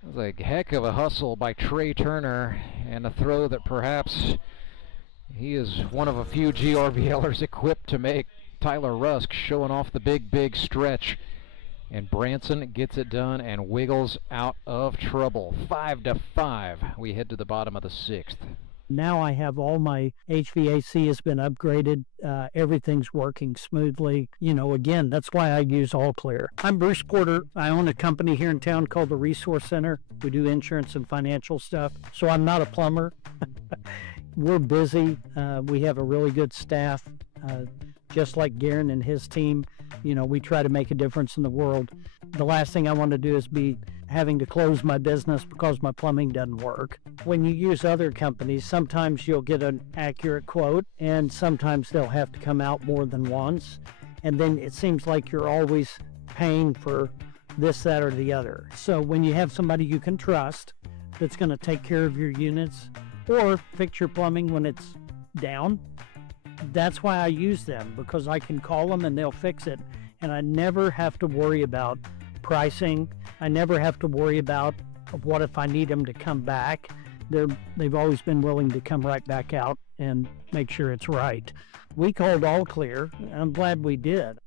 was a heck of a hustle by Trey Turner, and a throw that perhaps he is one of a few GRBLers equipped to make. Tyler Rusk showing off the big stretch. And Branson gets it done and wiggles out of trouble. 5-5. We head to the bottom of the 6th. Now I have all my HVAC has been upgraded. Everything's working smoothly. You know, again, that's why I use All Clear. I'm Bruce Porter. I own a company here in town called the Resource Center. We do insurance and financial stuff. So I'm not a plumber. We're busy. We have a really good staff. just like Garen and his team, you know, we try to make a difference in the world. The last thing I want to do is be having to close my business because my plumbing doesn't work. When you use other companies, sometimes you'll get an accurate quote, and sometimes they'll have to come out more than once. And then it seems like you're always paying for this, that, or the other. So when you have somebody you can trust that's going to take care of your units or fix your plumbing when it's down, that's why I use them, because I can call them and they'll fix it. And I never have to worry about pricing. I never have to worry about what if I need them to come back. They've always been willing to come right back out and make sure it's right. We called all clear. I'm glad we did.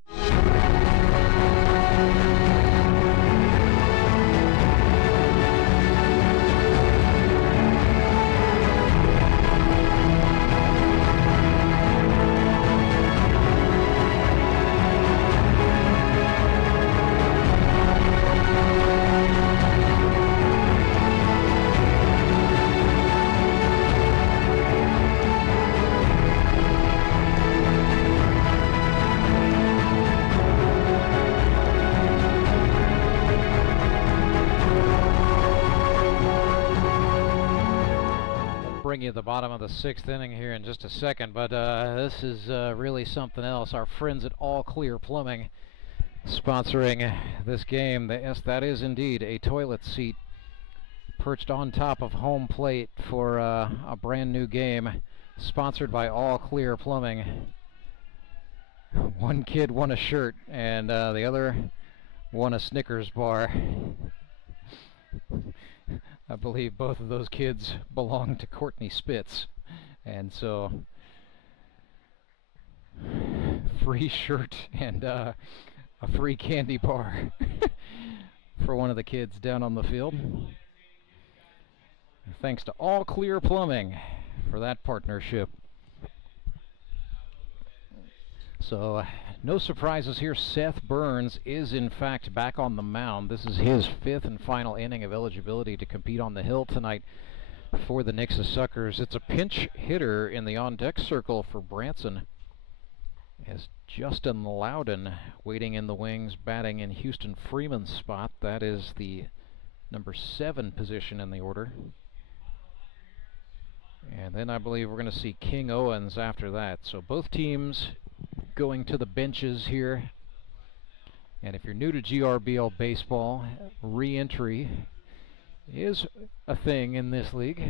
Bring you to the bottom of the 6th inning here in just a second, but this is really something else. Our friends at All Clear Plumbing sponsoring this game. Yes, that is indeed a toilet seat perched on top of home plate for a brand new game, sponsored by All Clear Plumbing. One kid won a shirt and the other won a Snickers bar. I believe both of those kids belong to Courtney Spitz, and so free shirt and a free candy bar for one of the kids down on the field. Thanks to All Clear Plumbing for that partnership. So, no surprises here. Seth Burns is, in fact, back on the mound. This is his 5th and final inning of eligibility to compete on the hill tonight for the Nixa Suckers. It's a pinch hitter in the on-deck circle for Branson, as Justin Lowden waiting in the wings, batting in Houston Freeman's spot. That is the number 7 position in the order. And then I believe we're going to see King Owens after that. So both teams going to the benches here. And if you're new to GRBL baseball, re-entry is a thing in this league.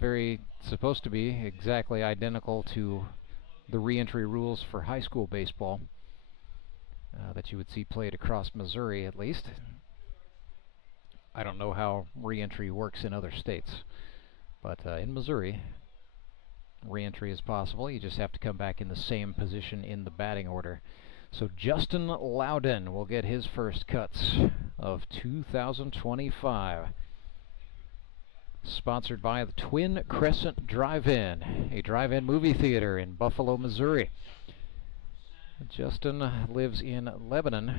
It's supposed to be exactly identical to the re-entry rules for high school baseball that you would see played across Missouri, at least. I don't know how re-entry works in other states, but in Missouri, re-entry is possible. You just have to come back in the same position in the batting order. So Justin Lowden will get his first cuts of 2025. Sponsored by the Twin Crescent Drive-In, a drive-in movie theater in Buffalo, Missouri. Justin lives in Lebanon.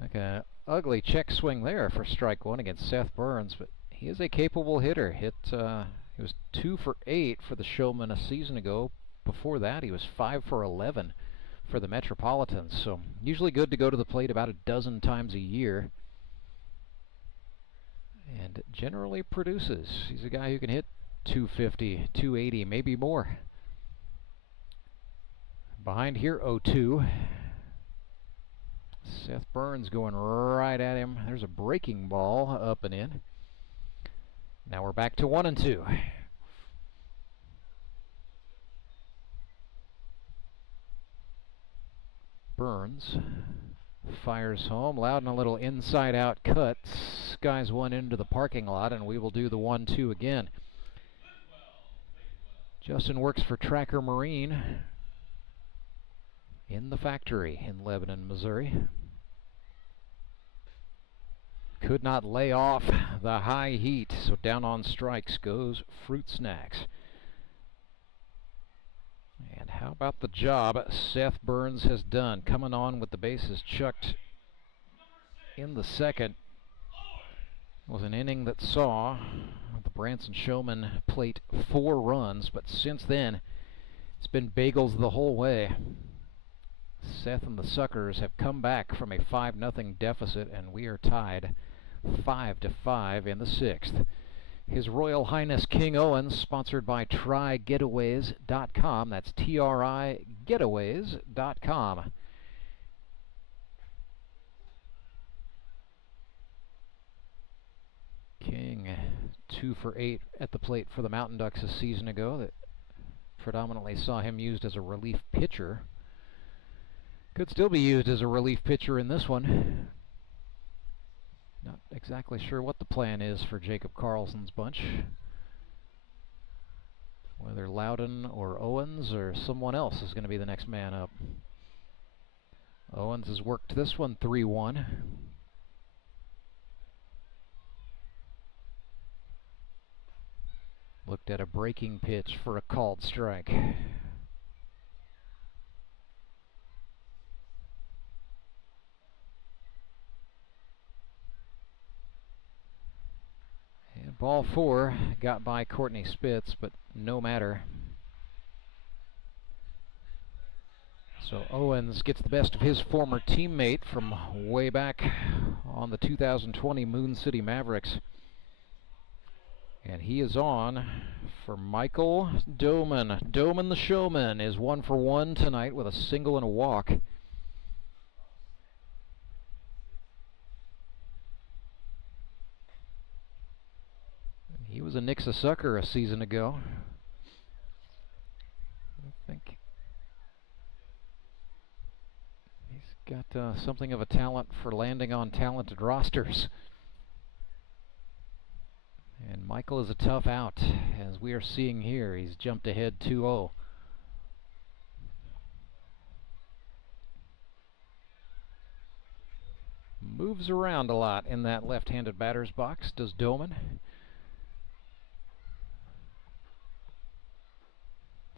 Like an ugly check swing there for strike 1 against Seth Burns, but he is a capable hitter. He was 2 for 8 for the Showmen a season ago. Before that, he was 5 for 11 for the Metropolitans. So usually good to go to the plate about a dozen times a year, and generally produces. He's a guy who can hit 250, 280, maybe more. Behind here, 0-2. Seth Burns going right at him. There's a breaking ball up and in. Now we're back to 1-2. Burns fires home. Lowden a little inside-out cut. Skies one into the parking lot, and we will do the 1-2 again. Justin works for Tracker Marine in the factory in Lebanon, Missouri. Could not lay off the high heat, so down on strikes goes Fruit Snacks. And how about the job Seth Burns has done, coming on with the bases chucked in the second. It was an inning that saw the Branson Showmen plate 4 runs, but since then It's been bagels the whole way. Seth and the Suckers have come back from a 5-0 deficit, and we are tied 5-5 in the 6th. His Royal Highness King Owens, sponsored by TryGetaways.com. That's TRIGetaways.com. King 2 for 8 at the plate for the Mountain Ducks a season ago. That predominantly saw him used as a relief pitcher. Could still be used as a relief pitcher in this one. Not exactly sure what the plan is for Jacob Karlson's bunch. Whether Lowden or Owens or someone else is going to be the next man up. Owens has worked this one 3-1. Looked at a breaking pitch for a called strike. And ball 4 got by Courtney Spitz, but no matter. So Owens gets the best of his former teammate from way back on the 2020 Moon City Mavericks. And he is on for Michael Doman. Doman the Showman is 1 for 1 tonight with a single and a walk. He was a Nixa Sucker a season ago. I think he's got something of a talent for landing on talented rosters. And Michael is a tough out, as we are seeing here. He's jumped ahead 2-0. Moves around a lot in that left-handed batter's box, does Doman.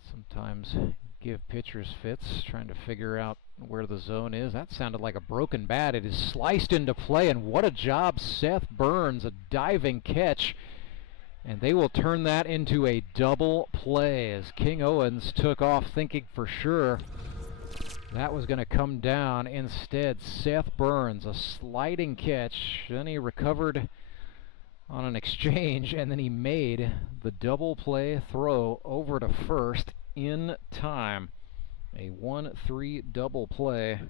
Sometimes give pitchers fits, trying to figure out where the zone is. That sounded like a broken bat. It is sliced into play, and what a job Seth Burns, a diving catch. And they will turn that into a double play as King Owens took off thinking for sure that was going to come down. Instead, Seth Burns, a sliding catch. Then he recovered on an exchange, and then he made the double play throw over to first in time. A 1-3 double play.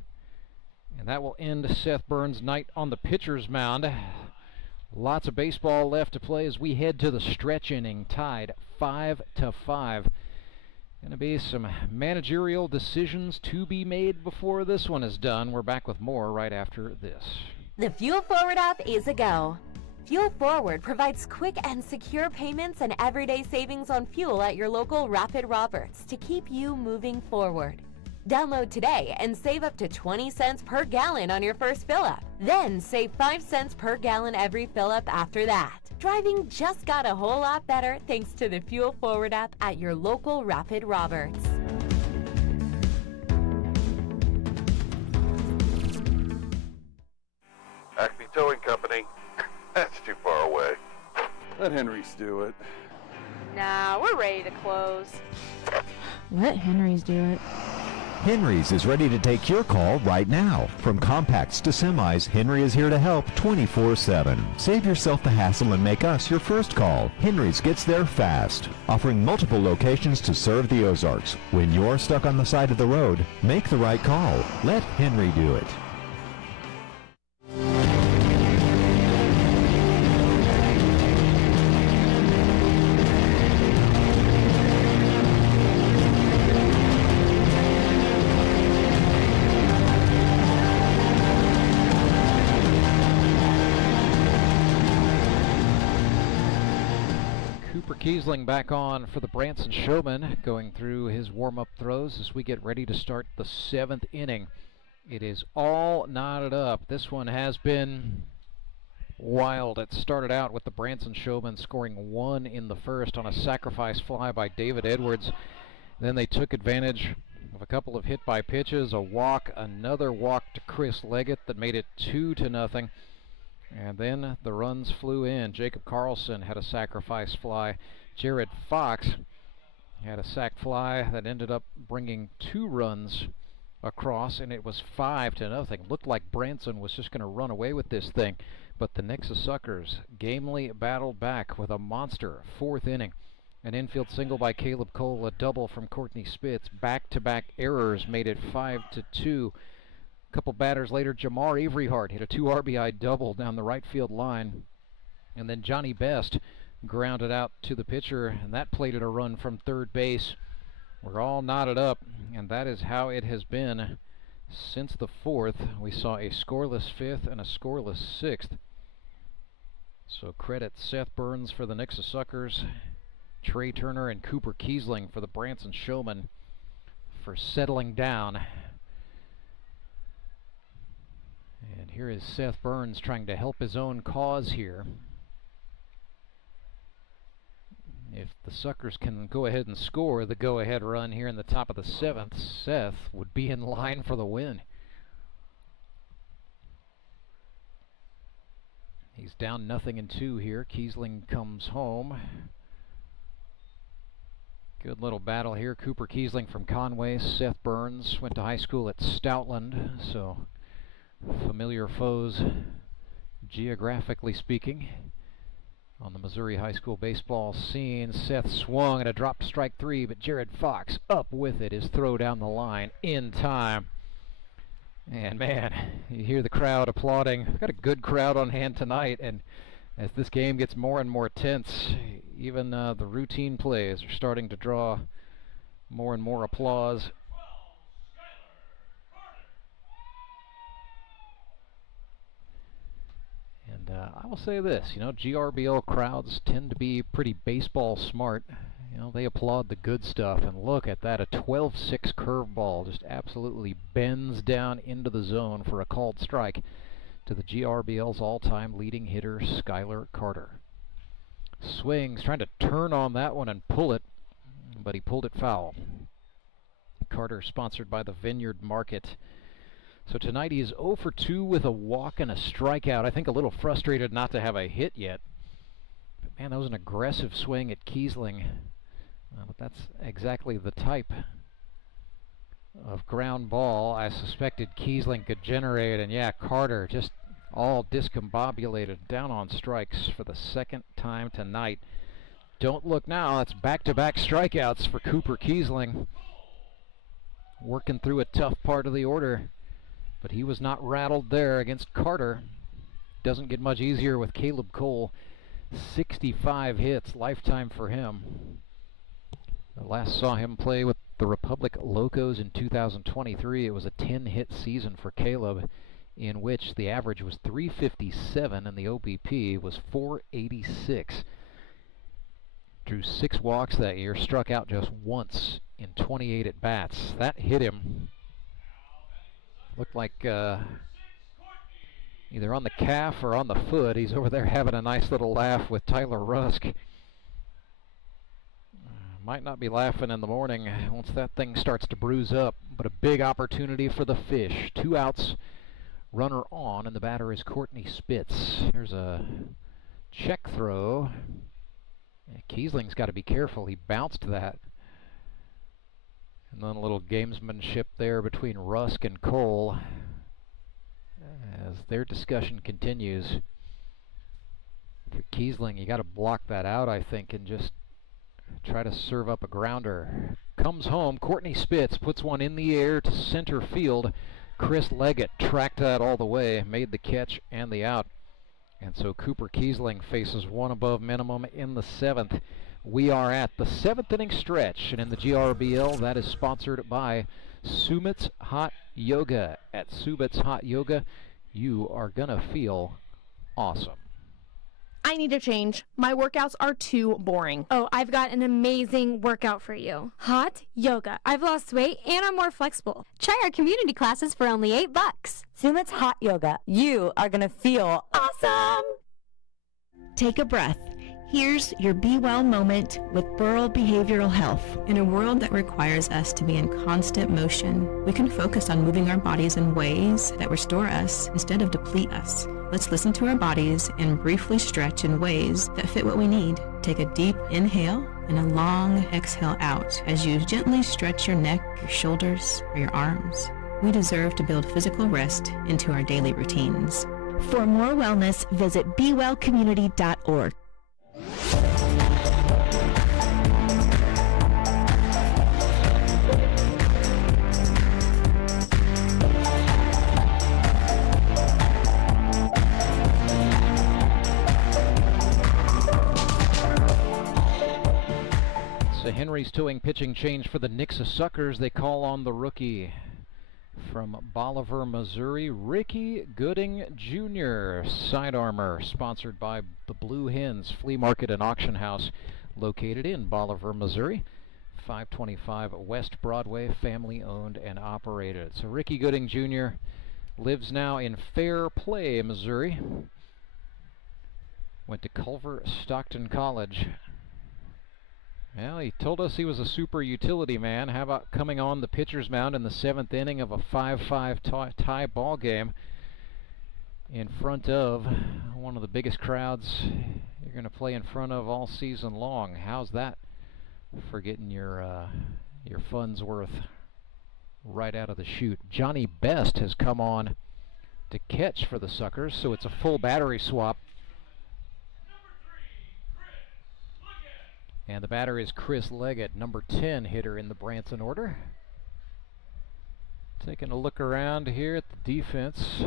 And that will end Seth Burns' night on the pitcher's mound. Lots of baseball left to play as we head to the stretch inning, tied 5-5. Going to be some managerial decisions to be made before this one is done. We're back with more right after this. The Fuel Forward app is a go. Fuel Forward provides quick and secure payments and everyday savings on fuel at your local Rapid Roberts to keep you moving forward. Download today and save up to 20 cents per gallon on your first fill-up. Then save 5 cents per gallon every fill-up after that. Driving just got a whole lot better thanks to the Fuel Forward app at your local Rapid Roberts. Acme Towing Company. That's too far away. Let Henry's do it. Nah, we're ready to close. Let Henry's do it. Henry's is ready to take your call right now. From compacts to semis, Henry is here to help 24/7. Save yourself the hassle and make us your first call. Henry's gets there fast, offering multiple locations to serve the Ozarks. When you're stuck on the side of the road, make the right call. Let Henry do it. Kiesling back on for the Branson Showmen, going through his warm-up throws as we get ready to start the 7th inning. It is all knotted up. This one has been wild. It started out with the Branson Showmen scoring 1 in the first on a sacrifice fly by David Edwards. Then they took advantage of a couple of hit-by pitches, a walk, another walk to Chris Leggett that made it 2-0. And then the runs flew in. Jacob Karlson had a sacrifice fly. Jared Fox Had a sac fly that ended up bringing 2 runs across, and it was 5-0. Looked like Branson was just going to run away with this thing, but the Nixa Suckers gamely battled back with a monster 4th inning. An infield single by Caleb Cole, a double from Courtney Spitz. Back-to-back errors made it 5-2. A couple batters later, Jamar Averyhart hit a 2 RBI double down the right field line. And then Johnny Best grounded out to the pitcher, and that plated a run from third base. We're all knotted up, and that is how it has been since the 4th. We saw a scoreless 5th and a scoreless 6th. So credit Seth Burns for the Nixa Suckers, Trey Turner and Cooper Kiesling for the Branson Showmen for settling down. And here is Seth Burns trying to help his own cause here. If the Suckers can go ahead and score the go-ahead run here in the top of the 7th, Seth would be in line for the win. He's down 0-2 here. Kiesling comes home. Good little battle here. Cooper Kiesling from Conway. Seth Burns went to high school at Stoutland, so familiar foes geographically speaking. On the Missouri high school baseball scene, Seth swung at a drop strike 3, but Jared Fox up with it. His throw down the line in time. And man, you hear the crowd applauding. We've got a good crowd on hand tonight, and as this game gets more and more tense, even the routine plays are starting to draw more and more applause. And I will say this, GRBL crowds tend to be pretty baseball smart. They applaud the good stuff, and look at that, a 12-6 curveball just absolutely bends down into the zone for a called strike to the GRBL's all-time leading hitter, Schuyler Carter. Swings, trying to turn on that one and pull it, but he pulled it foul. Carter sponsored by the Vineyard Market. So tonight he is 0 for 2 with a walk and a strikeout. I think a little frustrated not to have a hit yet. But man, that was an aggressive swing at Kiesling. But that's exactly the type of ground ball I suspected Kiesling could generate. And yeah, Carter just all discombobulated down on strikes for the 2nd time tonight. Don't look now, it's back-to-back strikeouts for Cooper Kiesling. Working through a tough part of the order, but he was not rattled there against Carter. Doesn't get much easier with Caleb Cole. 65 hits, lifetime for him. I last saw him play with the Republic Locos in 2023. It was a 10-hit season for Caleb, in which the average was 357 and the OBP was 486. Drew 6 walks that year, struck out just once in 28 at-bats. That hit him. Looked like either on the calf or on the foot. He's over there having a nice little laugh with Tyler Rusk. Might not be laughing in the morning once that thing starts to bruise up, but a big opportunity for the Fish. 2 outs, runner on, and the batter is Courtney Spitz. Here's a check throw. Kiesling's got to be careful. He bounced that. And then a little gamesmanship there between Rusk and Cole as their discussion continues. For Kiesling, you got to block that out, I think, and just try to serve up a grounder. Comes home. Courtney Spitz puts one in the air to center field. Chris Leggett tracked that all the way, made the catch and the out. And so Cooper Kiesling faces one above minimum in the 7th. We are at the 7th inning stretch, and in the GRBL, that is sponsored by Sumit's Hot Yoga. At Sumit's Hot Yoga, you are gonna feel awesome. I need a change. My workouts are too boring. Oh, I've got an amazing workout for you. Hot yoga. I've lost weight and I'm more flexible. Try our community classes for only $8. Sumit's Hot Yoga. You are going to feel awesome. Take a breath. Here's your Be Well moment with Burl Behavioral Health. In a world that requires us to be in constant motion, we can focus on moving our bodies in ways that restore us instead of deplete us. Let's listen to our bodies and briefly stretch in ways that fit what we need. Take a deep inhale and a long exhale out as you gently stretch your neck, your shoulders, or your arms. We deserve to build physical rest into our daily routines. For more wellness, visit bewellcommunity.org. So Henry's towing pitching change for the Nixa Suckers. They call on the rookie from Bolivar, Missouri, Ricky Gooding Jr. Side Armor, sponsored by the Blue Hens Flea Market and Auction House, located in Bolivar, Missouri. 525 West Broadway, family owned and operated. So Ricky Gooding Jr. lives now in Fair Play, Missouri. Went to Culver Stockton College. Well, he told us he was a super utility man. How about coming on the pitcher's mound in the 7th inning of a 5-5 tie ball game in front of one of the biggest crowds you're going to play in front of all season long? How's that for getting your funds worth right out of the chute? Johnny Best has come on to catch for the Suckers, so it's a full battery swap. And the batter is Chris Leggett, number 10 hitter in the Branson order. Taking a look around here at the defense.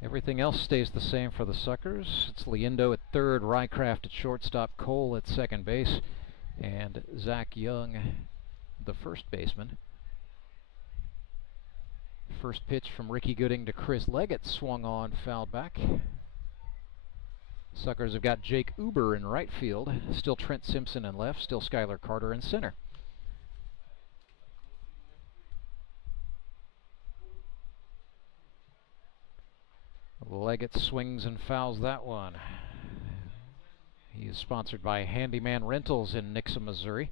Everything else stays the same for the Suckers. It's Liendo at third, Rycraft at shortstop, Cole at second base, and Zach Young, the first baseman. First pitch from Ricky Gooding to Chris Leggett, swung on, fouled back. Suckers have got Jake Uber in right field, still Trent Simpson in left, still Schuyler Carter in center. Leggett swings and fouls that one. He is sponsored by Handyman Rentals in Nixa, Missouri.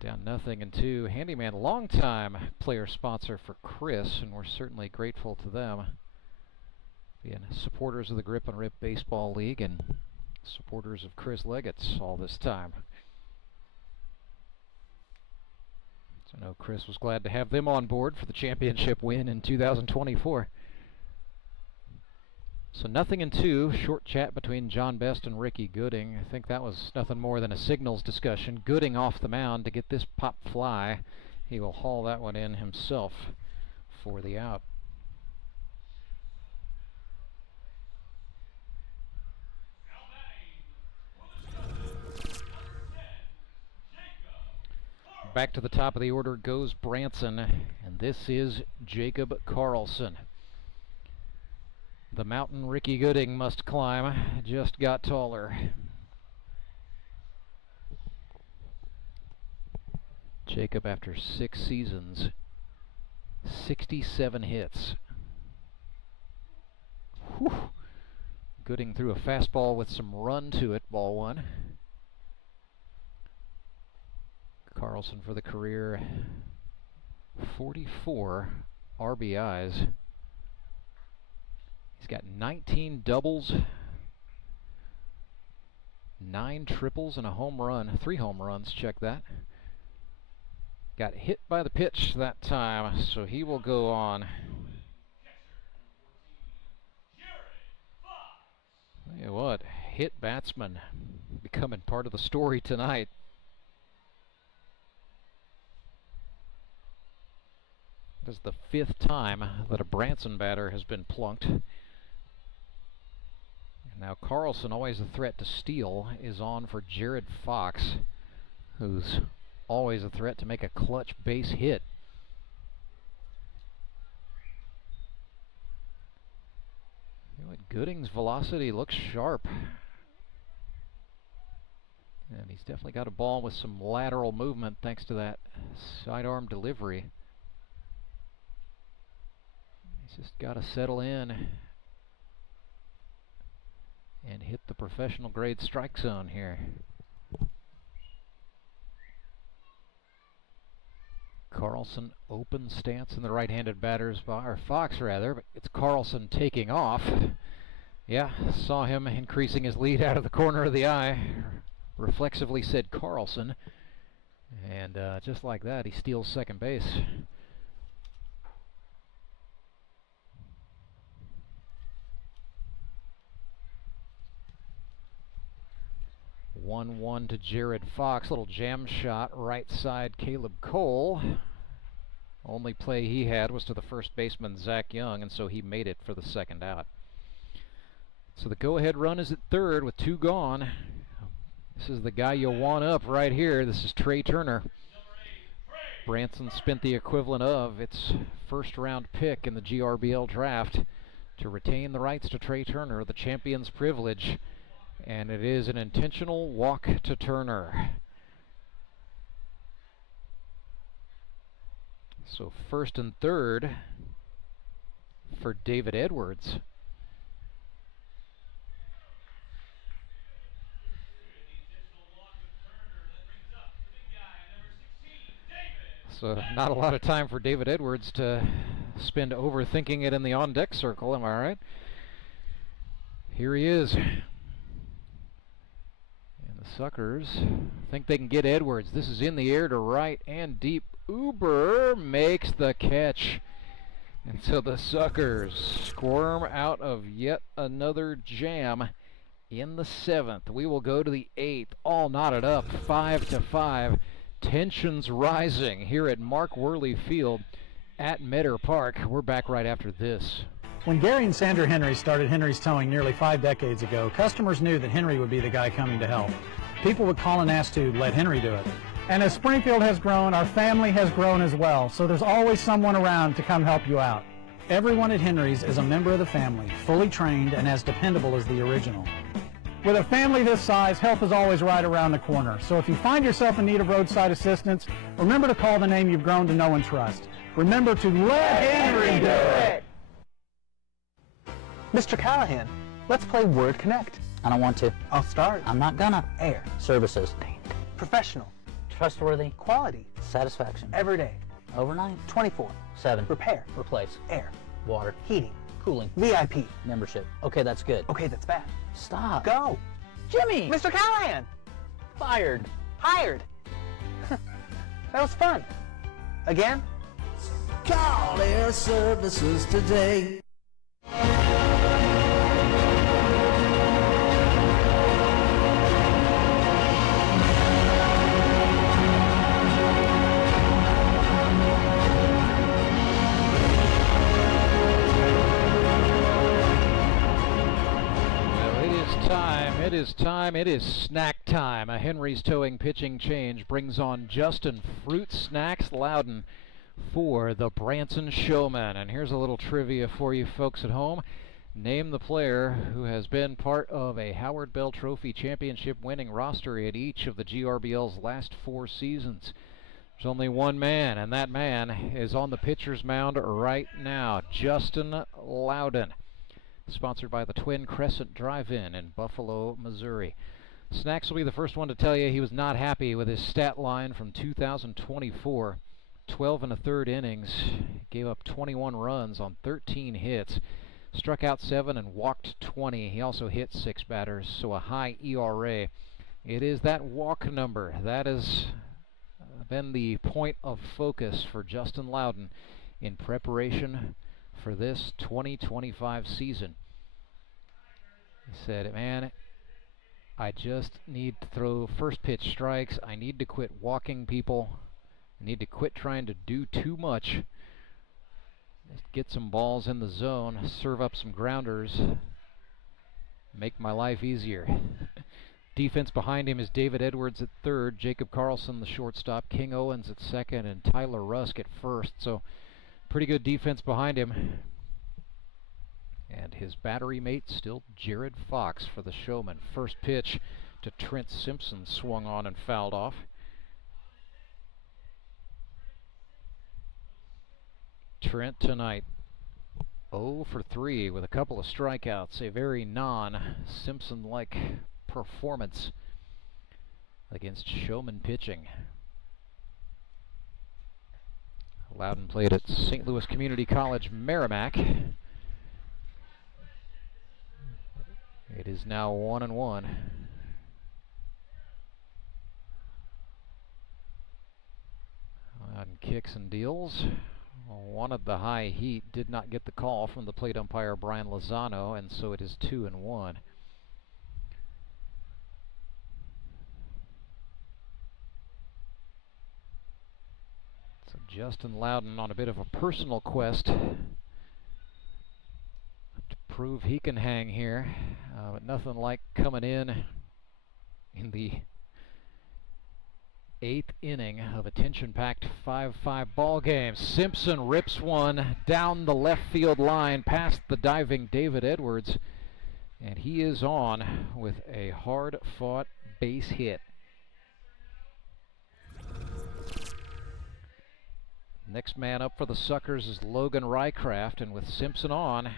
Down 0-2. Handyman, longtime player sponsor for Chris, and we're certainly grateful to them. Being supporters of the Grip and Rip Baseball League and supporters of Chris Leggett's all this time. So I know Chris was glad to have them on board for the championship win in 2024. So 0-2, short chat between John Best and Ricky Gooding. I think that was nothing more than a signals discussion. Gooding off the mound to get this pop fly. He will haul that one in himself for the out. Back to the top of the order goes Branson, and this is Jacob Karlson. The mountain Ricky Gooding must climb just got taller. Jacob, after 6 seasons, 67 hits. Whew. Gooding threw a fastball with some run to it, ball one. Karlson for the career, 44 RBIs. He's got 19 doubles, 9 triples, and a home run. 3 home runs, check that. Got hit by the pitch that time, so he will go on. Tell you what, hit batsman becoming part of the story tonight. This is the 5th time that a Branson batter has been plunked. And now Karlson, always a threat to steal, is on for Jared Fox, who's always a threat to make a clutch base hit. You know what, Gooding's velocity looks sharp. And he's definitely got a ball with some lateral movement thanks to that sidearm delivery. Just got to settle in and hit the professional grade strike zone here. Karlson open stance in the right-handed batter's box, or Fox rather, but it's Karlson taking off. Yeah, saw him increasing his lead out of the corner of the eye. reflexively said Karlson. And just like that, he steals second base. One to Jared Fox. Little jam shot, right side Caleb Cole. Only play he had was to the first baseman Zach Young, and so he made it for the second out. So the go-ahead run is at third with 2 gone. This is the guy you'll want up right here. This is Trey Turner. Branson spent the equivalent of its first-round pick in the GRBL draft to retain the rights to Trey Turner, the champion's privilege. And it is an intentional walk to Turner. So first and third for David Edwards. So not a lot of time for David Edwards to spend overthinking it in the on-deck circle, am I right? Here he is. Suckers think they can get Edwards. This is in the air to right and deep. Uber makes the catch. And so the Suckers squirm out of yet another jam in the 7th. We will go to the 8th, all knotted up, 5-5. Tensions rising here at Mark Worley Field at Meadow Park. We're back right after this. When Gary and Sandra Henry started Henry's Towing nearly 5 decades ago, customers knew that Henry would be the guy coming to help. People would call and ask to let Henry do it. And as Springfield has grown, our family has grown as well, so there's always someone around to come help you out. Everyone at Henry's is a member of the family, fully trained and as dependable as the original. With a family this size, help is always right around the corner. So if you find yourself in need of roadside assistance, remember to call the name you've grown to know and trust. Remember to let Henry do it! Mr. Callahan, let's play Word Connect. I don't want to. I'll start. I'm not gonna. Air. Services. Professional. Trustworthy. Quality. Satisfaction. Every day. Overnight. 24/7. Repair. Replace. Air. Water. Heating. Cooling. VIP. Membership. Okay, that's good. Okay, that's bad. Stop. Go. Jimmy! Mr. Callahan! Fired. Hired. That was fun. Again? Call Air Services today. It is snack time. A Henry's Towing pitching change brings on Justin Fruit Snacks Lowden for the Branson Showmen. And here's a little trivia for you folks at home. Name the player who has been part of a Howard Bell Trophy championship winning roster at each of the GRBL's last 4 seasons. There's only one man, and that man is on the pitcher's mound right now, Justin Lowden. Sponsored by the Twin Crescent Drive-In in Buffalo, Missouri. Snacks will be the first one to tell you he was not happy with his stat line from 2024. 12 1/3 innings, gave up 21 runs on 13 hits, struck out 7 and walked 20. He also hit 6 batters, so a high ERA. It is that walk number that has been the point of focus for Justin Lowden in preparation for this 2025 season. He said, man, I just need to throw first pitch strikes. I need to quit walking people. I need to quit trying to do too much. Just get some balls in the zone, serve up some grounders, make my life easier. Defense behind him is David Edwards at third, Jacob Karlson the shortstop, King Owens at second, and Tyler Rusk at first. So pretty good defense behind him. And his battery mate still Jared Fox for the Showmen. First pitch to Trent Simpson swung on and fouled off. Trent tonight 0 for 3 with a couple of strikeouts. A very non-Simpson-like performance against Showman pitching. Lowden played at St. Louis Community College, Merrimack. It is now 1-1. kicks and deals. Wanted the high heat, did not get the call from the plate umpire Brian Lozano, and so it is 2-1. So Justin Lowden on a bit of a personal quest to prove he can hang here, but nothing like coming in the 8th inning of a tension-packed 5-5 ball game. Simpson rips one down the left field line past the diving David Edwards, and he is on with a hard-fought base hit. Next man up for the Suckers is Logan Rycraft, and with Simpson on,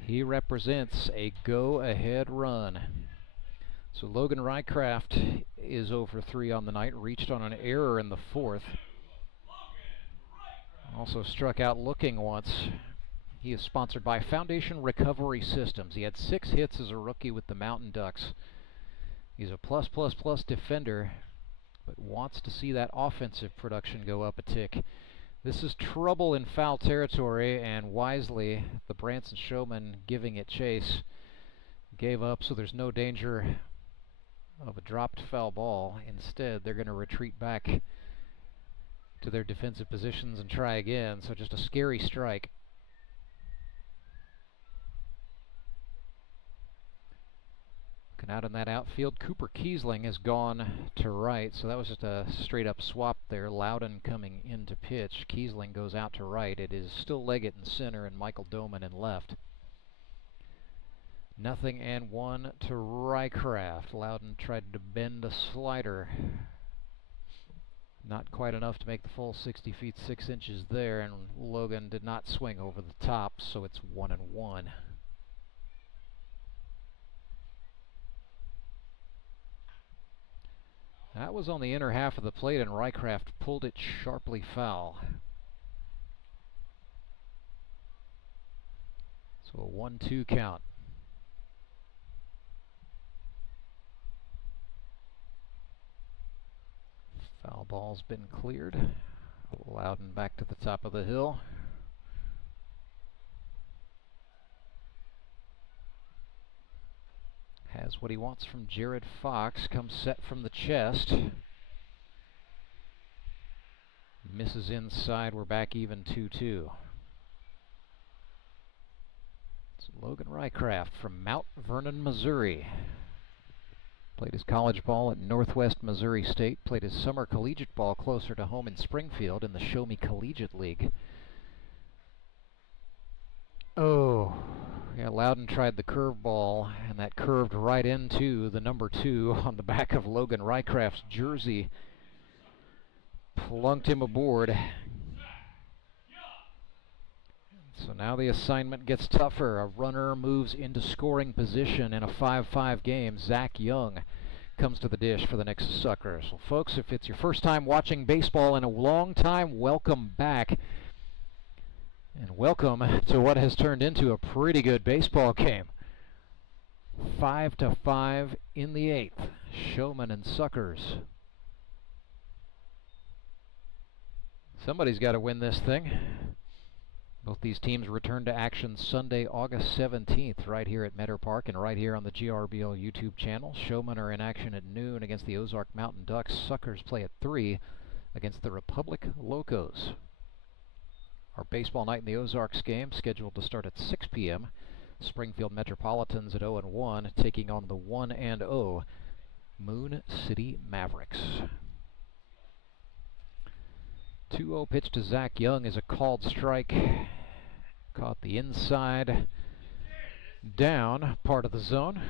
he represents a go-ahead run. So Logan Rycraft is over 3 on the night, reached on an error in the 4th. Also struck out looking once. He is sponsored by Foundation Recovery Systems. He had 6 hits as a rookie with the Mountain Ducks. He's a plus defender, but wants to see that offensive production go up a tick. This is trouble in foul territory, and wisely, the Branson Showmen giving it chase. Gave up, so there's no danger of a dropped foul ball. Instead, they're going to retreat back to their defensive positions and try again, so just a scary strike. Looking out in that outfield, Cooper Kiesling has gone to right, so that was just a straight-up swap there. Lowden coming in to pitch. Kiesling goes out to right. It is still Leggett in center and Michael Doman in left. 0-1 to Rycraft. Lowden tried to bend a slider. Not quite enough to make the full 60 feet 6 inches there, and Logan did not swing over the top, so it's 1-1. That was on the inner half of the plate, and Rycraft pulled it sharply foul. So a 1-2 count. Foul ball's been cleared. Lowden back to the top of the hill. Has what he wants from Jared Fox. Comes set from the chest. Misses inside. We're back even 2-2. It's Logan Rycraft from Mount Vernon, Missouri. Played his college ball at Northwest Missouri State. Played his summer collegiate ball closer to home in Springfield in the Show Me Collegiate League. Oh, yeah, Lowden tried the curveball, and that curved right into the number 2 on the back of Logan Rycraft's jersey. Plunked him aboard. So now the assignment gets tougher. A runner moves into scoring position in a 5-5 game. Zach Young comes to the dish for the Nixa Suckers. Well, folks, if it's your first time watching baseball in a long time, welcome back. And welcome to what has turned into a pretty good baseball game. 5-5 in the 8th. Showmen and Suckers. Somebody's got to win this thing. Both these teams return to action Sunday, August 17th, right here at Meadow Park and right here on the GRBL YouTube channel. Showmen are in action at noon against the Ozark Mountain Ducks. Suckers play at 3 against the Republic Locos. Our baseball night in the Ozarks game scheduled to start at 6 p.m. Springfield Metropolitans at 0-1, taking on the 1-0 Moon City Mavericks. 2-0 pitch to Zach Young is a called strike. Caught the inside down part of the zone.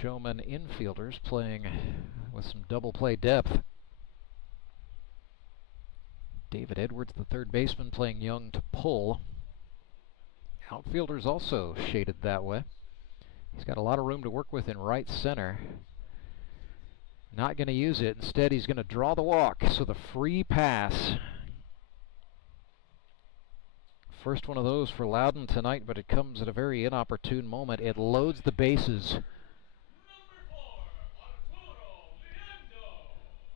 Showman infielders playing with some double play depth. David Edwards, the third baseman, playing Young to pull. Outfielders also shaded that way. He's got a lot of room to work with in right center. Not going to use it. Instead, he's going to draw the walk. So the free pass. First one of those for Lowden tonight, but it comes at a very inopportune moment. It loads the bases.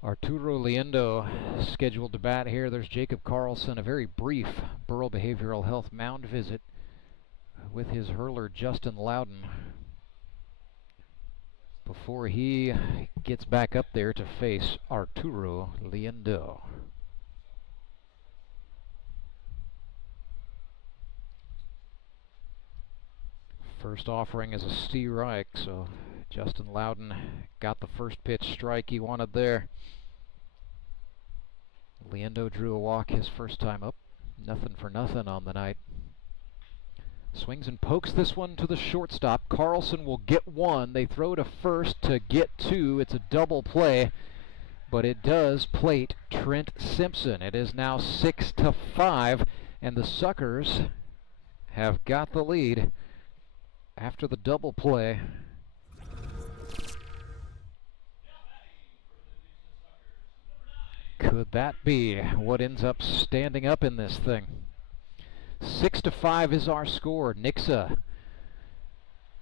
Arturo Liendo scheduled to bat here. There's Jacob Karlson, a very brief Burrell Behavioral Health mound visit with his hurler Justin Lowden before he gets back up there to face Arturo Liendo. First offering is a strike, so Justin Lowden got the first pitch strike he wanted there. Liendo drew a walk his first time up. Nothing for nothing on the night. Swings and pokes this one to the shortstop. Karlson will get one. They throw to first to get two. It's a double play, but it does plate Trent Simpson. It is now 6-5, and the Suckers have got the lead after the double play. Could that be what ends up standing up in this thing? 6-5 is our score. Nixa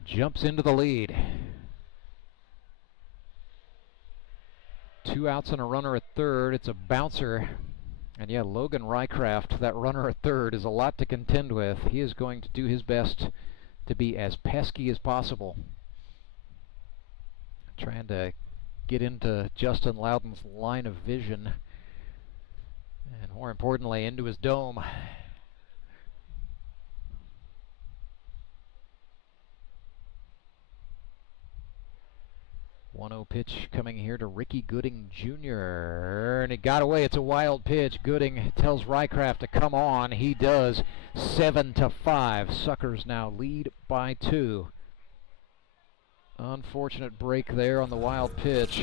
jumps into the lead. 2 outs and a runner at third. It's a bouncer. And yeah, Logan Rycraft, that runner at third, is a lot to contend with. He is going to do his best to be as pesky as possible. Trying to get into Justin Lowden's line of vision. And more importantly, into his dome. 1-0 pitch coming here to Ricky Gooding Jr. And it got away. It's a wild pitch. Gooding tells Rycraft to come on. He does. 7-5. Suckers now lead by 2. Unfortunate break there on the wild pitch.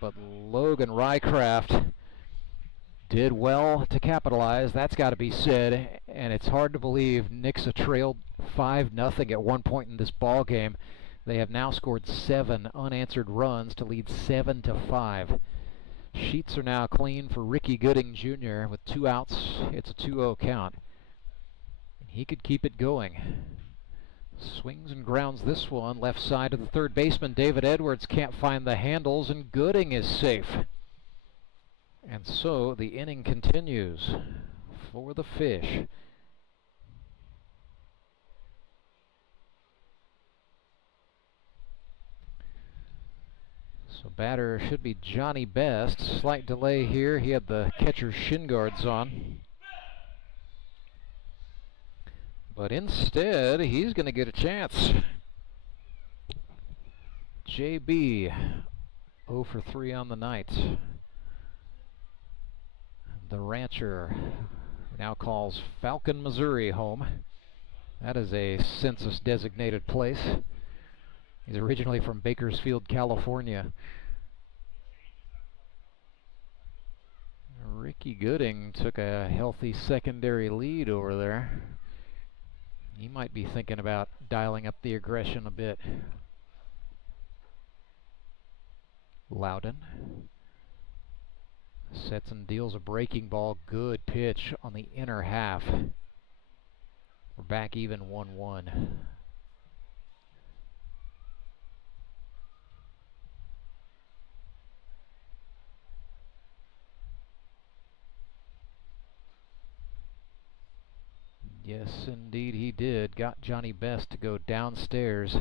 But Logan Rycraft did well to capitalize. That's got to be said. And it's hard to believe Nixa trailed 5-0 at one point in this ball game. They have now scored 7 unanswered runs to lead 7-5. Sheets are now clean for Ricky Gooding Jr. with 2 outs. It's a 2-0 count. He could keep it going. Swings and grounds this one. Left side to the third baseman. David Edwards can't find the handles, and Gooding is safe. And so the inning continues for the Fish. So batter should be Johnny Best. Slight delay here. He had the catcher's shin guards on. But instead, he's going to get a chance. JB, 0 for 3 on the night. The rancher now calls Falcon, Missouri home. That is a census-designated place. He's originally from Bakersfield, California. Ricky Gooding took a healthy secondary lead over there. He might be thinking about dialing up the aggression a bit. Loudon sets and deals a breaking ball. Good pitch on the inner half. We're back even 1-1. Yes, indeed he did. Got Johnny Best to go downstairs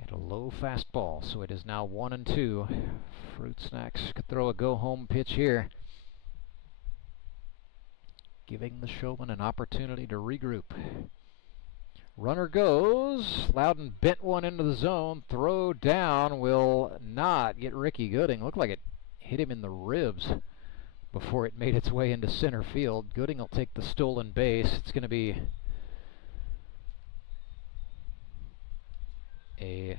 at a low fastball, so it is now 1-2. Fruit Snacks could throw a go-home pitch here, giving the Showmen an opportunity to regroup. Runner goes. Loudon bent one into the zone. Throw down will not get Ricky Gooding. Looked like it hit him in the ribs before it made its way into center field. Gooding will take the stolen base. It's going to be a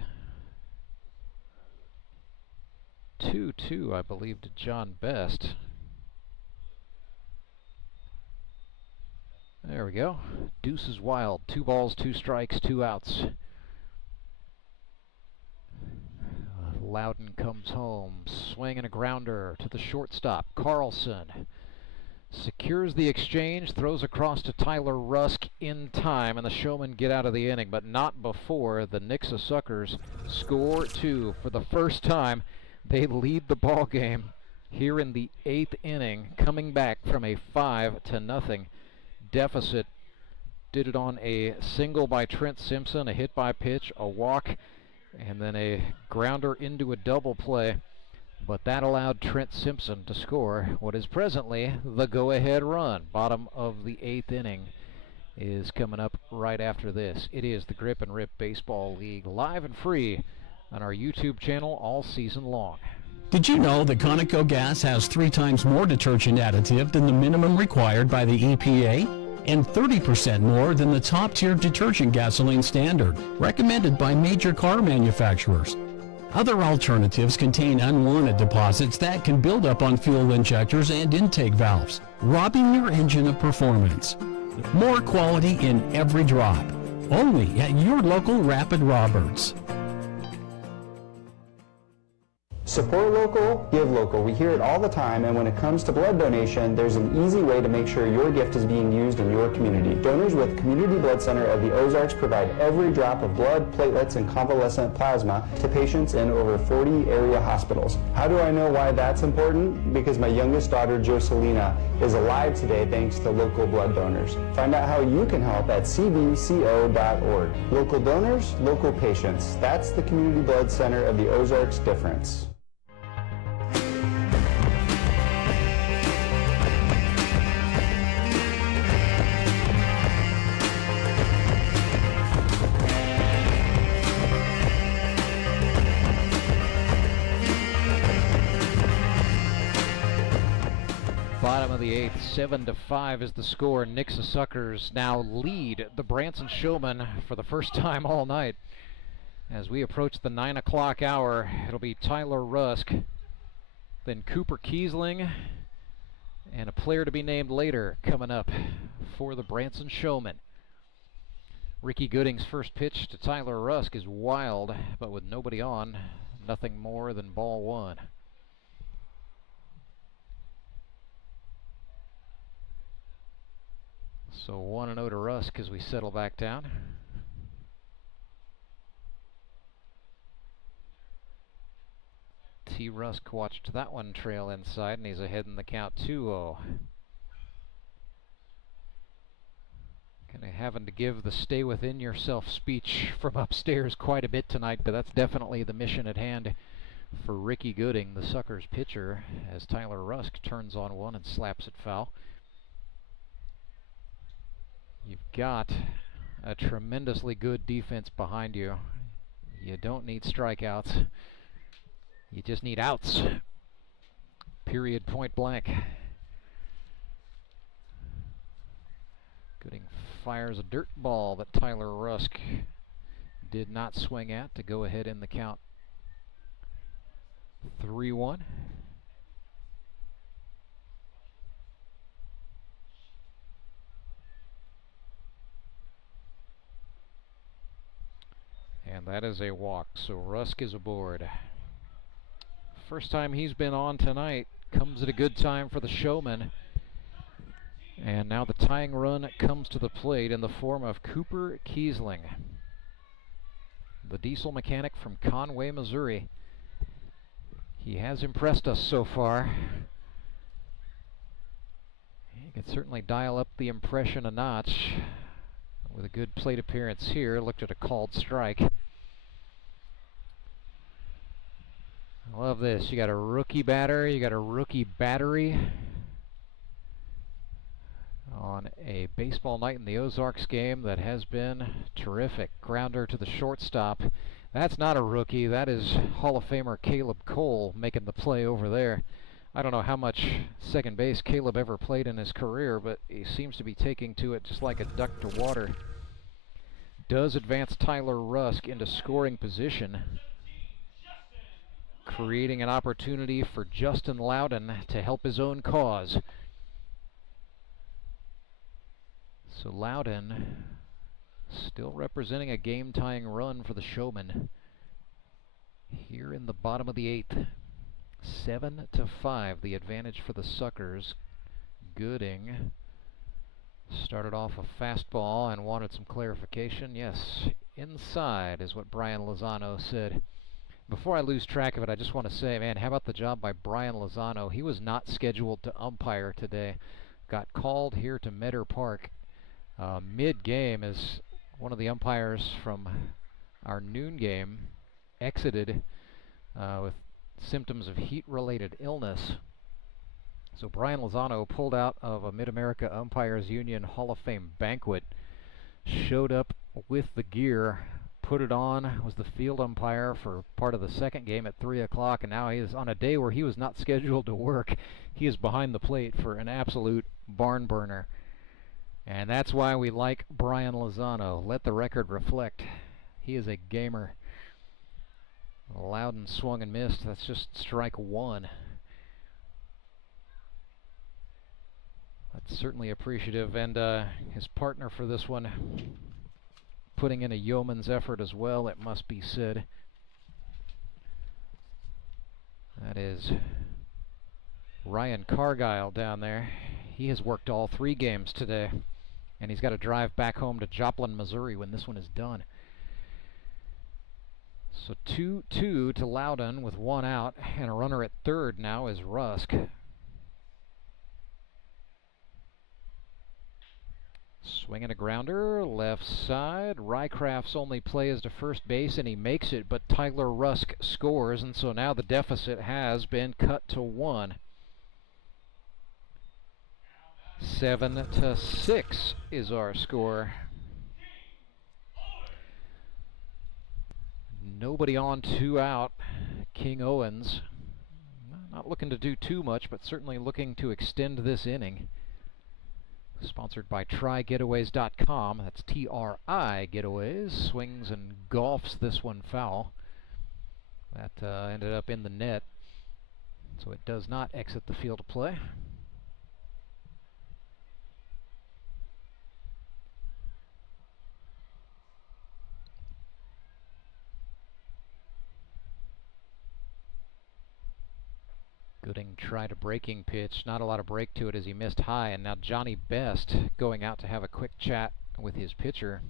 2-2, I believe, to John Best. There we go. Deuce is wild. 2 balls, 2 strikes, 2 outs. Loudon comes home, swinging a grounder to the shortstop. Karlson secures the exchange, throws across to Tyler Rusk in time, and the Showmen get out of the inning, but not before the Nixa Suckers score 2. For the first time, they lead the ball game here in the 8th inning, coming back from a 5-0 deficit. Did it on a single by Trent Simpson, a hit by pitch, a walk, and then a grounder into a double play. But that allowed Trent Simpson to score what is presently the go-ahead run. Bottom of the 8th inning is coming up right after this. It is the Grip and Rip Baseball League, live and free on our YouTube channel all season long. Did you know that Conoco gas has 3 times more detergent additive than the minimum required by the EPA? And 30% more than the top-tier detergent gasoline standard, recommended by major car manufacturers. Other alternatives contain unwanted deposits that can build up on fuel injectors and intake valves, robbing your engine of performance. More quality in every drop. Only at your local Rapid Roberts. Support local, give local. We hear it all the time, and when it comes to blood donation, there's an easy way to make sure your gift is being used in your community. Donors with Community Blood Center of the Ozarks provide every drop of blood, platelets, and convalescent plasma to patients in over 40 area hospitals. How do I know why that's important? Because my youngest daughter, Joselina, is alive today thanks to local blood donors. Find out how you can help at cbco.org. Local donors, local patients. That's the Community Blood Center of the Ozarks difference. Bottom of the 8th, 7-5 is the score. Nixa Suckers now lead the Branson Showmen for the first time all night. As we approach the 9 o'clock hour, it'll be Tyler Rusk, then Cooper Kiesling, and a player to be named later coming up for the Branson Showmen. Ricky Gooding's first pitch to Tyler Rusk is wild, but with nobody on, nothing more than ball 1. So 1-0 to Rusk as we settle back down. T. Rusk watched that one trail inside, and he's ahead in the count 2-0. Kind of having to give the stay within yourself speech from upstairs quite a bit tonight, but that's definitely the mission at hand for Ricky Gooding, the Suckers pitcher, as Tyler Rusk turns on one and slaps it foul. You've got a tremendously good defense behind you. You don't need strikeouts. You just need outs. Period, point blank. Gooding fires a dirt ball that Tyler Rusk did not swing at to go ahead in the count. 3-1. And that is a walk, so Rusk is aboard. First time he's been on tonight. Comes at a good time for the Showmen. And now the tying run comes to the plate in the form of Cooper Kiesling, the diesel mechanic from Conway, Missouri. He has impressed us so far. He could certainly dial up the impression a notch with a good plate appearance here. Looked at a called strike. I love this. You got a rookie batter, you got a rookie battery on a baseball night in the Ozarks game that has been terrific. Grounder to the shortstop. That's not a rookie. That is Hall of Famer Caleb Cole making the play over there. I don't know how much second base Caleb ever played in his career, but he seems to be taking to it just like a duck to water. Does advance Tyler Rusk into scoring position, creating an opportunity for Justin Lowden to help his own cause. So Lowden still representing a game-tying run for the Showmen here in the bottom of the 8th. 7-5, the advantage for the Suckers. Gooding started off a fastball and wanted some clarification. Yes, inside is what Brian Lozano said. Before I lose track of it, I just want to say, man, how about the job by Brian Lozano? He was not scheduled to umpire today. Got called here to Meadow Park mid-game as one of the umpires from our noon game exited with symptoms of heat-related illness. So Brian Lozano pulled out of a Mid-America Umpires Union Hall of Fame banquet, showed up with the gear, put it on, was the field umpire for part of the second game at 3 o'clock, and now he is on a day where he was not scheduled to work. He is behind the plate for an absolute barn burner. And that's why we like Brian Lozano. Let the record reflect. He is a gamer. Lowden swung and missed. That's just strike one. That's certainly appreciative, and his partner for this one putting in a yeoman's effort as well, it must be said. That is Ryan Cargyle down there. He has worked all 3 games today, and he's got to drive back home to Joplin, Missouri when this one is done. So 2-2 to Lowden with 1 out, and a runner at third now is Rusk. Swinging a grounder, left side. Rycraft's only play is to first base, and he makes it, but Tyler Rusk scores, and so now the deficit has been cut to 1. 7-6 is our score. Nobody on, 2 out. King Owens not looking to do too much, but certainly looking to extend this inning. Sponsored by TryGetaways.com. That's T-R-I Getaways. Swings and golfs this one foul. That ended up in the net, so it does not exit the field of play. Gooding tried a breaking pitch, not a lot of break to it as he missed high, and now Johnny Best going out to have a quick chat with his pitcher.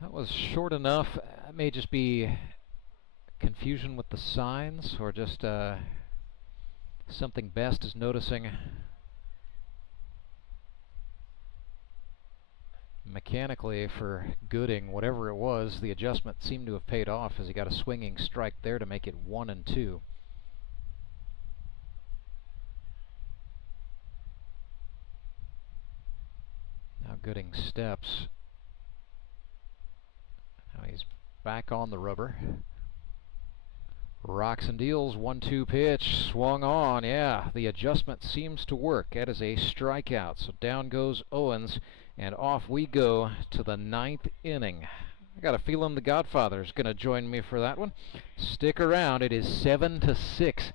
That was short enough. It may just be confusion with the signs, or just something Best is noticing mechanically for Gooding. Whatever it was, the adjustment seemed to have paid off as he got a swinging strike there to make it 1-2. Now Gooding steps. Now he's back on the rubber. Rocks and deals, 1-2 pitch, swung on. Yeah, the adjustment seems to work. That is a strikeout. So down goes Owens, and off we go to the 9th inning. I got a feeling the Godfather's going to join me for that one. Stick around. It is 7-6.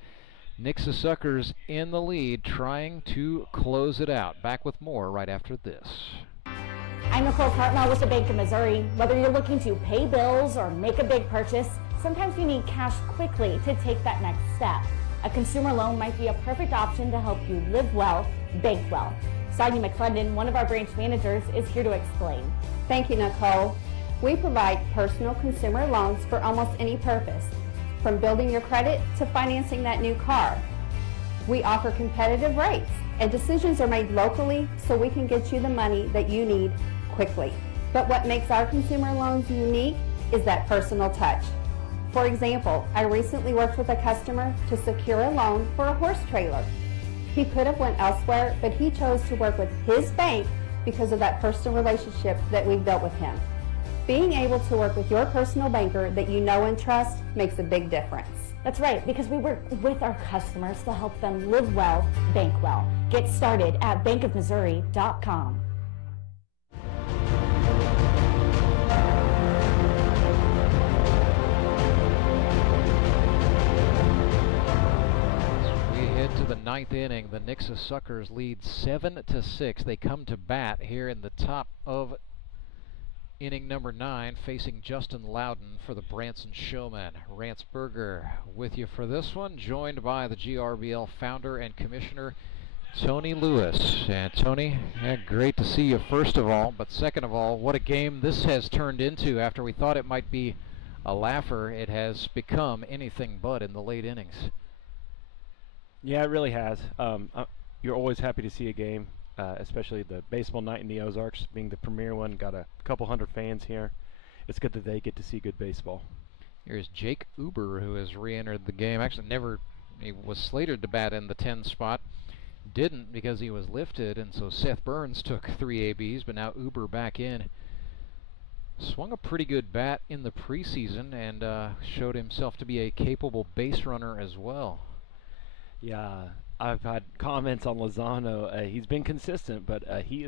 Nixa Suckers in the lead, trying to close it out. Back with more right after this. I'm Nicole Cartmel with the Bank of Missouri. Whether you're looking to pay bills or make a big purchase, sometimes you need cash quickly to take that next step. A consumer loan might be a perfect option to help you live well, bank well. Sonia McClendon, one of our branch managers, is here to explain. Thank you, Nicole. We provide personal consumer loans for almost any purpose, from building your credit to financing that new car. We offer competitive rates, and decisions are made locally so we can get you the money that you need quickly. But what makes our consumer loans unique is that personal touch. For example, I recently worked with a customer to secure a loan for a horse trailer. He could have went elsewhere, but he chose to work with his bank because of that personal relationship that we've built with him. Being able to work with your personal banker that you know and trust makes a big difference. That's right, because we work with our customers to help them live well, bank well. Get started at bankofmissouri.com. To the 9th inning, the Nixa Suckers lead 7-6. They come to bat here in the top of inning number 9, facing Justin Lowden for the Branson Showmen. Rance Berger with you for this one, joined by the GRBL founder and commissioner, Tony Lewis. And Tony, great to see you first of all, but second of all, what a game this has turned into. After we thought it might be a laugher, it has become anything but in the late innings. Yeah, it really has. You're always happy to see a game, especially the baseball night in the Ozarks being the premier one. Got a couple hundred fans here. It's good that they get to see good baseball. Here's Jake Uber, who has re-entered the game. Actually, he was slated to bat in the 10 spot. Didn't because he was lifted, and so Seth Burns took 3 ABs, but now Uber back in. Swung a pretty good bat in the preseason and showed himself to be a capable base runner as well. Yeah, I've had comments on Lozano. He's been consistent, but he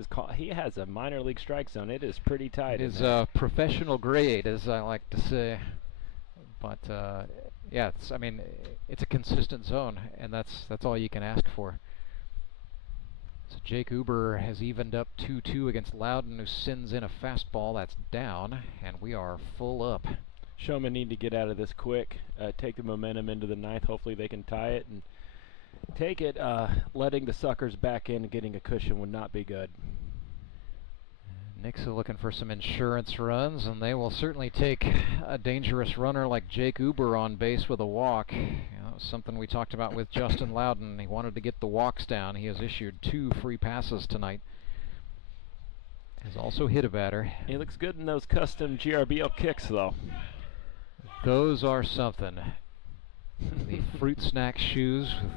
has a minor league strike zone. It is pretty tight. It is professional grade, as I like to say. But yeah, it's a consistent zone, and that's all you can ask for. So Jake Uber has evened up 2-2 against Lowden, who sends in a fastball that's down, and we are full up. Showmen need to get out of this quick, take the momentum into the 9th. Hopefully they can tie it and take it. Letting the Suckers back in and getting a cushion would not be good. Nixa looking for some insurance runs, and they will certainly take a dangerous runner like Jake Uber on base with a walk. Something we talked about with Justin Lowden. He wanted to get the walks down. He has issued 2 free passes tonight. Has also hit a batter. He looks good in those custom GRBL kicks, though. Those are something. The fruit snack shoes with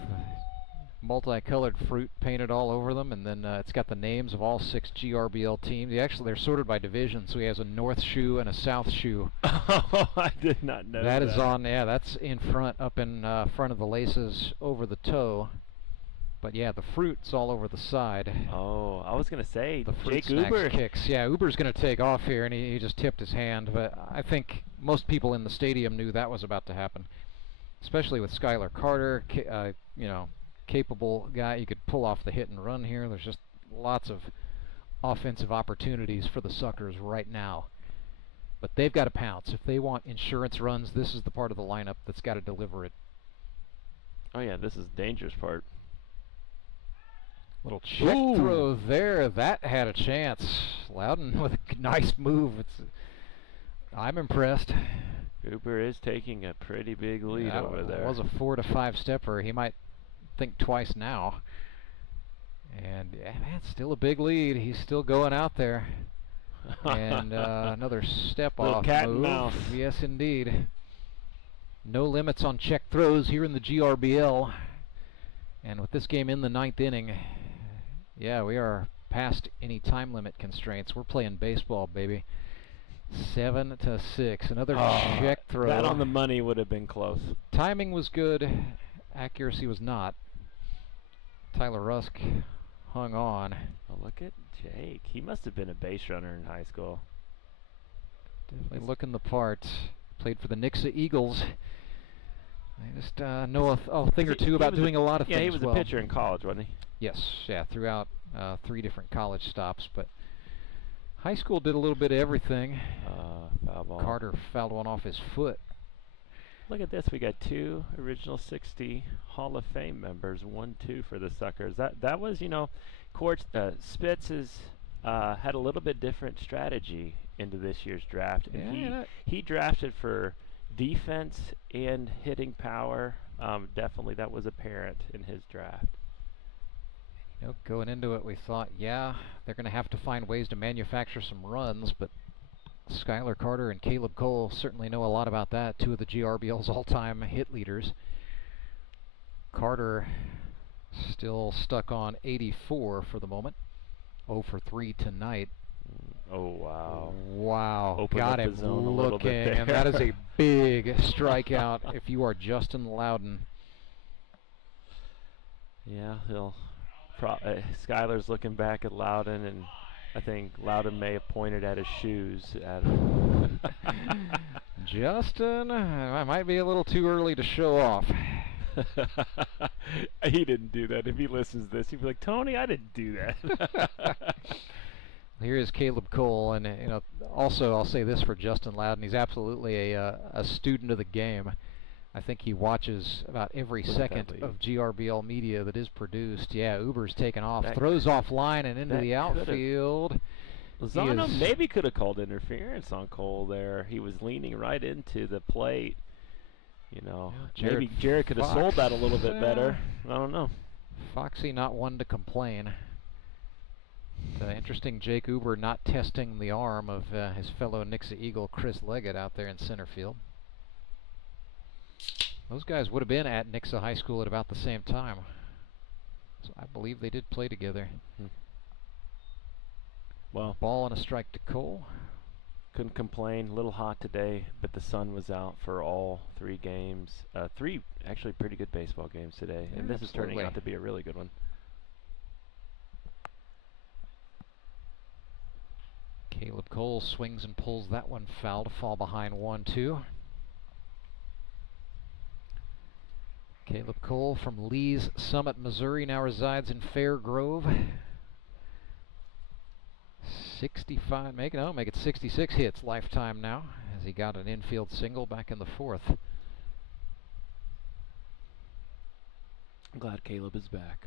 multicolored fruit painted all over them, and then it's got the names of all 6 GRBL teams. They're sorted by division, so he has a north shoe and a south shoe. Oh, I did not know that. That is on, that's in front, up in front of the laces over the toe. But yeah, the fruit's all over the side. Oh, I was going to say, the fruit Jake snacks Uber. Kicks. Yeah, Uber's going to take off here, and he just tipped his hand. But I think most people in the stadium knew that was about to happen, especially with Schuyler Carter, capable guy. You could pull off the hit and run here. There's just lots of offensive opportunities for the Suckers right now. But they've got to pounce. If they want insurance runs, this is the part of the lineup that's got to deliver it. Oh yeah, this is the dangerous part. Little check throw there. That had a chance. Loudon with a nice move. I'm impressed. Uber is taking a pretty big lead over there. It was a 4 to 5 stepper. He might think twice now. And man, still a big lead. He's still going out there. And another step off cat move. And mouse. Yes, indeed. No limits on check throws here in the GRBL. And with this game in the 9th inning, yeah, we are past any time limit constraints. We're playing baseball, baby. 7 to 6. Another check throw. That on the money would have been close. Timing was good. Accuracy was not. Tyler Rusk hung on. Oh, look at Jake. He must have been a base runner in high school. Definitely looking the part. Played for the Nixa Eagles. I just know a thing or two about doing a lot of things. Yeah, he was a pitcher in college, wasn't he? Yes, yeah, throughout 3 different college stops. But high school did a little bit of everything. Foul ball. Carter fouled one off his foot. Look at this. We got 2 original 60 Hall of Fame members. 1-2 for the Suckers. That was, Spitz has had a little bit different strategy into this year's draft. And he drafted for defense and hitting power. Definitely that was apparent in his draft. Going into it, we thought, yeah, they're going to have to find ways to manufacture some runs, but Schuyler Carter and Caleb Cole certainly know a lot about that. 2 of the GRBL's all-time hit leaders. Carter still stuck on 84 for the moment. 0 for 3 tonight. Oh, wow. Wow. Opened got up him the zone a little looking, bit there. and that is a big strikeout if you are Justin Lowden. Yeah, Schuyler's looking back at Lowden, and I think Lowden may have pointed at his shoes at him. Justin, I might be a little too early to show off. He didn't do that. If he listens to this, he'd be like, Tony, I didn't do that. Here is Caleb Cole, and also I'll say this for Justin Lowden, he's absolutely a student of the game. I think he watches about every second of GRBL media that is produced. Yeah, Uber's taken off, throws offline and into the outfield. Lozano maybe could have called interference on Cole there. He was leaning right into the plate. Maybe Jared could have sold that a little bit better. I don't know. Foxy not one to complain. Interesting, Jake Uber not testing the arm of his fellow Nixa Eagle Chris Leggett out there in center field. Those guys would have been at Nixa High School at about the same time. So I believe they did play together. Well, ball and a strike to Cole. Couldn't complain. A little hot today, but the sun was out for all 3 games. 3 actually pretty good baseball games today, and this is turning out to be a really good one. Caleb Cole swings and pulls that one foul to fall behind 1-2. Caleb Cole from Lee's Summit, Missouri, now resides in Fair Grove. 65, make it 66 hits lifetime now, as he got an infield single back in the 4th. I'm glad Caleb is back.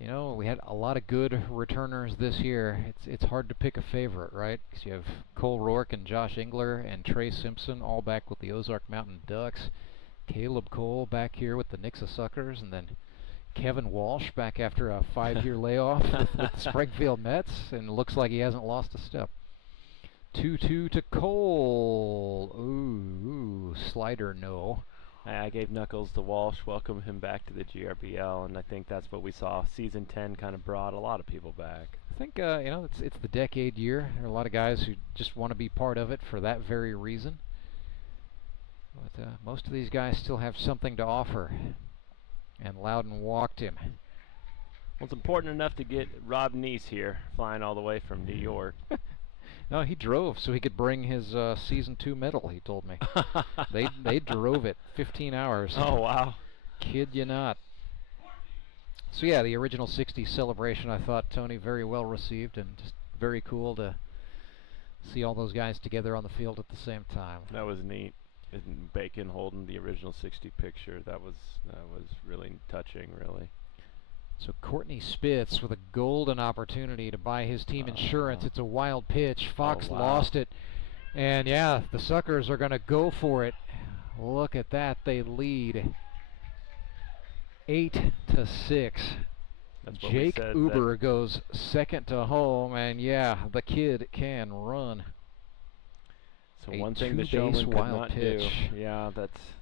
We had a lot of good returners this year. It's hard to pick a favorite, right? Because you have Cole Rourke and Josh Engler and Trey Simpson all back with the Ozark Mountain Ducks. Caleb Cole back here with the Nixa Suckers, and then Kevin Walsh back after a 5-year layoff with the Springfield Mets, and looks like he hasn't lost a step. 2-2 to Cole. Ooh, slider no. I gave Knuckles to Walsh, welcome him back to the GRBL, and I think that's what we saw. Season 10 kind of brought a lot of people back. I think it's the decade year. There are a lot of guys who just want to be part of it for that very reason. But most of these guys still have something to offer. And Lowden walked him. Well, it's important enough to get Rob Neese here, flying all the way from New York. No, he drove so he could bring his Season 2 medal, he told me. They drove it 15 hours. Oh, wow. Kid you not. So yeah, the original 60s celebration, I thought, Tony, very well received, and just very cool to see all those guys together on the field at the same time. That was neat. And Bacon holding the original 60 picture. That was really touching, really. So Courtney Spitz with a golden opportunity to buy his team insurance. It's a wild pitch. Fox lost it. And yeah, the Suckers are going to go for it. Look at that. They lead 8-6. Jake Uber goes second to home, and yeah, the kid can run. So one thing the Showmen could not do. Yeah,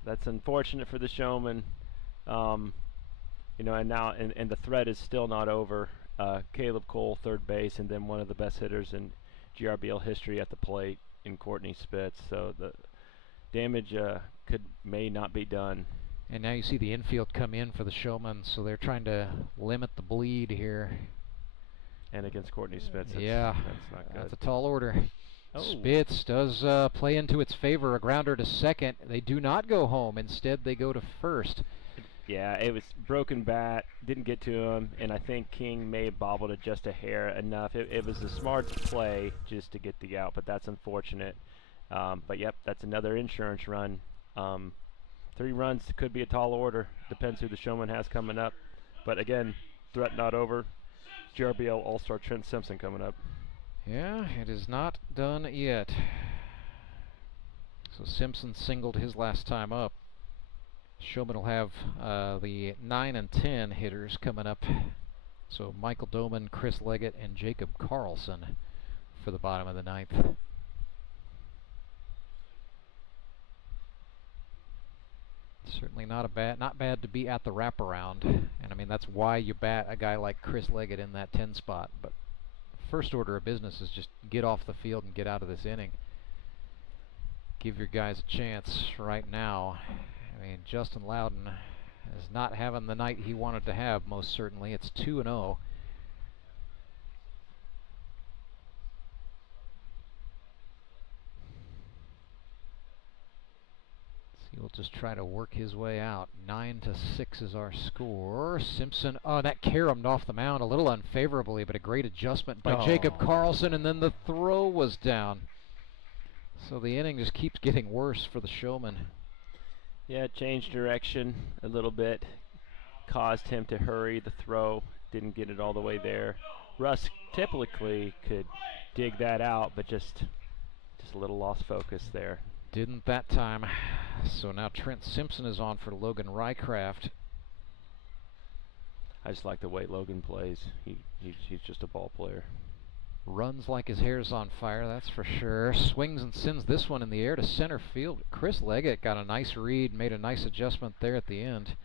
that's unfortunate for the Showmen. And now and the threat is still not over. Caleb Cole, third base, and then one of the best hitters in GRBL history at the plate in Courtney Spitz. So the damage may not be done. And now you see the infield come in for the Showmen, so they're trying to limit the bleed here. And against Courtney Spitz, that's not good. That's a tall order. Oh. Spitz does play into its favor. A grounder to second. They do not go home. Instead, they go to first. Yeah, it was broken bat. Didn't get to him, and I think King may have bobbled it just a hair enough. It was a smart play just to get the out, but that's unfortunate. But yep, that's another insurance run. 3 runs could be a tall order. Depends who the Showman has coming up. But again, threat not over. GRBL All-Star Trent Simpson coming up. Yeah, it is not done yet. So Simpson singled his last time up. Showman will have the 9 and 10 hitters coming up. So Michael Doman, Chris Leggett, and Jacob Karlson for the bottom of the 9th. Certainly not bad to be at the wraparound, and I mean that's why you bat a guy like Chris Leggett in that 10 spot. But first order of business is just get off the field and get out of this inning. Give your guys a chance right now. I mean, Justin Lowden is not having the night he wanted to have, most certainly. It's 2-0. See, we'll just try to work his way out. 9-6 is our score. Simpson, that caromed off the mound a little unfavorably, but a great adjustment by Jacob Karlson, and then the throw was down. So the inning just keeps getting worse for the Showmen. Yeah, it changed direction a little bit, caused him to hurry the throw, didn't get it all the way there. Rusk typically could dig that out, but just a little lost focus there. Didn't that time. So now Trent Simpson is on for Logan Rycraft. I just like the way Logan plays. He's just a ball player. Runs like his hair's on fire, that's for sure. Swings and sends this one in the air to center field. Chris Leggett got a nice read, made a nice adjustment there at the end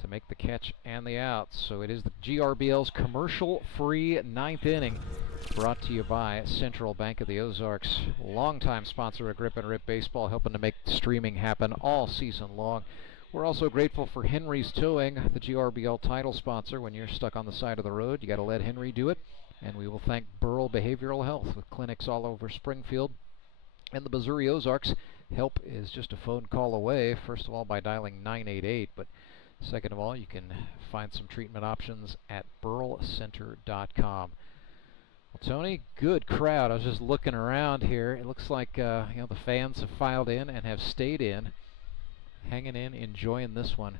to make the catch and the out. So it is the GRBL's commercial-free 9th inning, brought to you by Central Bank of the Ozarks, longtime sponsor of Grip and Rip Baseball, helping to make streaming happen all season long. We're also grateful for Henry's Towing, the GRBL title sponsor. When you're stuck on the side of the road, you got to let Henry do it. And we will thank Burl Behavioral Health with clinics all over Springfield and the Missouri Ozarks. Help is just a phone call away, first of all by dialing 988, but second of all, you can find some treatment options at burlcenter.com. Well, Tony, good crowd. I was just looking around here. It looks like the fans have filed in and have stayed in, hanging in, enjoying this one.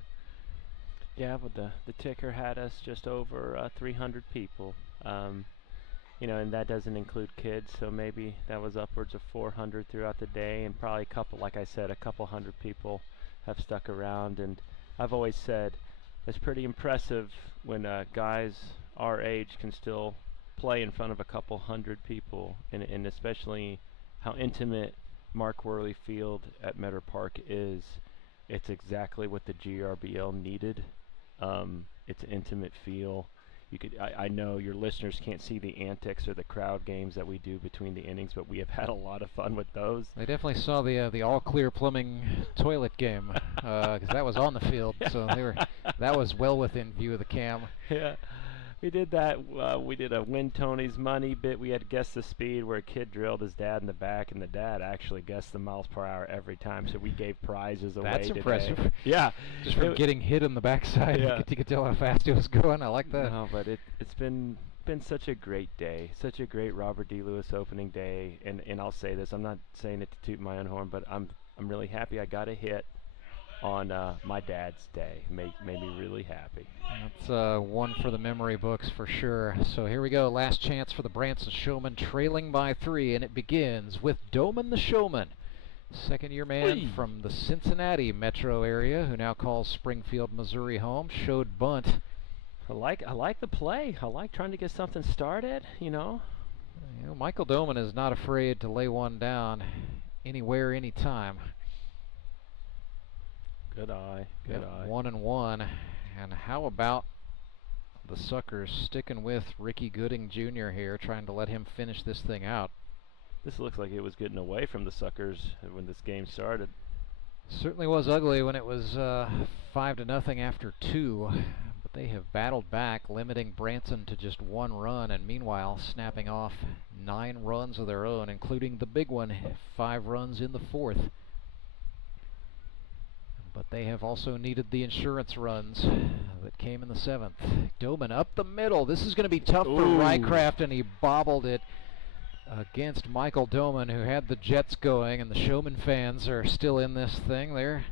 Yeah, but the ticker had us just over 300 people. And that doesn't include kids, so maybe that was upwards of 400 throughout the day, and probably a couple, like I said, a couple hundred people have stuck around. And I've always said it's pretty impressive when guys our age can still play in front of a couple hundred people, and especially how intimate Mark Worley Field at Meadow Park is. It's exactly what the GRBL needed. It's an intimate feel. I know your listeners can't see the antics or the crowd games that we do between the innings, but we have had a lot of fun with those. They definitely saw the all-clear plumbing toilet game, because that was on the field, so that was well within view of the cam. Yeah, we did that. We did a Win Tony's Money bit. We had to guess the speed, where a kid drilled his dad in the back, and the dad actually guessed the miles per hour every time, so we gave prizes away. That's impressive. Today. Yeah. Just from getting hit in the backside, yeah. You could tell how fast it was going. I like that. No, but it's been such a great day, such a great Robert D. Lewis opening day, and I'll say this, I'm not saying it to toot my own horn, but I'm really happy I got a hit on my dad's day. Made me really happy. That's one for the memory books for sure. So here we go, last chance for the Branson Showmen, trailing by 3, and it begins with Doman the Showman, second-year man from the Cincinnati metro area, who now calls Springfield, Missouri home. Showed bunt. I like the play. I like trying to get something started. Michael Doman is not afraid to lay one down anywhere, anytime. Good eye. 1-1. And how about the Suckers sticking with Ricky Gooding Jr. here, trying to let him finish this thing out? This looks like it was getting away from the Suckers when this game started. Certainly was ugly when it was 5-0 after 2. But they have battled back, limiting Branson to just 1 run, and meanwhile snapping off 9 runs of their own, including the big one, 5 runs in the 4th. But they have also needed the insurance runs that came in the 7th. Doman up the middle. This is going to be tough for Rycraft, and he bobbled it against Michael Doman, who had the Jets going, and the Showman fans are still in this thing. They're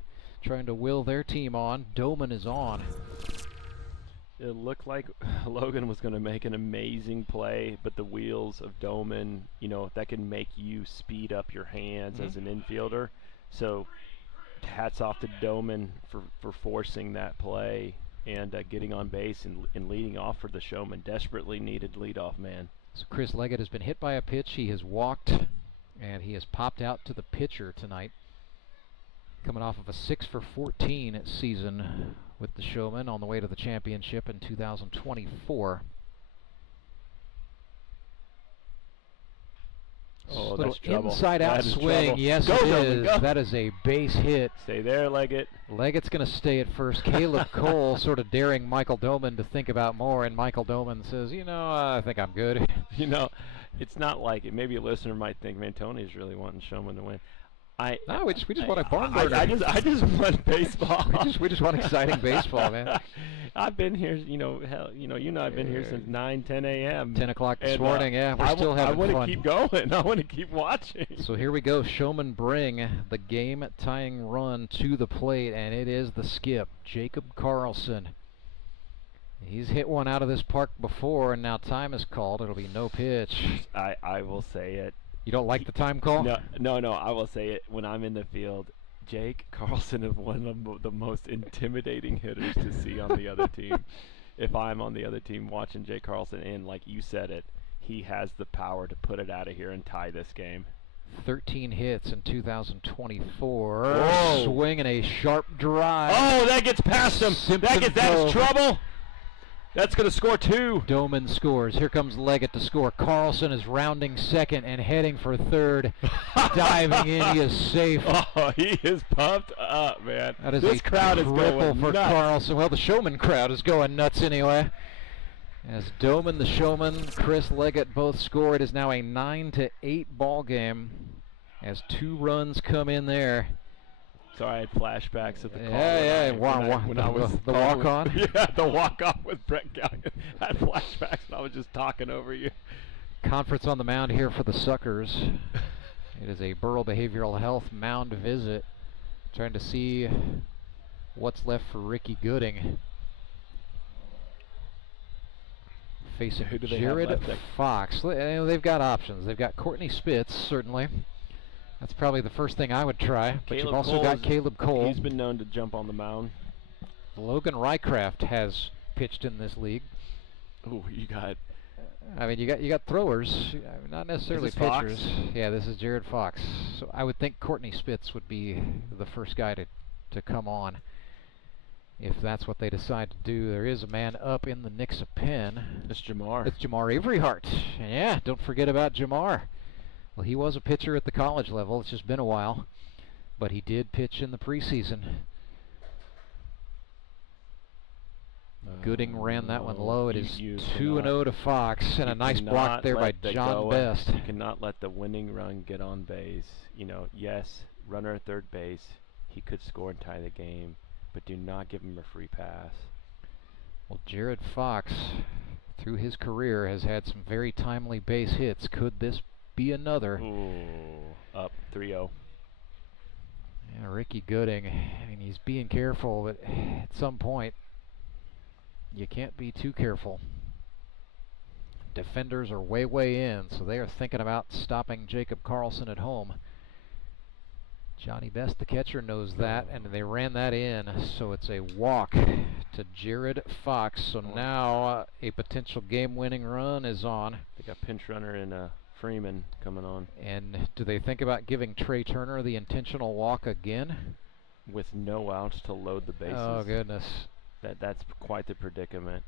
trying to will their team on. Doman is on. It looked like Logan was going to make an amazing play, but the wheels of Doman, that can make you speed up your hands as an infielder. So hats off to Doman for forcing that play and getting on base and leading off for the Showman. Desperately needed leadoff man. So Chris Leggett has been hit by a pitch. He has walked, and he has popped out to the pitcher tonight. Coming off of a 6-for-14 season with the Showman on the way to the championship in 2024. Oh, little that's trouble. Inside-out swing. Trouble. Yes, go, it Doman, is. go. That is a base hit. Stay there, Leggett. Leggett's going to stay at first. Caleb Cole sort of daring Michael Doman to think about more, and Michael Doman says, I think I'm good. It's not like it. Maybe a listener might think, man, Tony's really wanting Showman to win. No, we just want a barn burner. I just want baseball. we just want exciting baseball, man. I've been here, I've been here since 9, 10 a.m. 10 o'clock this morning, yeah. We're still having fun. I want to keep going. I want to keep watching. So here we go. Showmen bring the game-tying run to the plate, and it is the skip, Jacob Karlson. He's hit one out of this park before, and now time is called. It'll be no pitch. I will say it. You don't like the time call? No, I will say it. When I'm in the field, Jake Karlson is one of the most intimidating hitters to see on the other team. If I'm on the other team watching Jake Karlson, and like you said it, he has the power to put it out of here and tie this game. 13 hits in 2024. Whoa. Swinging a sharp drive. Oh, that gets past him. That's trouble. That's going to score 2. Doman scores. Here comes Leggett to score. Karlson is rounding second and heading for third. Diving in, he is safe. Oh, he is pumped up, man. That is this crowd is going for nuts. Karlson. Well, the Showman crowd is going nuts anyway. As Doman, the Showman, Chris Leggett both score. It is now a 9-8 ball game as 2 runs come in there. Sorry, I had flashbacks of the call. When I was the walk-on? Yeah, the walk-on with Brett Gallion. I had flashbacks, and I was just talking over you. Conference on the mound here for the Suckers. It is a Burrell Behavioral Health mound visit. Trying to see what's left for Ricky Gooding. Facing Jared Fox. They've got options. They've got Courtney Spitz, certainly. That's probably the first thing I would try. But you've also got Caleb Cole. He's been known to jump on the mound. Logan Rycraft has pitched in this league. Ooh, you got. I mean, you got throwers, not necessarily pitchers. Fox? Yeah, this is Jared Fox. So I would think Courtney Spitz would be the first guy to come on, if that's what they decide to do. There is a man up in the Nixa pen. It's Jamar. It's Jamar Averyhart. Yeah, don't forget about Jamar. Well, he was a pitcher at the college level. It's just been a while. But he did pitch in the preseason. Gooding ran that one low. It is 2-0 to Fox, and a nice block there by John Best. You cannot let the winning run get on base. Yes, runner at third base. He could score and tie the game, but do not give him a free pass. Well, Jared Fox, through his career, has had some very timely base hits. Could this be another? Ooh, up 3-0. Yeah, Ricky Gooding, I mean, he's being careful, but at some point, you can't be too careful. Defenders are way in, so they are thinking about stopping Jacob Karlson at home. Johnny Best, the catcher, knows that, and they ran that in, so it's a walk to Jared Fox. So now a potential game-winning run is on. They got pinch runner in Freeman coming on. And do they think about giving Trey Turner the intentional walk again? With no outs to load the bases. Oh, goodness. That's quite the predicament.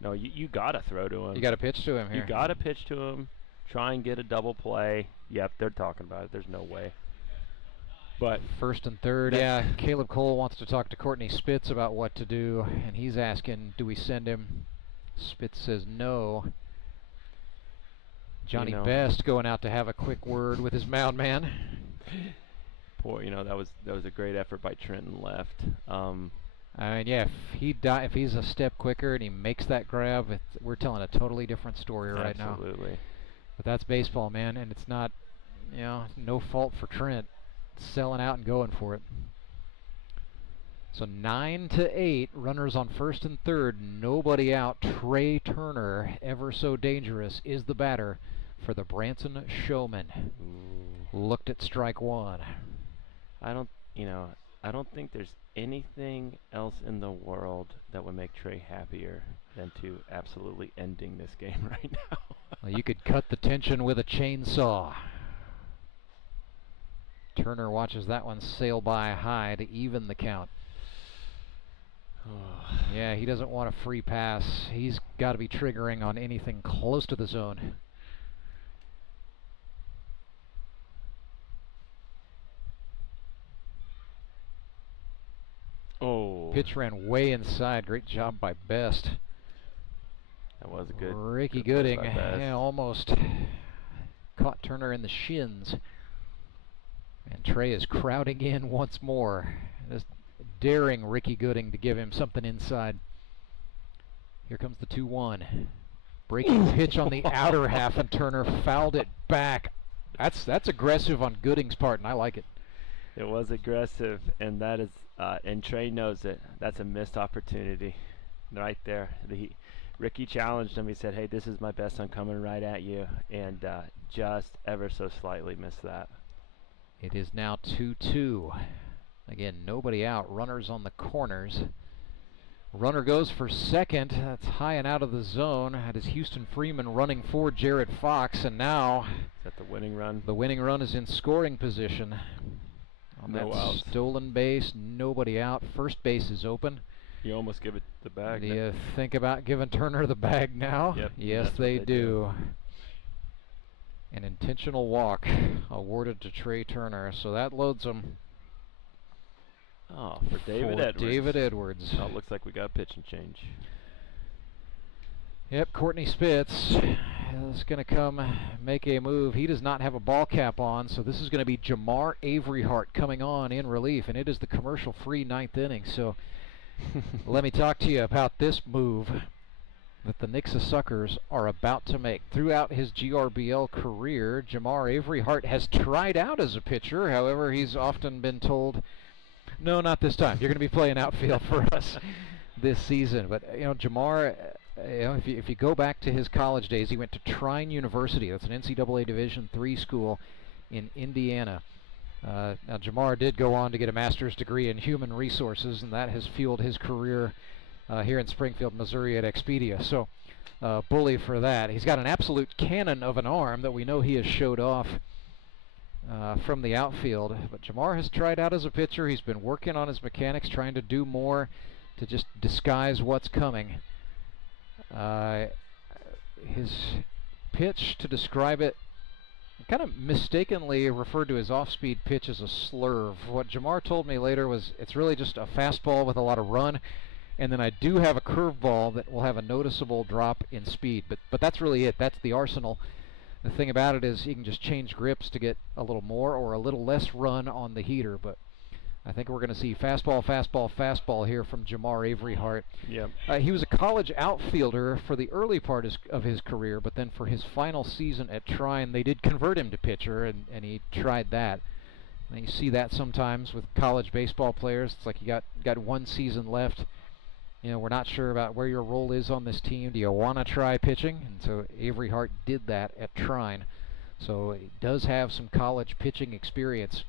No, you got to throw to him. You got to pitch to him here. You got to pitch to him. Try and get a double play. Yep, they're talking about it. There's no way. But first and third, yeah. Caleb Cole wants to talk to Courtney Spitz about what to do, and he's asking, do we send him? Spitz says no. Johnny Best going out to have a quick word with his mound man. Poor, that was a great effort by Trenton left. I mean, yeah, if he's a step quicker and he makes that grab, we're telling a totally different story right now. Absolutely. But that's baseball, man, and it's not, no fault for Trent selling out and going for it. So 9-8, runners on first and third, nobody out. Trey Turner, ever so dangerous, is the batter for the Branson Showmen. Looked at strike one. I don't think there's anything else in the world that would make Trey happier than to absolutely ending this game right now. Well, you could cut the tension with a chainsaw. Turner watches that one sail by high to even the count. Yeah, he doesn't want a free pass. He's got to be triggering on anything close to the zone. Oh. Pitch ran way inside. Great job by Best. That was good. Ricky Gooding, yeah, almost caught Turner in the shins. And Trey is crowding in once more, just daring Ricky Gooding to give him something inside. Here comes the 2-1. Breaking pitch on the outer half, and Turner fouled it back. That's aggressive on Gooding's part, and I like it. It was aggressive, and that is, and Trey knows it. That's a missed opportunity, right there. Ricky challenged him. He said, "Hey, this is my best. I'm coming right at you," and just ever so slightly missed that. It is now 2-2. Again, nobody out. Runners on the corners. Runner goes for second. That's high and out of the zone. That is Houston Freeman running for Jared Fox, and now is that the winning run? The winning run is in scoring position. On no that outs. Stolen base, nobody out. First base is open. You almost give it the bag. Do you think about giving Turner the bag now? Yep, yes, they do. An intentional walk awarded to Trey Turner, so that loads him. Oh, for David Edwards. David Edwards. Oh, it looks like we got a pitch and change. Yep, Courtney Spitz is going to come make a move. He does not have a ball cap on, so this is going to be Jamar Averyhart coming on in relief, and it is the commercial-free 9th inning. So let me talk to you about this move that the Nixa Suckers are about to make. Throughout his GRBL career, Jamar Averyhart has tried out as a pitcher. However, he's often been told, no, not this time. You're going to be playing outfield for us this season. But, you know, Jamar, if you go back to his college days, he went to Trine University. That's an NCAA Division III school in Indiana. Now, Jamar did go on to get a master's degree in human resources, and that has fueled his career here in Springfield, Missouri at Expedia. So, bully for that. He's got an absolute cannon of an arm that we know he has showed off from the outfield. But Jamar has tried out as a pitcher. He's been working on his mechanics, trying to do more to just disguise what's coming. His pitch, to describe it, kind of mistakenly referred to his off-speed pitch as a slurve. What Jamar told me later was it's really just a fastball with a lot of run, and then I do have a curveball that will have a noticeable drop in speed, but that's really it. That's the arsenal. The thing about it is you can just change grips to get a little more or a little less run on the heater, but I think we're going to see fastball, fastball, fastball here from Jamar Averyhart. Yep. He was a college outfielder for the early part of his career, but then for his final season at Trine, they did convert him to pitcher, and he tried that. And you see that sometimes with college baseball players. It's like you got one season left. You know, we're not sure about where your role is on this team. Do you want to try pitching? And so Averyhart did that at Trine. So he does have some college pitching experience.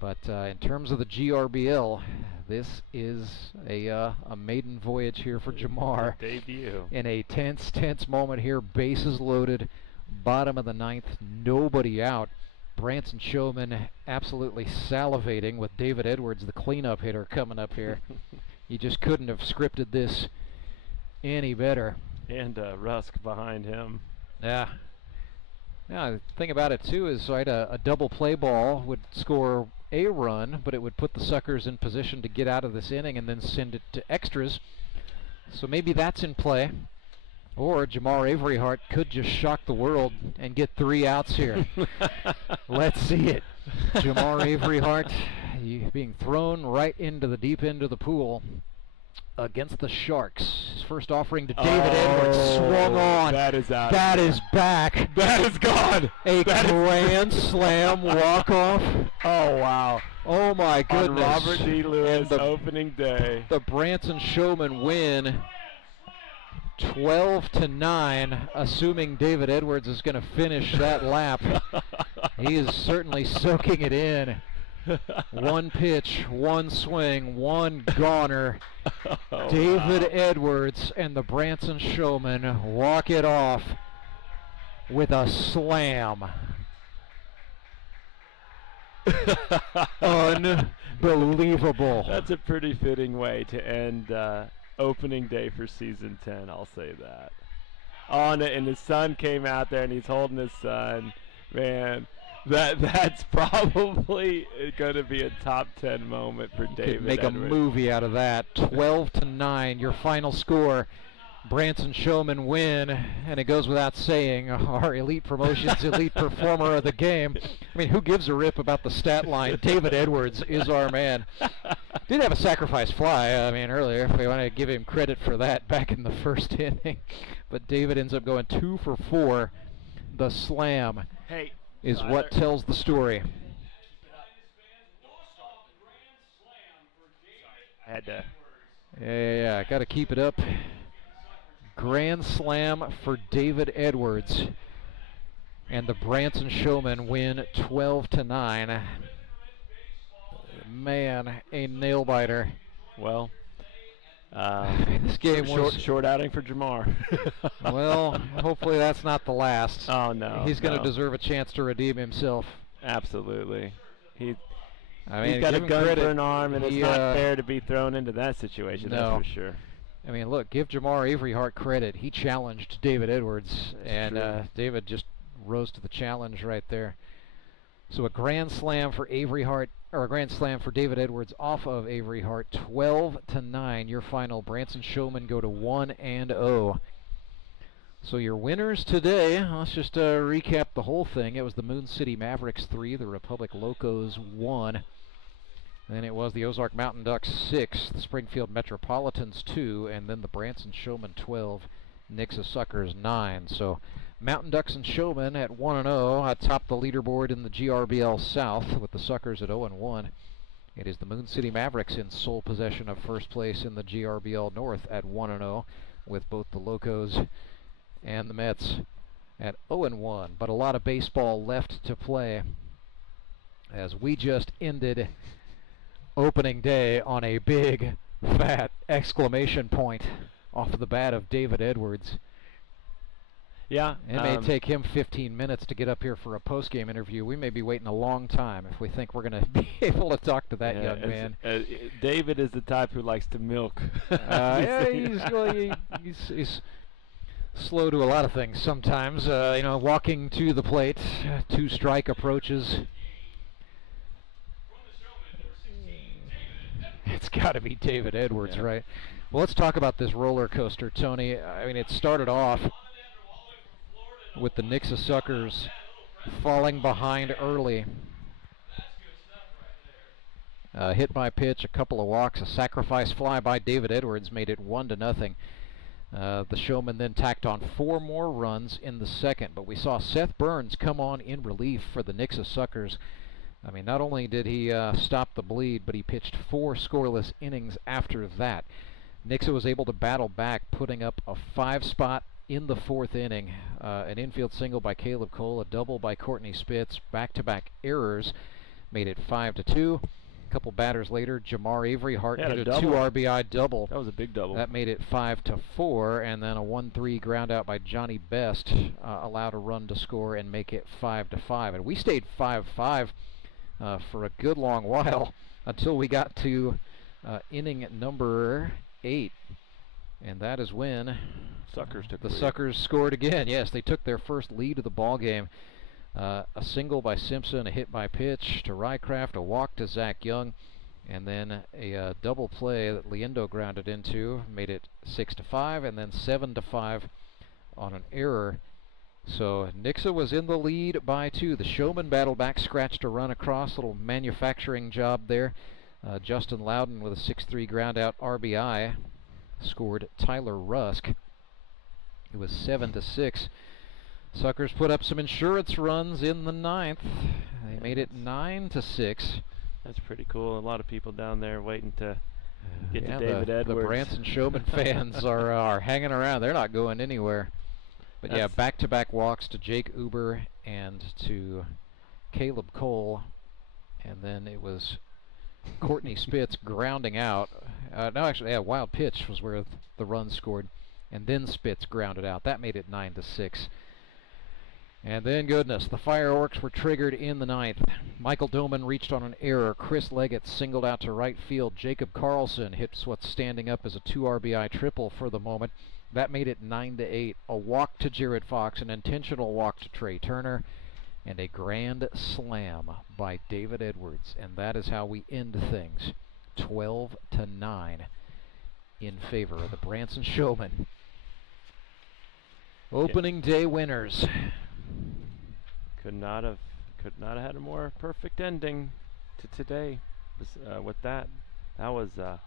But in terms of the GRBL, this is a maiden voyage here for Jamar. Debut. In a tense moment here. Bases loaded, bottom of the 9th, nobody out. Branson Showmen absolutely salivating with David Edwards, the cleanup hitter, coming up here. You just couldn't have scripted this any better. And Rusk behind him. Yeah. Now, the thing about it, too, is a double play ball would score a run, but it would put the Suckers in position to get out of this inning and then send it to extras. So maybe that's in play. Or Jamar Averyhart could just shock the world and get 3 outs here. Let's see it. Jamar Averyhart being thrown right into the deep end of the pool against the Sharks. His first offering to David Edwards, swung on. That is out. That is back. That is gone. A grand slam walk-off. Oh, wow. Oh, my goodness. On Robert D. Lewis, opening day. The Branson Showmen win 12-9, assuming David Edwards is going to finish that lap. He is certainly soaking it in. One pitch, one swing, one goner. David Edwards and the Branson Showmen walk it off with a slam. Unbelievable. That's a pretty fitting way to end opening day for season 10, I'll say that. And his son came out there and he's holding his son. Man, that's probably going to be a top 10 moment for David Could make Edwards. a movie out of that. 12-9, your final score Branson Showmen win, and it goes without saying, our Elite Promotions Elite Performer of the game. I mean, who gives a rip about the stat line? David Edwards is our man. Did have a sacrifice fly, earlier, if we want to give him credit for that back in the first inning. But David ends up going 2 for 4. The slam is what tells the story. I had to. Yeah, got to keep it up. Grand slam for David Edwards, and the Branson Showmen win 12-9. Man, a nail biter. Well, this game was short outing for Jamar. Well, hopefully that's not the last. Oh no, he's going to deserve a chance to redeem himself. Absolutely. He's give got a him gun credit. for an arm, and it's not fair to be thrown into that situation. No. That's for sure. I mean, look, give Jamar Avery Hart credit. He challenged David Edwards, and David just rose to the challenge right there. So a grand slam for Avery Hart, or a grand slam for David Edwards off of Avery Hart. 12-9, your final. Branson Showmen go to 1-0. So your winners today, let's just recap the whole thing. It was the Moon City Mavericks 3, the Republic Locos 1. Then it was the Ozark Mountain Ducks 6, the Springfield Metropolitans 2, and then the Branson Showmen 12, Nixa Suckers 9. So Mountain Ducks and Showmen at 1-0 atop the leaderboard in the GRBL South, with the Suckers at 0-1. It is the Moon City Mavericks in sole possession of first place in the GRBL North at 1-0, with both the Locos and the Mets at 0-1. But a lot of baseball left to play, as we just ended opening day on a big, fat exclamation point off of the bat of David Edwards. Yeah. It may take him 15 minutes to get up here for a post-game interview. We may be waiting a long time if we think we're going to be able to talk to that young man. David is the type who likes to milk. He's slow to a lot of things sometimes. Walking to the plate, 2-strike approaches. It's got to be David Edwards, right? Well, let's talk about this roller coaster, Tony. I mean, it started off with the Nixa Suckers falling behind early. Hit by pitch, a couple of walks, a sacrifice fly by David Edwards made it 1-0. The Showmen then tacked on 4 more runs in the second, but we saw Seth Burns come on in relief for the Nixa Suckers. I mean, not only did he stop the bleed, but he pitched 4 scoreless innings after that. Nixa was able to battle back, putting up a 5-spot in the 4th inning. An infield single by Caleb Cole, a double by Courtney Spitz, back-to-back errors made it 5-2. A couple batters later, Jamar Avery Hart hit a 2 RBI double. That was a big double. That made it 5-4, and then a 1-3 ground out by Johnny Best allowed a run to score and make it 5-5. And we stayed 5-5 for a good long while until we got to inning number 8, and that is when the Suckers scored again. Yes, they took their first lead of the ball game. A single by Simpson, a hit by pitch to Rycraft, a walk to Zach Young, and then a double play that Liendo grounded into made it 6-5, and then 7-5 on an error. So Nixa was in the lead by 2. The Showmen battled back, scratched a run across, little manufacturing job there. Justin Lowden with a 6-3 ground out RBI scored Tyler Rusk. It was 7-6. Suckers put up some insurance runs in the 9th. They made it 9-6. That's pretty cool. A lot of people down there waiting to get to David Edwards. The Branson Showmen fans are hanging around. They're not going anywhere. But yeah, back-to-back walks to Jake Uber and to Caleb Cole. And then it was Courtney Spitz grounding out. No, actually, a wild pitch was where the run scored. And then Spitz grounded out. That made it 9-6. And then, goodness, the fireworks were triggered in the 9th. Michael Doman reached on an error. Chris Leggett singled out to right field. Jacob Karlson hits what's standing up as a 2 RBI triple for the moment. That made it 9-8. A walk to Jared Fox, an intentional walk to Trey Turner, and a grand slam by David Edwards. And that is how we end things. 12-9 in favor of the Branson Showmen. Opening day winners. Could not have had a more perfect ending to today. With that was. I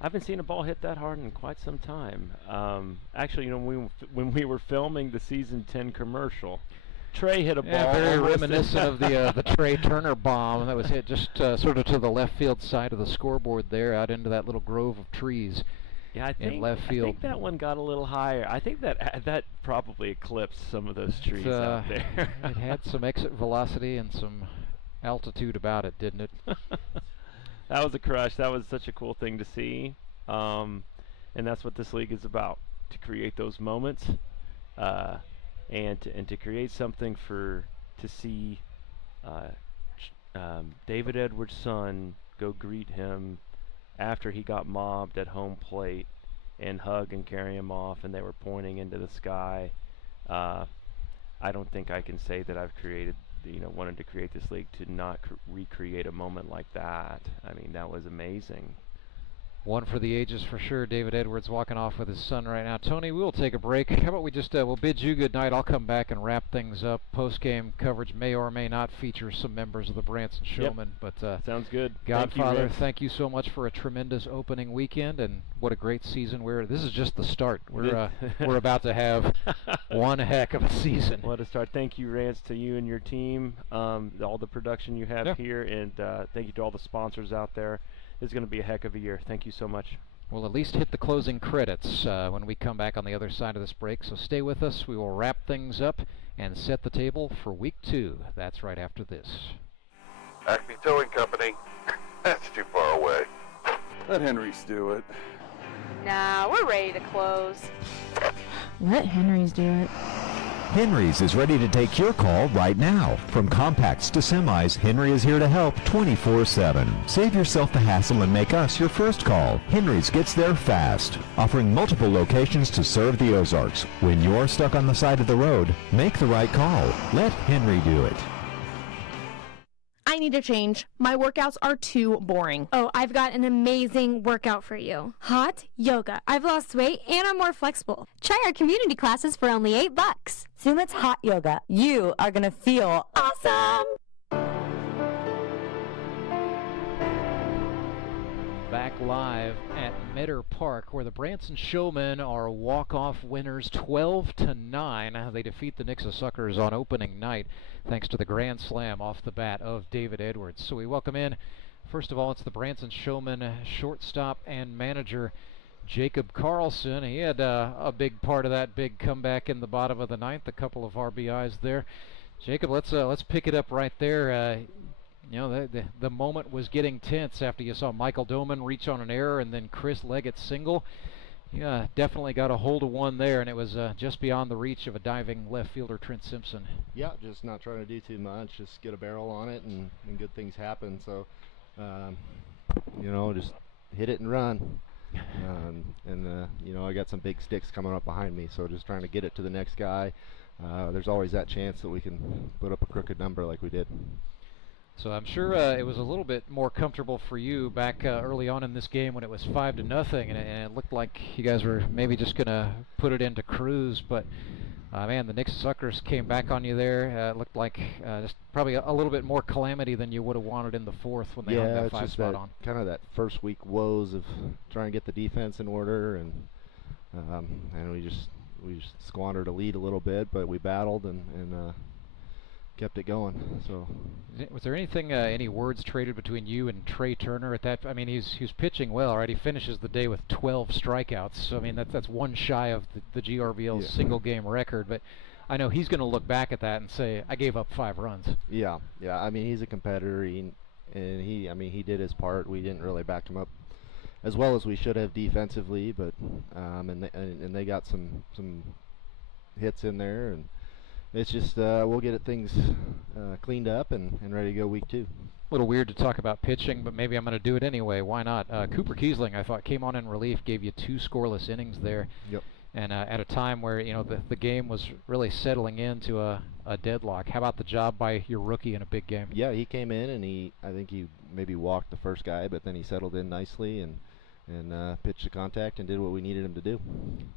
haven't seen a ball hit that hard in quite some time. Actually, when we were filming the season 10 commercial, Trey hit a ball. Very reminiscent of the Trey Turner bomb that was hit just sort of to the left field side of the scoreboard there, out into that little grove of trees. Yeah, I think, in left field. I think that one got a little higher. I think that probably eclipsed some of those trees out there. It had some exit velocity and some altitude about it, didn't it? That was a crush. That was such a cool thing to see. And that's what this league is about, to create those moments and to create something to see David Edwards' son go greet him after he got mobbed at home plate and hug and carry him off, and they were pointing into the sky. I don't think I can say that I've wanted to create this league to not recreate a moment like that. I mean, that was amazing. One for the ages for sure. David Edwards walking off with his son right now. Tony, we will take a break. How about we just we'll bid you good night. I'll come back and wrap things up. Post-game coverage may or may not feature some members of the Branson Showmen. Yep. But sounds good. Godfather, thank you so much for a tremendous opening weekend, and what a great season. This is just the start. We're about to have one heck of a season. What a start. Thank you, Rance, to you and your team, all the production you have here, and thank you to all the sponsors out there. It's going to be a heck of a year. Thank you so much. We'll at least hit the closing credits when we come back on the other side of this break, so stay with us. We will wrap things up and set the table for week 2. That's right after this. Acme Towing Company. That's too far away. Let Henry's do it. Nah, we're ready to close. Let Henry's do it. Henry's is ready to take your call right now. From compacts to semis, Henry is here to help 24/7. Save yourself the hassle and make us your first call. Henry's gets there fast, offering multiple locations to serve the Ozarks. When you're stuck on the side of the road, make the right call. Let Henry do it. I need a change. My workouts are too boring. Oh, I've got an amazing workout for you. Hot yoga. I've lost weight and I'm more flexible. Try our community classes for only $8. Sumit's hot yoga. You are going to feel awesome. Back live at Meadow Park, where the Branson Showmen are walk-off winners 12-9. They defeat the Nixa Suckers on opening night, thanks to the grand slam off the bat of David Edwards. So we welcome in, first of all, it's the Branson Showmen shortstop and manager, Jacob Karlson. He had a big part of that big comeback in the bottom of the ninth, a couple of RBIs there. Jacob, let's pick it up right there. You know, the moment was getting tense after you saw Michael Doman reach on an error and then Chris Leggett single. Yeah, definitely got a hold of one there, and it was just beyond the reach of a diving left fielder, Trent Simpson. Yeah, just not trying to do too much, just get a barrel on it and good things happen. So, you know, just hit it and run. You know, I got some big sticks coming up behind me, so just trying to get it to the next guy. There's always that chance that we can put up a crooked number like we did. So I'm sure it was a little bit more comfortable for you back early on in this game when it was 5-0, and it looked like you guys were maybe just going to put it into cruise. But man, the Nixa Suckers came back on you there. It looked like just probably a little bit more calamity than you would have wanted in the fourth when they hung that 5 spot on. Kind of that first week woes of trying to get the defense in order, and we just squandered a lead a little bit, but we battled and kept it going. So, was there anything, any words traded between you and Trey Turner at that? I mean, he's pitching well, right? He finishes the day with 12 strikeouts. So, I mean, that's one shy of the GRBL single game record. But I know he's going to look back at that and say, I gave up 5 runs. Yeah. I mean, he's a competitor, and he did his part. We didn't really back him up as well as we should have defensively, but and they got some hits in there, and it's just we'll get things cleaned up and ready to go week 2. A little weird to talk about pitching, but maybe I'm going to do it anyway. Why not? Cooper Kiesling, I thought, came on in relief, gave you 2 scoreless innings there. Yep. And at a time where, you know, the game was really settling into a deadlock. How about the job by your rookie in a big game? Yeah, he came in and I think he maybe walked the first guy, but then he settled in nicely, and pitched to contact and did what we needed him to do.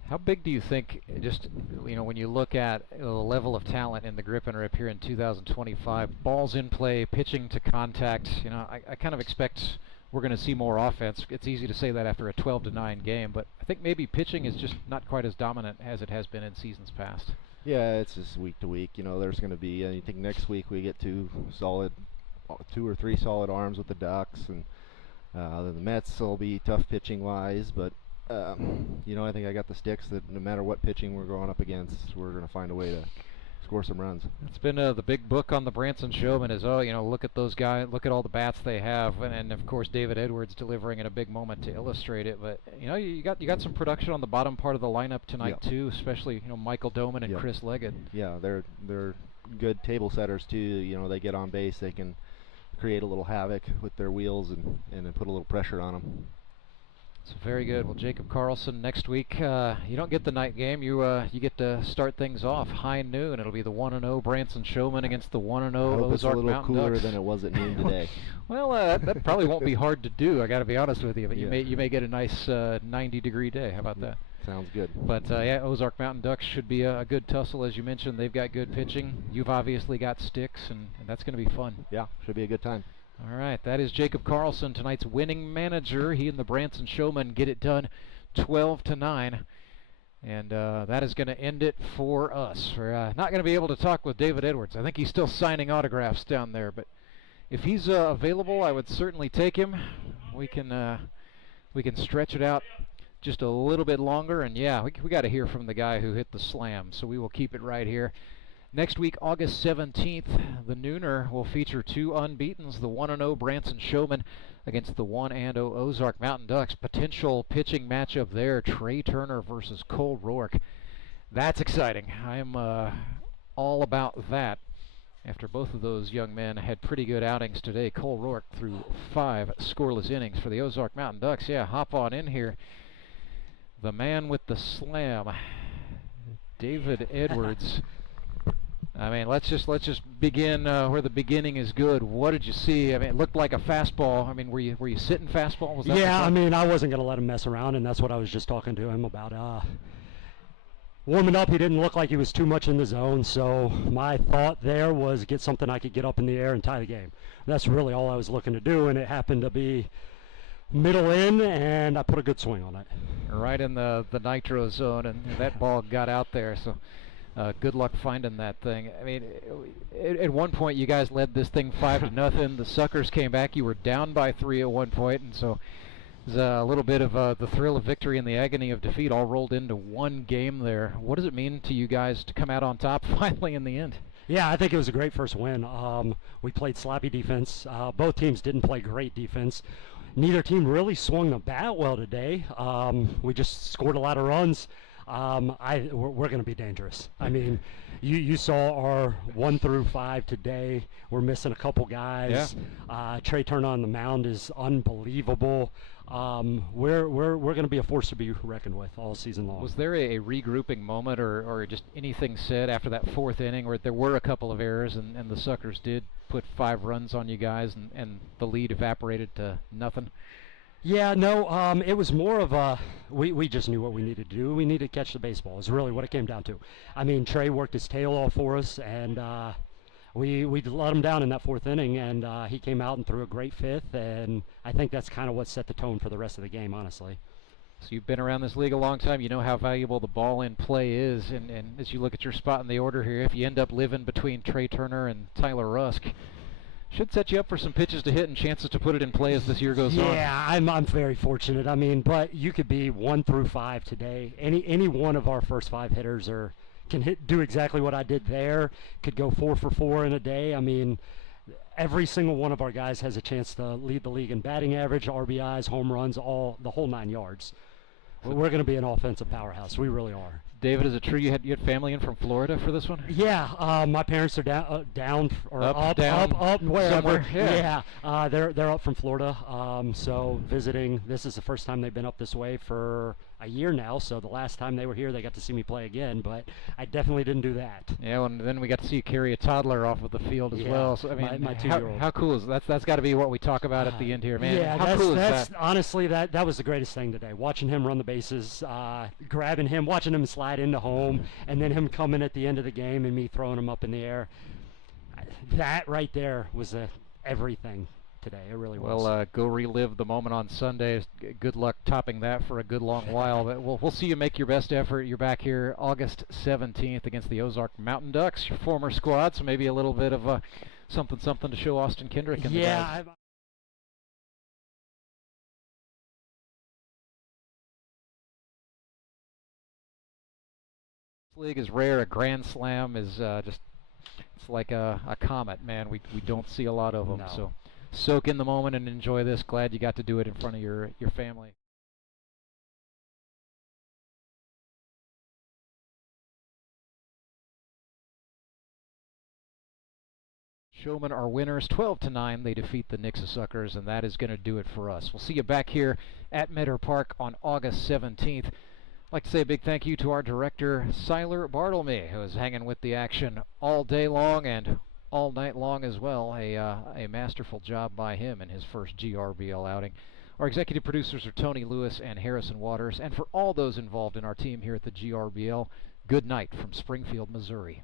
How big do you think, just when you look at the level of talent in the grip and rip here in 2025, balls in play, pitching to contact, I kind of expect we're going to see more offense. It's easy to say that after a 12-9 game, but I think maybe pitching is just not quite as dominant as it has been in seasons past. Yeah, it's just week to week. There's going to be, I think next week we get 2 or 3 solid arms with the Ducks, and then the Mets will be tough pitching wise, but I think I got the sticks that no matter what pitching we're going up against, we're going to find a way to score some runs. It's been the big book on the Branson Showmen is, look at those guys, look at all the bats they have, and of course David Edwards delivering in a big moment to illustrate it. But you got some production on the bottom part of the lineup tonight too, especially Michael Doman and Chris Leggett. Yeah, they're good table setters too. They get on base, they can create a little havoc with their wheels and put a little pressure on them. So very good. Well, Jacob Karlson next week. You don't get the night game. You get to start things off high noon. It'll be the 1-0 Branson Showmen against the 1-0 Ozark Mountain Ducks. It's a little cooler than it was at noon today. Well, that probably won't be hard to do. I got to be honest with you. But you may get a nice 90-degree day. How about that? Sounds good. But Ozark Mountain Ducks should be a good tussle, as you mentioned. They've got good pitching. You've obviously got sticks, and that's going to be fun. Yeah, should be a good time. All right, that is Jacob Karlson, tonight's winning manager. He and the Branson Showmen get it done 12-9. And that is going to end it for us. We're not going to be able to talk with David Edwards. I think he's still signing autographs down there. But if he's available, I would certainly take him. We can stretch it out just a little bit longer. And, yeah, we got to hear from the guy who hit the slam. So we will keep it right here. Next week, August 17th, the Nooner will feature 2 unbeatens, the 1-0 Branson Showmen against the 1-0 Ozark Mountain Ducks. Potential pitching matchup there, Trey Turner versus Cole Rourke. That's exciting. I'm all about that. After both of those young men had pretty good outings today, Cole Rourke threw 5 scoreless innings for the Ozark Mountain Ducks. Yeah, hop on in here. The man with the slam, David Edwards. I mean, let's just begin where the beginning is good. What did you see? I mean, it looked like a fastball. I mean, were you sitting fastball? Was that I mean, I wasn't going to let him mess around, and that's what I was just talking to him about. Warming up, he didn't look like he was too much in the zone, so my thought there was get something I could get up in the air and tie the game. That's really all I was looking to do, and it happened to be middle in, and I put a good swing on it. Right in the nitro zone, and that ball got out there, so... good luck finding that thing. I mean, at one point you guys led this thing 5-0. The Suckers came back. You were down by 3 at one point, and so it was a little bit of the thrill of victory and the agony of defeat all rolled into one game there. What does it mean to you guys to come out on top finally in the end? Yeah, I think it was a great first win. We played sloppy defense. Both teams didn't play great defense. Neither team really swung the bat well today. We just scored a lot of runs. We're going to be dangerous. I mean, you saw our 1 through 5 today. We're missing a couple guys. Yeah. Trey Turner on the mound is unbelievable. We're going to be a force to be reckoned with all season long. Was there a regrouping moment or just anything said after that 4th inning where there were a couple of errors and the Suckers did put 5 runs on you guys and the lead evaporated to nothing? Yeah, no, it was more of a, we just knew what we needed to do. We needed to catch the baseball is really what it came down to. I mean, Trey worked his tail off for us, and we let him down in that 4th inning, and he came out and threw a great 5th, and I think that's kind of what set the tone for the rest of the game, honestly. So you've been around this league a long time. You know how valuable the ball in play is, and as you look at your spot in the order here, if you end up living between Trey Turner and Tyler Rusk, should set you up for some pitches to hit and chances to put it in play as this year goes on. Yeah, I'm very fortunate. I mean, but you could be 1 through 5 today. Any one of our first 5 hitters can do exactly what I did there. Could go 4 for 4 in a day. I mean, every single one of our guys has a chance to lead the league in batting average, RBIs, home runs, the whole 9 yards. We're going to be an offensive powerhouse. We really are. David, is it true you had family in from Florida for this one? Yeah, my parents are down or up, wherever. Somewhere. Yeah, they're up from Florida. So visiting. This is the first time they've been up this way for a year now, so the last time they were here, they got to see me play again, but I definitely didn't do that. Yeah, and then we got to see you carry a toddler off of the field as well. So I mean, my 2-year-old. How cool is that? That's got to be what we talk about at the end here, man. Yeah, how cool is that? Honestly, that was the greatest thing today. Watching him run the bases, grabbing him, watching him slide into home, and then him coming at the end of the game and me throwing him up in the air. That right there was everything today. It really was. Well, go relive the moment on Sunday. Good luck topping that for a good long while. But we'll see you make your best effort. You're back here August 17th against the Ozark Mountain Ducks, your former squad, so maybe a little bit of something to show Austin Kendrick and the guys. This league is rare. A grand slam is just, it's like a comet, man. We don't see a lot of them. No. So soak in the moment and enjoy this. Glad you got to do it in front of your family. Showmen are winners, 12-9. They defeat the Nixa Suckers, and that is going to do it for us. We'll see you back here at Meadow Park on August 17th. I'd like to say a big thank you to our director, Schuyler Carter, who is hanging with the action all day long and all night long as well. A masterful job by him in his first GRBL outing. Our executive producers are Tony Lewis and Harrison Waters. And for all those involved in our team here at the GRBL, good night from Springfield, Missouri.